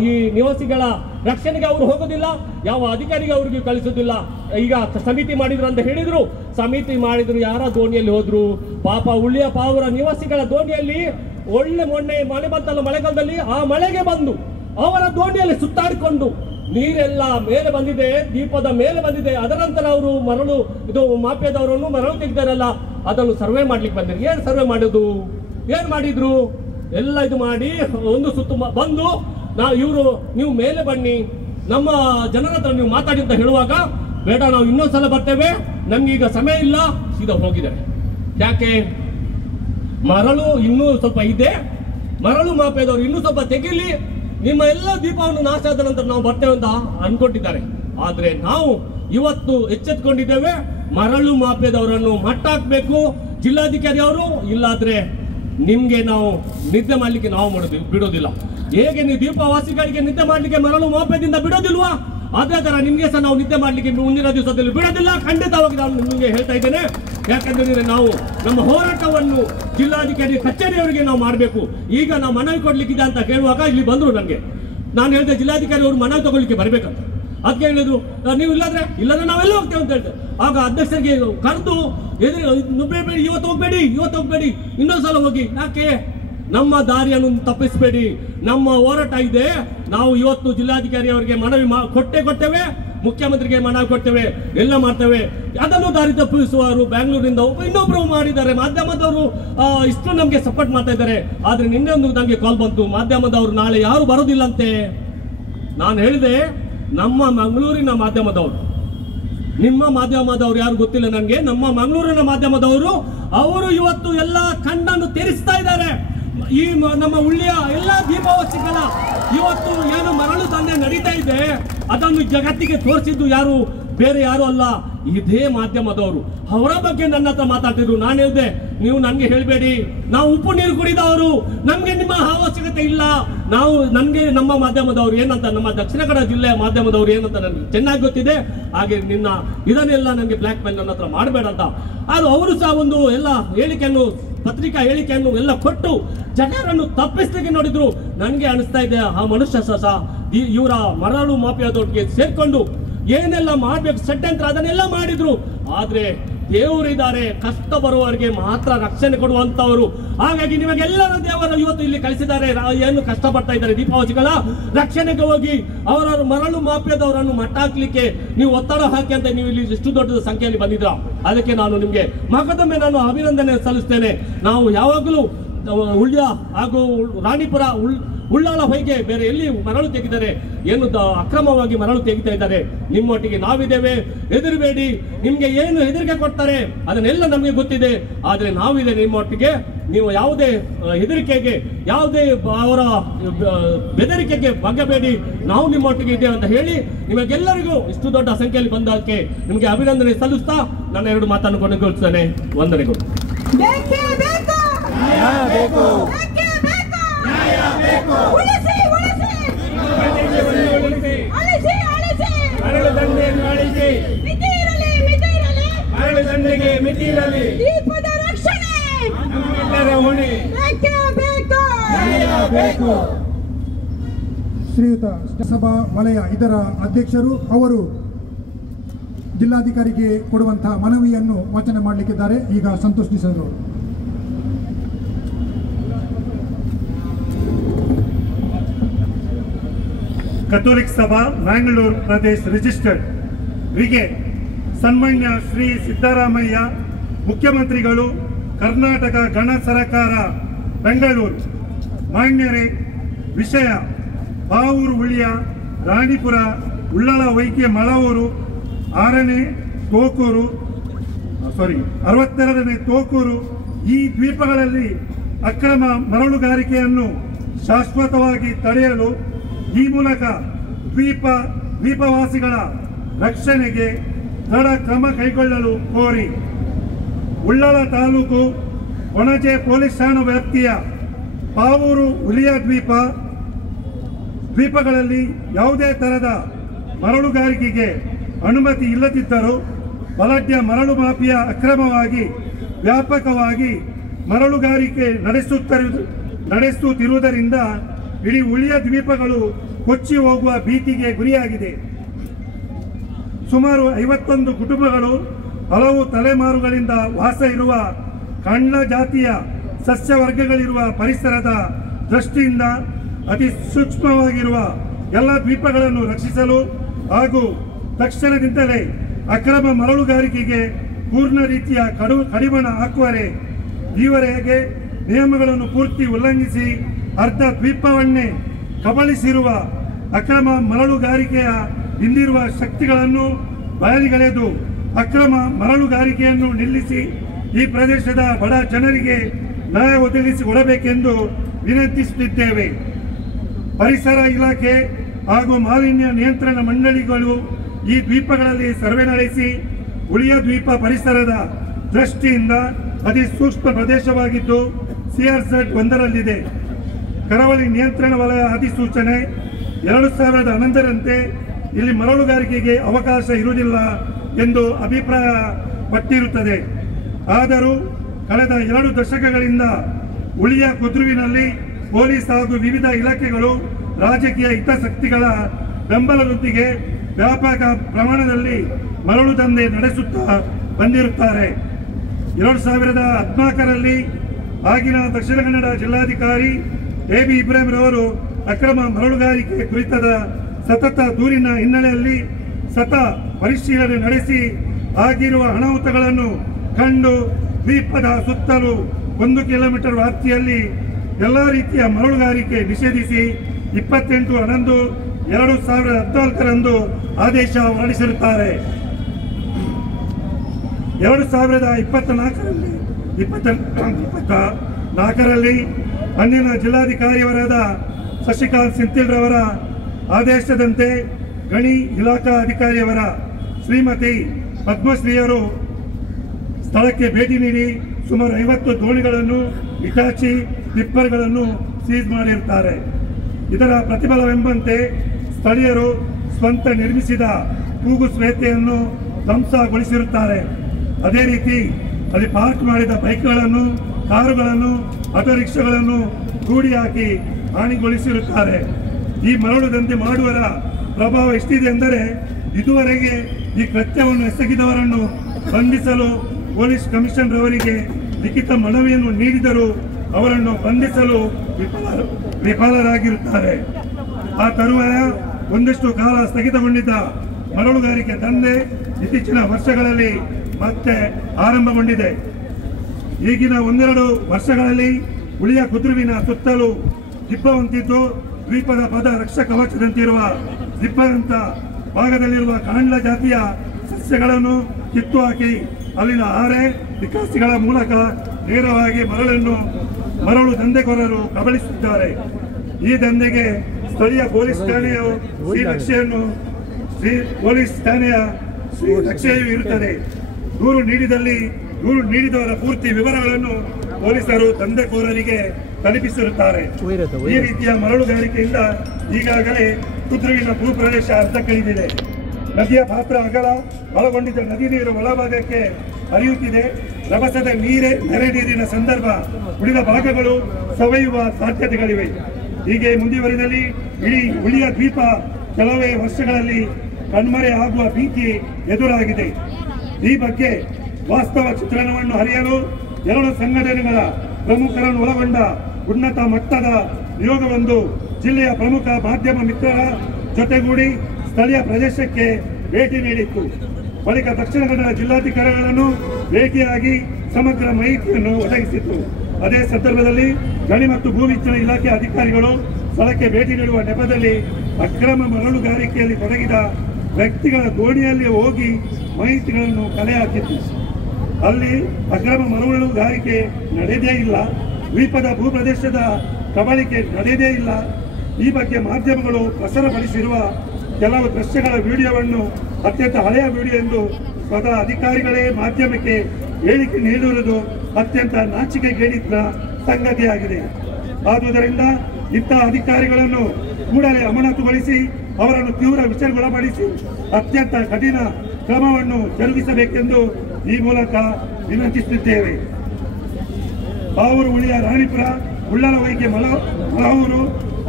ಈ ನಿವಾಸಿಗಳ ರಕ್ಷಣೆಗೆ ಅವರು ಹೋಗೋದಿಲ್ಲ, ಯಾವ ಅಧಿಕಾರಿಗೆ ಅವ್ರಿಗೆ ಕಳಿಸೋದಿಲ್ಲ. ಈಗ ಸಮಿತಿ ಮಾಡಿದ್ರು ಅಂತ ಹೇಳಿದ್ರು, ಸಮಿತಿ ಮಾಡಿದ್ರು, ಯಾರ ದೋಣಿಯಲ್ಲಿ ಹೋದ್ರು? ಪಾಪ ಉಳ್ಳಿಯಪ್ಪ ಅವರ ನಿವಾಸಿಗಳ ದೋಣಿಯಲ್ಲಿ ಮೊನ್ನೆ ಮಳೆ ಬಂತಲ್ಲ, ಮಳೆಗಾಲದಲ್ಲಿ ಆ ಮಳೆಗೆ ಬಂದು ಅವರ ದೋಣಿಯಲ್ಲಿ ಸುತ್ತಾಡಿಕೊಂಡು ನೀರೆಲ್ಲ ಮೇಲೆ ಬಂದಿದೆ, ದೀಪದ ಮೇಲೆ ಬಂದಿದೆ. ಅದರ ನಂತರ ಅವರು ಮರಳು ಇದು ಮಾಫಿಯಾದವರನ್ನು ಮರಳು ತೆಗೆದಾರಲ್ಲ, ಅದನ್ನು ಸರ್ವೆ ಮಾಡ್ಲಿಕ್ಕೆ ಬಂದಿದ್ರು. ಏನ್ ಸರ್ವೆ ಮಾಡೋದು? ಏನ್ ಮಾಡಿದ್ರು? ಎಲ್ಲ ಇದು ಮಾಡಿ ಒಂದು ಸುತ್ತು ಬಂದು ನೀವು ಮೇಲೆ ಬನ್ನಿ, ನಮ್ಮ ಜನರ ಹತ್ರ ನೀವು ಮಾತಾಡಿ ಅಂತ ಹೇಳುವಾಗ, ಬೇಡ ನಾವು ಇನ್ನೊಂದ್ಸಲ ಬರ್ತೇವೆ, ನಮ್ಗೆ ಈಗ ಸಮಯ ಇಲ್ಲ, ಸೀದಾ ಹೋಗಿದ್ದಾರೆ. ಯಾಕೆ? ಮರಳು ಇನ್ನೂ ಸ್ವಲ್ಪ ಇದೆ, ಮರಳು ಮಾಫಿಯಾದವರು ಇನ್ನೂ ಸ್ವಲ್ಪ ತೆಗಿಲಿ, ನಿಮ್ಮ ಎಲ್ಲ ದೀಪವನ್ನು ನಾಶ ಆದ ನಂತರ ನಾವು ಬರ್ತೇವೆ ಅಂತ ಅನ್ಕೊಂಡಿದ್ದಾರೆ. ಆದ್ರೆ ನಾವು ಇವತ್ತು ಎಚ್ಚೆತ್ಕೊಂಡಿದ್ದೇವೆ, ಮರಳು ಮಾಫಿಯಾದವರನ್ನು ಮಟ್ಟ ಹಾಕ್ಬೇಕು ಜಿಲ್ಲಾಧಿಕಾರಿ ಅವರು. ಇಲ್ಲಾದ್ರೆ ನಿಮ್ಗೆ ನಾವು ನಿದ್ದೆ ಮಾಡ್ಲಿಕ್ಕೆ ನಾವು ಬಿಡೋದಿಲ್ಲ. ಹೇಗೆ ನೀವು ದೀಪವಾಸಿಗಳಿಗೆ ನಿದ್ದೆ ಮಾಡ್ಲಿಕ್ಕೆ ಮರಳು ಮಾಫಿಯಾದಿಂದ ಬಿಡೋದಿಲ್ವಾ, ಅದೇ ತರ ನಿಮ್ಗೆ ಸಹ ನಾವು ನಿದ್ದೆ ಮಾಡ್ಲಿಕ್ಕೆ ಮುಂದಿನ ದಿವಸದಲ್ಲಿ ಬಿಡೋದಿಲ್ಲ. ಖಂಡಿತವಾಗಿ ನಾನು ನಿಮ್ಗೆ ಹೇಳ್ತಾ ಇದ್ದೇನೆ. ಯಾಕಂದ್ರೆ ನಾವು ನಮ್ಮ ಹೋರಾಟವನ್ನು ಜಿಲ್ಲಾಧಿಕಾರಿ ಕಚೇರಿಯವರಿಗೆ ನಾವು ಮಾಡಬೇಕು. ಈಗ ನಾವು ಮನವಿ ಕೊಡ್ಲಿಕ್ಕಿದೆ ಅಂತ ಹೇಳುವಾಗ ಇಲ್ಲಿ ಬಂದ್ರು. ನನಗೆ ನಾನು ಹೇಳಿದೆ ಜಿಲ್ಲಾಧಿಕಾರಿ ಅವರು ಮನವಿ ತಗೊಳ್ಳಿಕ್ಕೆ ಬರ್ಬೇಕಂತ. ಅದಕ್ಕೆ ಹೇಳಿದ್ರು, ನೀವು ಇಲ್ಲಾದ್ರೆ ನಾವೆಲ್ಲ ಹೋಗ್ತೇವೆ ಅಂತ ಹೇಳ್ತೇವೆ. ಆಗ ಅಧ್ಯಕ್ಷರಿಗೆ ಕರೆದು ನುಗ್ಬೇಡಿ, ಇವತ್ತು ಹೋಗ್ಬೇಡಿ, ಇನ್ನೊಂದ್ಸಲ ಹೋಗಿ. ಯಾಕೆ? ನಮ್ಮ ದಾರಿಯನ್ನು ತಪ್ಪಿಸಬೇಡಿ, ನಮ್ಮ ಹೋರಾಟ ಇದೆ. ನಾವು ಇವತ್ತು ಜಿಲ್ಲಾಧಿಕಾರಿ ಅವರಿಗೆ ಮನವಿ ಕೊಟ್ಟೇವೆ, ಮುಖ್ಯಮಂತ್ರಿಗೆ ಮನವಿ ಕೊಡ್ತೇವೆ, ಎಲ್ಲ ಮಾಡ್ತೇವೆ. ಅದನ್ನು ದಾರಿ ತಪ್ಪಿಸುವರು ಬೆಂಗಳೂರಿನಿಂದ ಇನ್ನೊಬ್ರು ಮಾಡಿದ್ದಾರೆ. ಮಾಧ್ಯಮದವರು ಇಷ್ಟು ನಮ್ಗೆ ಸಪೋರ್ಟ್ ಮಾಡ್ತಾ ಇದ್ದಾರೆ. ಆದ್ರೆ ನಿನ್ನೆ ಒಂದು ನಂಗೆ ಕಾಲ್ ಬಂತು, ಮಾಧ್ಯಮದವರು ನಾಳೆ ಯಾರು ಬರೋದಿಲ್ಲಂತೆ. ನಾನು ಹೇಳಿದೆ, ನಮ್ಮ ಮಂಗಳೂರಿನ ಮಾಧ್ಯಮದವರು, ನಿಮ್ಮ ಮಾಧ್ಯಮದವರು ಯಾರು ಗೊತ್ತಿಲ್ಲ ನನಗೆ, ನಮ್ಮ ಮಂಗಳೂರಿನ ಮಾಧ್ಯಮದವರು ಅವರು ಇವತ್ತು ಎಲ್ಲ ಕಣ್ಣನ್ನು ತೆರೆಸ್ತಾ ಇದ್ದಾರೆ. ಈ ನಮ್ಮ ಉಳ್ಳಿಯ ಎಲ್ಲ ದೀಪಾವಳಿಗಳ ಇವತ್ತು ಏನು ಮರಳು ದಂಧೆ ನಡೀತಾ ಇದೆ, ಅದನ್ನು ಜಗತ್ತಿಗೆ ತೋರಿಸಿದ್ದು ಯಾರು? ಬೇರೆ ಯಾರು ಅಲ್ಲ, ಇದೇ ಮಾಧ್ಯಮದವರು. ಅವರ ಬಗ್ಗೆ ನನ್ನ ಹತ್ರ ಮಾತಾಡ್ತಿದ್ರು. ನಾನು ಹೇಳಿದೆ, ನೀವು ನನಗೆ ಹೇಳಬೇಡಿ, ನಾವು ಉಪ್ಪು ನೀರು ಕುಡಿದವರು, ನಮ್ಗೆ ನಿಮ್ಮ ಅವಶ್ಯಕತೆ ಇಲ್ಲ. ನನ್ಗೆ ನಮ್ಮ ಮಾಧ್ಯಮದವರು ಏನಂತ, ನಮ್ಮ ದಕ್ಷಿಣ ಕನ್ನಡ ಜಿಲ್ಲೆಯ ಮಾಧ್ಯಮದವರು ಏನಂತ ನನಗೆ ಚೆನ್ನಾಗಿ ಗೊತ್ತಿದೆ. ಹಾಗೆ ಇದನ್ನೆಲ್ಲ ನನಗೆ ಬ್ಲಾಕ್ ಮೇಲ್ ನನ್ನ ಹತ್ರ ಮಾಡಬೇಡ ಅಂತ. ಅದು ಅವರು ಸಹ ಒಂದು ಎಲ್ಲ ಹೇಳಿಕೆಯನ್ನು, ಪತ್ರಿಕಾ ಹೇಳಿಕೆಯನ್ನು ಎಲ್ಲ ಕೊಟ್ಟು ಜನರನ್ನು ತಪ್ಪಿಸ್ಲಿಕ್ಕೆ ನೋಡಿದ್ರು. ನನಗೆ ಅನಿಸ್ತಾ ಇದೆ, ಆ ಮನುಷ್ಯ ಸಹ ಇವರ ಮರಳು ಮಾಫಿಯಾದೊಟ್ಟಿಗೆ ಸೇರ್ಕೊಂಡು ಏನೆಲ್ಲ ಮಾಡ್ಬೇಕು ಷಡ್ಯಂತ್ರ ಅದನ್ನೆಲ್ಲ ಮಾಡಿದ್ರು. ಆದ್ರೆ ದೇವರಿದ್ದಾರೆ, ಕಷ್ಟ ಬರುವವರಿಗೆ ಮಾತ್ರ ರಕ್ಷಣೆ ಕೊಡುವಂತವರು. ಹಾಗಾಗಿ ನಿಮಗೆಲ್ಲರ ದೇವರು ಇವತ್ತು ಇಲ್ಲಿ ಕಳಿಸಿದ್ದಾರೆ. ಏನು ಕಷ್ಟಪಡ್ತಾ ಇದ್ದಾರೆ ದೀಪಾವಳಿಗಳ ರಕ್ಷಣೆಗೆ ಹೋಗಿ ಅವರ ಮರಳು ಮಾಫಿಯಾದವರನ್ನು ಮಟ್ಟ ಹಾಕ್ಲಿಕ್ಕೆ ನೀವು ಒತ್ತಡ ಹಾಕಿ ಅಂತ ನೀವು ಇಲ್ಲಿ ಇಷ್ಟು ದೊಡ್ಡ ಸಂಖ್ಯೆಯಲ್ಲಿ ಬಂದಿದ್ರ. ಅದಕ್ಕೆ ನಾನು ನಿಮ್ಗೆ ಮಗದೊಮ್ಮೆ ನಾನು ಅಭಿನಂದನೆ ಸಲ್ಲಿಸ್ತೇನೆ. ನಾವು ಯಾವಾಗಲೂ ಉಳ್ಯ ಹಾಗೂ ರಾಣಿಪುರ ಉಳ್ಳಾಳ ಹೊಯ್ಗೆ ಬೇರೆ ಎಲ್ಲಿ ಮರಳು ತೆಗೆದರೆ ಏನು ಅಕ್ರಮವಾಗಿ ಮರಳು ತೆಗಿತಾ ಇದ್ದಾರೆ, ನಿಮ್ಮೊಟ್ಟಿಗೆ ನಾವಿದ್ದೇವೆ, ಹೆದರಬೇಡಿ. ನಿಮ್ಗೆ ಏನು ಹೆದರಿಕೆ ಕೊಡ್ತಾರೆ ಅದನ್ನೆಲ್ಲ ನಮಗೆ ಗೊತ್ತಿದೆ, ಆದ್ರೆ ನಾವಿದೆ ನಿಮ್ಮೊಟ್ಟಿಗೆ. ನೀವು ಯಾವುದೇ ಹೆದರಿಕೆಗೆ, ಯಾವುದೇ ಅವರ ಬೆದರಿಕೆಗೆ ಬಗ್ಗಬೇಡಿ, ನಾವು ನಿಮ್ಮೊಟ್ಟಿಗೆ ಇದ್ದೇವೆ ಅಂತ ಹೇಳಿ ನಿಮಗೆಲ್ಲರಿಗೂ ಇಷ್ಟು ದೊಡ್ಡ ಸಂಖ್ಯೆಯಲ್ಲಿ ಬಂದಕ್ಕೆ ನಿಮಗೆ ಅಭಿನಂದನೆ ಸಲ್ಲಿಸ್ತಾ ನನ್ನ ಎರಡು ಮಾತನ್ನು ಕೊನೆಗೊಳಿಸ್ತೇನೆ. ವಂದನೆಗಳು. ಶ್ರೀಯುತ ಸಭಾ ವಲಯ ಇದರ ಅಧ್ಯಕ್ಷರು ಅವರು ಜಿಲ್ಲಾಧಿಕಾರಿಗೆ ಕೊಡುವಂತಹ ಮನವಿಯನ್ನು ವಾಚನ ಮಾಡಲಿಕ್ಕಿದ್ದಾರೆ. ಈಗ ಸಂತೋಷ್ ನಿಸರ್ ಅವರು. ಕಥೋಲಿಕ್ ಸಭಾ ಮ್ಯಾಂಗ್ಳೂರ್ ಪ್ರದೇಶ್ ರಿಜಿಸ್ಟರ್ಡ್ ವಿಗೆ ಸನ್ಮಾನ್ಯ ಶ್ರೀ ಸಿದ್ದರಾಮಯ್ಯ ಮುಖ್ಯಮಂತ್ರಿಗಳು ಕರ್ನಾಟಕ ಗಣ ಸರಕಾರ ಬೆಂಗಳೂರು ಮಾನ್ಯರೇ ವಿಷಯ ಪಾವೂರು ಉಳಿಯ ರಾಣಿಪುರ ಉಳ್ಳಳ ವೈದ್ಯ ಮಳವೂರು 62ನೇ ತೋಕೂರು ಈ ದ್ವೀಪಗಳಲ್ಲಿ ಅಕ್ರಮ ಮರಳುಗಾರಿಕೆಯನ್ನು ಶಾಶ್ವತವಾಗಿ ತಡೆಯಲು ಈ ಮೂಲಕ ದ್ವೀಪವಾಸಿಗಳ ರಕ್ಷಣೆಗೆ ದೃಢ ಕ್ರಮ ಕೈಗೊಳ್ಳಲು ಕೋರಿ ಉಳ್ಳಳ ತಾಲೂಕು ಒಣಜೆ ಪೊಲೀಸ್ ಠಾಣಾ ವ್ಯಾಪ್ತಿಯ ಪಾವೂರು ಉಳಿಯ ದ್ವೀಪಗಳಲ್ಲಿ ಯಾವುದೇ ತರಹದ ಮರಳುಗಾರಿಕೆಗೆ ಅನುಮತಿ ಇಲ್ಲದಿದ್ದರೂ ಬಲಾಢ್ಯ ಮರಳು ಮಾಫಿಯಾ ಅಕ್ರಮವಾಗಿ ವ್ಯಾಪಕವಾಗಿ ಮರಳುಗಾರಿಕೆ ನಡೆಸುತ್ತಿರುವುದರಿಂದ ಇಡೀ ಉಳಿಯ ದ್ವೀಪಗಳು ಕೊಚ್ಚಿ ಹೋಗುವ ಭೀತಿಗೆ ಗುರಿಯಾಗಿದೆ. ಸುಮಾರು 51 ಕುಟುಂಬಗಳು ಹಲವು ತಲೆಮಾರುಗಳಿಂದ ವಾಸ ಇರುವ ಕಾಂಡ್ಲ ಜಾತಿಯ ಸಸ್ಯವರ್ಗಗಳಿರುವ ಪರಿಸರದ ದೃಷ್ಟಿಯಿಂದ ಅತಿ ಸೂಕ್ಷ್ಮವಾಗಿರುವ ಎಲ್ಲ ದ್ವೀಪಗಳನ್ನು ರಕ್ಷಿಸಲು ಹಾಗೂ ತಕ್ಷಣದಿಂದಲೇ ಅಕ್ರಮ ಮರಳುಗಾರಿಕೆಗೆ ಪೂರ್ಣ ರೀತಿಯ ಕಡಿವಾಣ ಹಾಕುವರೆ ಈವರೆಗೆ ನಿಯಮಗಳನ್ನು ಪೂರ್ತಿ ಉಲ್ಲಂಘಿಸಿ ಅರ್ಧ ದ್ವೀಪವನ್ನೇ ಕಬಳಿಸಿರುವ ಅಕ್ರಮ ಮರಳುಗಾರಿಕೆಯ ಹಿಂದಿರುವ ಶಕ್ತಿಗಳನ್ನು ಬಯಲಿಗೆಳೆದು ಅಕ್ರಮ ಮರಳುಗಾರಿಕೆಯನ್ನು ನಿಲ್ಲಿಸಿ ಈ ಪ್ರದೇಶದ ಬಡ ಜನರಿಗೆ ನ್ಯಾಯ ಒದಗಿಸಿಕೊಡಬೇಕೆಂದು ವಿನಂತಿಸುತ್ತಿದ್ದೇವೆ. ಪರಿಸರ ಇಲಾಖೆ ಹಾಗೂ ಮಾಲಿನ್ಯ ನಿಯಂತ್ರಣ ಮಂಡಳಿಗಳು ಈ ದ್ವೀಪಗಳಲ್ಲಿ ಸರ್ವೆ ನಡೆಸಿ ಉಳಿಯ ದ್ವೀಪ ಪರಿಸರದ ದೃಷ್ಟಿಯಿಂದ ಅತಿ ಸೂಕ್ಷ್ಮ ಪ್ರದೇಶವಾಗಿದ್ದು CRZ 1ರಲ್ಲಿದೆ. ಕರಾವಳಿ ನಿಯಂತ್ರಣ ವಲಯ ಅಧಿಸೂಚನೆ 2011ರಂತೆ ಇಲ್ಲಿ ಮರಳುಗಾರಿಕೆಗೆ ಅವಕಾಶ ಇರುವುದಿಲ್ಲ ಎಂದು ಅಭಿಪ್ರಾಯ ಪಟ್ಟಿರುತ್ತದೆ. ಆದರೂ ಕಳೆದ 2 ದಶಕಗಳಿಂದ ಉಳಿಯ ಕುದ್ರುವಿನಲ್ಲಿ ಪೊಲೀಸ್ ಹಾಗೂ ವಿವಿಧ ಇಲಾಖೆಗಳು ರಾಜಕೀಯ ಹಿತಾಸಕ್ತಿಗಳ ಬೆಂಬಲದೊಂದಿಗೆ ವ್ಯಾಪಕ ಪ್ರಮಾಣದಲ್ಲಿ ಮರಳು ದಂಧೆ ನಡೆಸುತ್ತಾ ಬಂದಿರುತ್ತಾರೆ. 2014ರಲ್ಲಿ ಆಗಿನ ದಕ್ಷಿಣ ಕನ್ನಡ ಜಿಲ್ಲಾಧಿಕಾರಿ AB ಇಬ್ರಾಹಿಂ ರವರು ಅಕ್ರಮ ಮರಳುಗಾರಿಕೆ ಕುರಿತಾದ ಸತತ ದೂರಿನ ಹಿನ್ನೆಲೆಯಲ್ಲಿ ಪರಿಶೀಲನೆ ನಡೆಸಿ ಆಗಿರುವ ಅನಾಹುತಗಳನ್ನು ಕಂಡು ದ್ವೀಪದ ಸುತ್ತಲೂ 1 ಕಿಲೋಮೀಟರ್ ವ್ಯಾಪ್ತಿಯಲ್ಲಿ ಎಲ್ಲ ರೀತಿಯ ಮರಳುಗಾರಿಕೆ ನಿಷೇಧಿಸಿ 28/11/2014ರಂದು ಆದೇಶ ಹೊರಡಿಸಿರುತ್ತಾರೆ. 2024ರಲ್ಲಿ ಅಂದಿನ ಜಿಲ್ಲಾಧಿಕಾರಿಯವರಾದ ಶಶಿಕಾಂತ್ ಸಿಂಥಿಲ್ರವರ ಆದೇಶದಂತೆ ಗಣಿ ಇಲಾಖಾ ಅಧಿಕಾರಿಯವರ ಶ್ರೀಮತಿ ಪದ್ಮಶ್ರೀಯವರು ಸ್ಥಳಕ್ಕೆ ಭೇಟಿ ನೀಡಿ ಸುಮಾರು 50 ದೋಣಿಗಳನ್ನು ಇಟಾಚಿ ಟಿಪ್ಪರ್ಗಳನ್ನು ಸೀಸ್ ಮಾಡಿರುತ್ತಾರೆ. ಇದರ ಪ್ರತಿಫಲವೆಂಬಂತೆ ಸ್ಥಳೀಯರು ಸ್ವಂತ ನಿರ್ಮಿಸಿದ ಕೂಗು ಸ್ವೇತೆಯನ್ನು ಧ್ವಂಸಗೊಳಿಸಿರುತ್ತಾರೆ. ಅದೇ ರೀತಿ ಅಲ್ಲಿ ಪಾರ್ಕ್ ಮಾಡಿದ ಬೈಕ್ಗಳನ್ನು, ಕಾರುಗಳನ್ನು, ಆಟೋ ರಿಕ್ಷಾಗಳನ್ನು ಗೂಡಿ ಹಾಕಿ ಹಾನಿಗೊಳಿಸಿರುತ್ತಾರೆ. ಈ ಮರಳು ದಂಧೆ ಮಾಡುವರ ಪ್ರಭಾವ ಎಷ್ಟಿದೆ ಎಂದರೆ ಇದುವರೆಗೆ ಈ ಕೃತ್ಯವನ್ನು ಎಸಗಿದವರನ್ನು ಬಂಧಿಸಲು ಪೊಲೀಸ್ ಕಮಿಷನರ್ ಅವರಿಗೆ ಲಿಖಿತ ಮನವಿಯನ್ನು ನೀಡಿದರೂ ಅವರನ್ನು ಬಂಧಿಸಲು ವಿಫಲರಾಗಿರುತ್ತಾರೆ. ಆ ತರುವಾಯ ಒಂದಷ್ಟು ಕಾಲ ಸ್ಥಗಿತಗೊಂಡಿದ್ದ ಮರಳುಗಾರಿಕೆ ದಂಧೆ ಇತ್ತೀಚಿನ ವರ್ಷಗಳಲ್ಲಿ ಮತ್ತೆ ಆರಂಭಗೊಂಡಿದೆ. ಈಗಿನ 1-2 ವರ್ಷಗಳಲ್ಲಿ ಉಳಿಯ ಕುದ್ರುವಿನ ಸುತ್ತಲೂ ದಿಬ್ಬವಂತಿದ್ದು ದ್ವೀಪದ ಪದ ರಕ್ಷ ಕವಚದಂತಿರುವ ದಿಬ್ಬದಂತ ಭಾಗದಲ್ಲಿರುವ ಕಾಂಡ್ಲ ಜಾತಿಯ ಸಸ್ಯಗಳನ್ನು ಕಿತ್ತು ಹಾಕಿ ಅಲ್ಲಿನ ಆರೆ ವಿಕಾಸಿಗಳ ಮೂಲಕ ನೇರವಾಗಿ ಮರಳು ದಂಧೆಕೋರರು ಕಬಳಿಸುತ್ತಾರೆ. ಈ ದಂಧೆಗೆ ಸ್ಥಳೀಯ ಪೊಲೀಸ್ ಠಾಣೆಯ ಶ್ರೀರಕ್ಷೆಯೂ ಇರುತ್ತದೆ. ದೂರು ನೀಡಿದವರ ಪೂರ್ತಿ ವಿವರಗಳನ್ನು ಪೊಲೀಸರು ದಂಧೆಕೋರರಿಗೆ ತಲುಪಿಸಿರುತ್ತಾರೆ. ಈ ರೀತಿಯ ಮರಳುಗಾರಿಕೆಯಿಂದ ಈಗಾಗಲೇ ಕುದ್ರುವಿನ ಭೂಪ್ರದೇಶ ಅರ್ಧಕ್ಕಿಳಿದಿದೆ. ನದಿಯ ಪಾತ್ರ ಅಗಲ ಒಳಗೊಂಡಿದ್ದ ನದಿ ನೀರು ಒಳಭಾಗಕ್ಕೆ ಹರಿಯುತ್ತಿದೆ. ರಭಸದ ನೆರೆ ನೀರಿನ ಸಂದರ್ಭ ಉಳಿದ ಭಾಗಗಳು ಸವೆಯುವ ಸಾಧ್ಯತೆಗಳಿವೆ. ಹೀಗೆ ಮುಂದುವರಿದಲ್ಲಿ ಇಡೀ ಉಳಿಯ ದ್ವೀಪ ಕೆಲವೇ ವರ್ಷಗಳಲ್ಲಿ ಕಣ್ಮರೆ ಆಗುವ ಭೀತಿ ಎದುರಾಗಿದೆ. ಈ ಬಗ್ಗೆ ವಾಸ್ತವ ಚಿತ್ರಣವನ್ನು ಅರಿಯಲು 2 ಸಂಘಟನೆಗಳ ಪ್ರಮುಖರನ್ನು ಒಳಗೊಂಡ ಉನ್ನತ ಮಟ್ಟದ ನಿಯೋಗವೊಂದು ಜಿಲ್ಲೆಯ ಪ್ರಮುಖ ಮಾಧ್ಯಮ ಮಿತ್ರರ ಜೊತೆಗೂಡಿ ಸ್ಥಳೀಯ ಪ್ರದೇಶಕ್ಕೆ ಭೇಟಿ ನೀಡಿತ್ತು. ಬಳಿಕ ದಕ್ಷಿಣ ಕನ್ನಡ ಜಿಲ್ಲಾಧಿಕಾರಿಗಳನ್ನು ಭೇಟಿಯಾಗಿ ಸಮಗ್ರ ಮಾಹಿತಿಯನ್ನು ಒದಗಿಸಿತ್ತು. ಅದೇ ಸಂದರ್ಭದಲ್ಲಿ ಗಣಿ ಮತ್ತು ಭೂ ವಿಜ್ಞಾನ ಇಲಾಖೆ ಅಧಿಕಾರಿಗಳು ಸ್ಥಳಕ್ಕೆ ಭೇಟಿ ನೀಡುವ ನೆಪದಲ್ಲಿ ಅಕ್ರಮ ಮರಳುಗಾರಿಕೆಯಲ್ಲಿ ತೊಡಗಿದ ವ್ಯಕ್ತಿಗಳ ದೋಣಿಯಲ್ಲಿ ಹೋಗಿ ಮಾಹಿತಿಗಳನ್ನು ಕಲೆ ಹಾಕಿತ್ತು. ಅಲ್ಲಿ ಅಕ್ರಮ ಮರಳುಗಾರಿಕೆ ನಡೆದೇ ಇಲ್ಲ, ದ್ವೀಪದ ಭೂಪ್ರದೇಶದ ಕಬಳಿಕೆ ನಡೆದೇ ಇಲ್ಲ. ಈ ಬಗ್ಗೆ ಮಾಧ್ಯಮಗಳು ಪ್ರಸಾರಪಡಿಸಿರುವ ಕೆಲವು ದೃಶ್ಯಗಳ ವಿಡಿಯೋವನ್ನು ಅತ್ಯಂತ ಹಳೆಯ ವಿಡಿಯೋ ಎಂದು ಸ್ವತಃ ಅಧಿಕಾರಿಗಳೇ ಮಾಧ್ಯಮಕ್ಕೆ ಹೇಳಿಕೆ ನೀಡಿರುವುದು ಅತ್ಯಂತ ನಾಚಿಕೆಗೇಡಿನ ಸಂಗತಿಯಾಗಿದೆ. ಆದುದರಿಂದ ಇಂತಹ ಅಧಿಕಾರಿಗಳನ್ನು ಕೂಡಲೇ ಅಮಾನತುಗೊಳಿಸಿ ಅವರನ್ನು ತೀವ್ರ ವಿಚಾರಗೊಳಪಡಿಸಿ ಅತ್ಯಂತ ಕಠಿಣ ಕ್ರಮವನ್ನು ಜರುಗಿಸಬೇಕೆಂದು ಈ ಮೂಲಕ ವಿನಂತಿಸುತ್ತಿದ್ದೇವೆ. ಪಾವೂರು ಹುಲಿಯ ರಾಣಿಪುರ ಉಳ್ಳಾಲವೈಗೆ ಮಲಹೂರು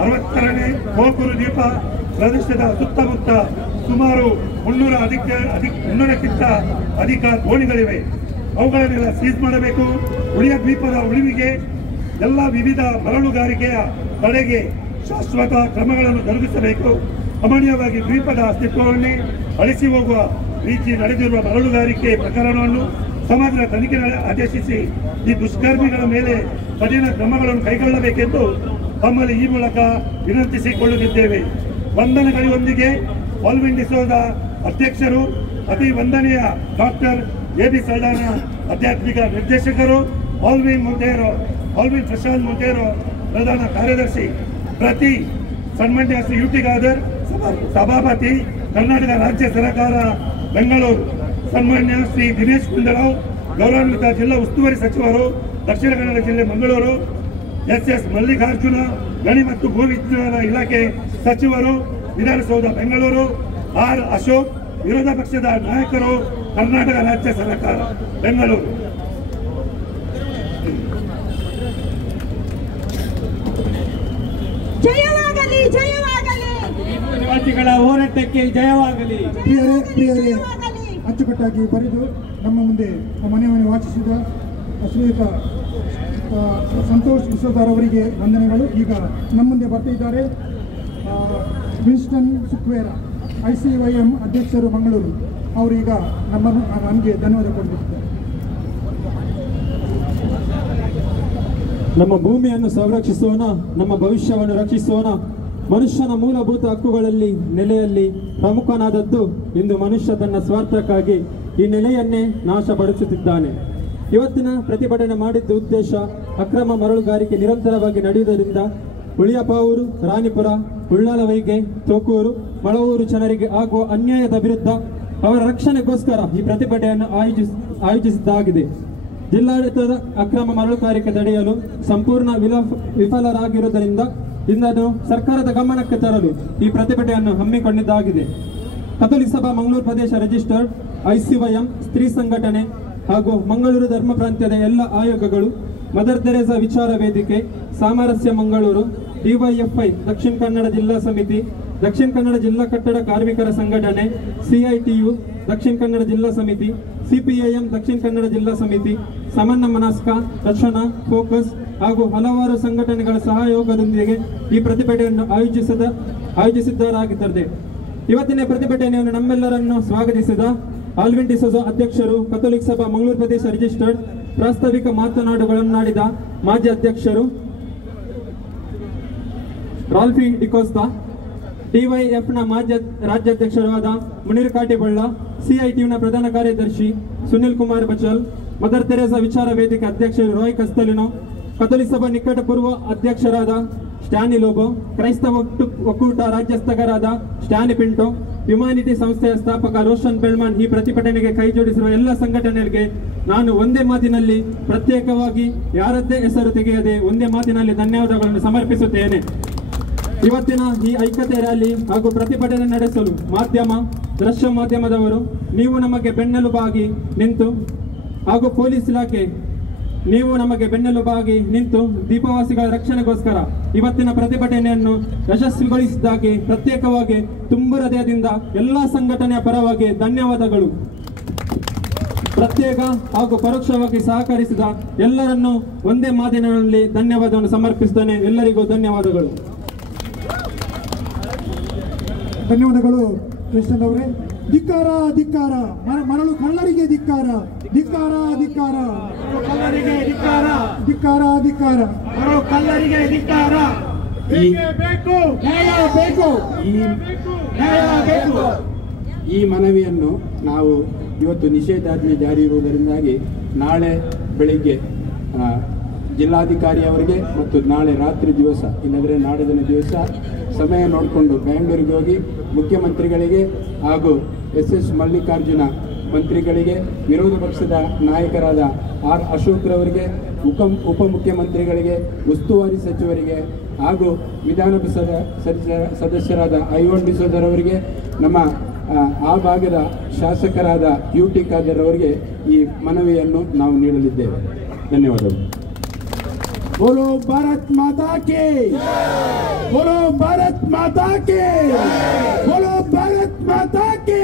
62ನೇ ಗೋಕೂರು ದ್ವೀಪ ಪ್ರದೇಶದ ಸುತ್ತಮುತ್ತ ಸುಮಾರು 300ಕ್ಕಿಂತ ಅಧಿಕ ದೋಣಿಗಳಿವೆ. ಅವುಗಳನ್ನೆಲ್ಲ ಸೀಸ್ ಮಾಡಬೇಕು. ಉಳಿಯ ದ್ವೀಪದ ಉಳಿವಿಗೆ ಎಲ್ಲ ವಿವಿಧ ಮರಳುಗಾರಿಕೆಯ ತಡೆಗೆ ಶಾಶ್ವತ ಕ್ರಮಗಳನ್ನು ಜರುಗಿಸಬೇಕು. ಅಮಾನ್ಯವಾಗಿ ದ್ವೀಪದ ಅಸ್ತಿತ್ವವನ್ನೇ ಅಳಿಸಿ ಹೋಗುವ ರೀತಿ ನಡೆದಿರುವ ಮರಳುಗಾರಿಕೆ ಪ್ರಕರಣವನ್ನು ಸಮಗ್ರ ತನಿಖೆ ಆದೇಶಿಸಿ ಈ ದುಷ್ಕರ್ಮಿಗಳ ಮೇಲೆ ಕಠಿಣ ಕ್ರಮಗಳನ್ನು ಕೈಗೊಳ್ಳಬೇಕೆಂದು ತಮ್ಮಲ್ಲಿ ಈ ಮೂಲಕ ವಿನಂತಿಸಿಕೊಳ್ಳುತ್ತಿದ್ದೇವೆ. ವಂದನೆಗಳೊಂದಿಗೆ ಆಲ್ವಿನ್ ಡಿಸೋಜ ಅಧ್ಯಕ್ಷರು, ಅತಿ ವಂದನೀಯ ಡಾಕ್ಟರ್ ಎಬಿ ಸಲ್ಡಾನ ಆಧ್ಯಾತ್ಮಿಕ ನಿರ್ದೇಶಕರು, ಆಲ್ವಿನ್ ಪ್ರಶಾಂತ್ ಮೊಂಟೇರೋ ಪ್ರಧಾನ ಕಾರ್ಯದರ್ಶಿ, ಪ್ರತಿ ಸನ್ಮಾನ್ಯ ಶ್ರೀ ಯುಟಿ ಖಾದರ್ ಸಭಾಪತಿ, ಕರ್ನಾಟಕ ರಾಜ್ಯ ಸರ್ಕಾರ ಬೆಂಗಳೂರು, ಸನ್ಮಾನ್ಯ ಶ್ರೀ ದಿನೇಶ್ ಗುಂಡೂರಾವ್ ಗೌರವಾನ್ವಿತ ಜಿಲ್ಲಾ ಉಸ್ತುವಾರಿ ಸಚಿವರು, ದಕ್ಷಿಣ ಕನ್ನಡ ಜಿಲ್ಲೆ ಮಂಗಳೂರು, ಎಸ್ ಮಲ್ಲಿಕಾರ್ಜುನ ಗಣಿ ಮತ್ತು ಭೂ ವಿಜ್ಞಾನ ಇಲಾಖೆ ಸಚಿವರು, ವಿಧಾನಸೌಧ ಬೆಂಗಳೂರು, ಆರ್ ಅಶೋಕ್ ವಿರೋಧ ಪಕ್ಷದ ನಾಯಕರು, ಕರ್ನಾಟಕ ರಾಜ್ಯ ಸರ್ಕಾರ ಬೆಂಗಳೂರು. ಜಯವಾಗಲಿ, ಜಯವಾಗಲಿ, ನಿವಾಸಿಗಳ ಹೋರಾಟಕ್ಕೆ ಜಯವಾಗಲಿ. ಪ್ರಿಯರೇ, ಅಚ್ಚುಕಟ್ಟಾಗಿ ಬರೆದು ನಮ್ಮ ಮುಂದೆ ಮನೆಯನ್ನು ವಾಚಿಸಿದ ಶ್ರೀಯುತ ಸಂತೋಷ್ ಡಿಸೋಜಾರ್ ಅವರಿಗೆ ವಂದನೆಗಳು. ಈಗ ನಮ್ಮ ಮುಂದೆ ಬರ್ತಿದ್ದಾರೆ ವಿನ್ಸ್ಟನ್ ಸುಕ್ವೇರ, ICYM ಅಧ್ಯಕ್ಷರು ಮಂಗಳೂರು. ಅವರು ಈಗ ನಮಗೆ ಧನ್ಯವಾದ ಕೊಡಬೇಕಿದ್ದಾರೆ. ನಮ್ಮ ಭೂಮಿಯನ್ನು ಸಂರಕ್ಷಿಸೋಣ, ನಮ್ಮ ಭವಿಷ್ಯವನ್ನು ರಕ್ಷಿಸೋಣ. ಮನುಷ್ಯನ ಮೂಲಭೂತ ಹಕ್ಕುಗಳಲ್ಲಿ ನೆಲೆಯಲ್ಲಿ ಪ್ರಮುಖನಾದದ್ದು ಇಂದು ಮನುಷ್ಯ ತನ್ನ ಸ್ವಾರ್ಥಕ್ಕಾಗಿ ಈ ನೆಲೆಯನ್ನೇ ನಾಶಪಡಿಸುತ್ತಿದ್ದಾನೆ. ಇವತ್ತಿನ ಪ್ರತಿಭಟನೆ ಮಾಡಿದ್ದ ಉದ್ದೇಶ ಅಕ್ರಮ ಮರಳುಗಾರಿಕೆ ನಿರಂತರವಾಗಿ ನಡೆಯುವುದರಿಂದ ಉಳಿಯಪಾವೂರು, ರಾಣಿಪುರ, ಉಳ್ಳಾಲವೈಗೆ, ತೋಕೂರು, ಮಳವೂರು ಜನರಿಗೆ ಆಗುವ ಅನ್ಯಾಯದ ವಿರುದ್ಧ ಅವರ ರಕ್ಷಣೆಗೋಸ್ಕರ ಈ ಪ್ರತಿಭಟನೆಯನ್ನು ಆಯೋಜಿಸಿದ್ದಾಗಿದೆ. ಜಿಲ್ಲಾಡಳಿತದ ಅಕ್ರಮ ಮರಳುಗಾರಿಕೆ ತಡೆಯಲು ಸಂಪೂರ್ಣ ವಿಫಲರಾಗಿರುವುದರಿಂದ ಇದನ್ನು ಸರ್ಕಾರದ ಗಮನಕ್ಕೆ ತರಲು ಈ ಪ್ರತಿಭಟನೆಯನ್ನು ಹಮ್ಮಿಕೊಂಡಿದ್ದಾಗಿದೆ. ಕಥೋಲಿಕ ಸಭಾ ಮಂಗಳೂರು ಪ್ರದೇಶ ರಿಜಿಸ್ಟರ್ಡ್, ICYM ಸ್ತ್ರೀ ಸಂಘಟನೆ ಹಾಗೂ ಮಂಗಳೂರು ಧರ್ಮ ಪ್ರಾಂತ್ಯದ ಎಲ್ಲ ಆಯೋಗಗಳು, ಮದರ್ ತೆರೇಸಾ ವಿಚಾರ ವೇದಿಕೆ, ಸಾಮರಸ್ಯ ಮಂಗಳೂರು, DYFI ದಕ್ಷಿಣ ಕನ್ನಡ ಜಿಲ್ಲಾ ಸಮಿತಿ, ದಕ್ಷಿಣ ಕನ್ನಡ ಜಿಲ್ಲಾ ಕಟ್ಟಡ ಕಾರ್ಮಿಕರ ಸಂಘಟನೆ, CITU ದಕ್ಷಿಣ ಕನ್ನಡ ಜಿಲ್ಲಾ ಸಮಿತಿ, CPIM ದಕ್ಷಿಣ ಕನ್ನಡ ಜಿಲ್ಲಾ ಸಮಿತಿ, ಸಮನ್ನ ಮನಸ್ಕ, ರಕ್ಷಣಾ, ಫೋಕಸ್ ಹಾಗೂ ಹಲವಾರು ಸಂಘಟನೆಗಳ ಸಹಯೋಗದೊಂದಿಗೆ ಈ ಪ್ರತಿಭಟನೆಯನ್ನು ಆಯೋಜಿಸಿದ್ದಾರಾಗಿದ್ದಾರೆ. ಇವತ್ತಿನ ಪ್ರತಿಭಟನೆಯನ್ನು ನಮ್ಮೆಲ್ಲರನ್ನು ಸ್ವಾಗತಿಸಿದ ಆಲ್ವಿನ್ ಡಿಸೋಜ ಅಧ್ಯಕ್ಷರು, ಕಥೋಲಿಕ ಸಭಾ ಮಂಗಳೂರು ಪ್ರದೇಶ ರಿಜಿಸ್ಟರ್ಡ್ ಪ್ರಾಸ್ತಾವಿಕ ಮಾತನಾಡುಗಳನ್ನಾಡಿದ ಮಾಜಿ ಅಧ್ಯಕ್ಷರು ರಾಲ್ಫಿ ಡಿಕೋಸ್ತಾ, DYFನ ಮಾಜಿ ರಾಜ್ಯಾಧ್ಯಕ್ಷರಾದ ಮುನೀರ್ ಕಾಟಿಬಳ್ಳ, CITUನ ಪ್ರಧಾನ ಕಾರ್ಯದರ್ಶಿ ಸುನಿಲ್ ಕುಮಾರ್ ಬಚಲ್, ಮದರ್ ತೆರೇಸಾ ವಿಚಾರ ವೇದಿಕೆ ಅಧ್ಯಕ್ಷರು ರಾಯ್ ಕಸ್ತಲಿನೋ, ಕಥೋಲಿಕ ಸಭಾ ನಿಕಟ ಪೂರ್ವ ಅಧ್ಯಕ್ಷರಾದ ಸ್ಟ್ಯಾನಿ ಲೋಬೋ, ಕ್ರೈಸ್ತವ ಒಕ್ಕೂಟ ರಾಜ್ಯಸ್ಥರಾದ ಸ್ಟ್ಯಾನಿ ಪಿಂಟೋ, ಹ್ಯುಮ್ಯಾನಿಟಿ ಸಂಸ್ಥೆಯ ಸ್ಥಾಪಕ ರೋಷನ್ ಬೆಲ್ಮಾನ್ ಈ ಪ್ರತಿಭಟನೆಗೆ ಕೈ ಜೋಡಿಸಿರುವ ಎಲ್ಲ ಸಂಘಟನೆಗಳಿಗೆ ನಾನು ಒಂದೇ ಮಾತಿನಲ್ಲಿ, ಪ್ರತ್ಯೇಕವಾಗಿ ಯಾರದ್ದೇ ಹೆಸರು ತೆಗೆಯದೆ ಒಂದೇ ಮಾತಿನಲ್ಲಿ ಧನ್ಯವಾದಗಳನ್ನು ಸಮರ್ಪಿಸುತ್ತೇನೆ. ಇವತ್ತಿನ ಈ ಐಕ್ಯತೆ ರ್ಯಾಲಿ ಹಾಗೂ ಪ್ರತಿಭಟನೆ ನಡೆಸಲು ಮಾಧ್ಯಮ, ದೃಶ್ಯ ಮಾಧ್ಯಮದವರು ನೀವು ನಮಗೆ ಬೆನ್ನೆಲುಬಾಗಿ ನಿಂತು ಹಾಗೂ ಪೊಲೀಸ್ ಇಲಾಖೆ ನೀವು ನಮಗೆ ಬೆನ್ನೆಲುಬಾಗಿ ನಿಂತು ದೀಪವಾಸಿಗಳ ರಕ್ಷಣೆಗೋಸ್ಕರ ಇವತ್ತಿನ ಪ್ರತಿಭಟನೆಯನ್ನು ಯಶಸ್ವಿಗೊಳಿಸಿದ್ದಾಗಿ ಪ್ರತ್ಯೇಕವಾಗಿ ತುಂಬು ಹೃದಯದಿಂದ ಎಲ್ಲ ಸಂಘಟನೆಯ ಪರವಾಗಿ ಧನ್ಯವಾದಗಳು. ಪ್ರತ್ಯೇಕ ಹಾಗೂ ಪರೋಕ್ಷವಾಗಿ ಸಹಕರಿಸಿದ ಎಲ್ಲರನ್ನೂ ಒಂದೇ ಮಾತಿನಲ್ಲಿ ಧನ್ಯವಾದವನ್ನು ಸಮರ್ಪಿಸುತ್ತೇನೆ. ಎಲ್ಲರಿಗೂ ಧನ್ಯವಾದಗಳು. ಧನ್ಯವಾದಗಳು ಕೃಷ್ಣನ್ ಅವರೇ. ಧಿಕ್ಕಾರ ಧಿಕ್ಕಾರ, ಮರಳು ಕಳ್ಳರಿಗೆ ಧಿಕ್ಕಾರ, ಧಿಕ್ಕಾರ ಧಿಕ್ಕಾರ, ಕಳ್ಳರಿಗೆ ಧಿಕ್ಕಾರ, ಧಿಕ್ಕಾರ ಧಿಕ್ಕಾರ, ಮರಳು ಕಳ್ಳರಿಗೆ ಧಿಕ್ಕಾರ. ಬೇಕು ನ್ಯಾಯ ಬೇಕು, ನ್ಯಾಯ ಬೇಕು. ಈ ಮನವಿಯನ್ನು ನಾವು ಇವತ್ತು ನಿಷೇಧಾಜ್ಞೆ ಜಾರಿ ಇರುವುದರಿಂದಾಗಿ ನಾಳೆ ಬೆಳಿಗ್ಗೆ ಜಿಲ್ಲಾಧಿಕಾರಿ ಅವರಿಗೆ ಮತ್ತು ನಾಳೆ ರಾತ್ರಿ ದಿವಸ ಇಲ್ಲಂದರೆ ನಾಡಿನ ದಿವಸ ಸಮಯ ನೋಡಿಕೊಂಡು ಬೆಂಗಳೂರಿಗೆ ಹೋಗಿ ಮುಖ್ಯಮಂತ್ರಿಗಳಿಗೆ ಹಾಗೂ ಎಸ್ ಮಲ್ಲಿಕಾರ್ಜುನ ಮಂತ್ರಿಗಳಿಗೆ, ವಿರೋಧ ಪಕ್ಷದ ನಾಯಕರಾದ ಆರ್ ಅಶೋಕ್ರವರಿಗೆ, ಉಪಮುಖ್ಯಮಂತ್ರಿಗಳಿಗೆ, ಉಸ್ತುವಾರಿ ಸಚಿವರಿಗೆ ಹಾಗೂ ವಿಧಾನಸಭಾ ಸದಸ್ಯರಾದ ಐವನ್ ಡಿಸೋಜರ್ ಅವರಿಗೆ, ನಮ್ಮ ಆ ಭಾಗದ ಶಾಸಕರಾದ ಯುಟಿ ಖಾದರ್ ಅವರಿಗೆ ಈ ಮನವಿಯನ್ನು ನಾವು ನೀಡಲಿದ್ದೇವೆ. ಧನ್ಯವಾದಗಳು. बोलो भारत माता के, बोलो भारत माता के, बोलो भारत माता के.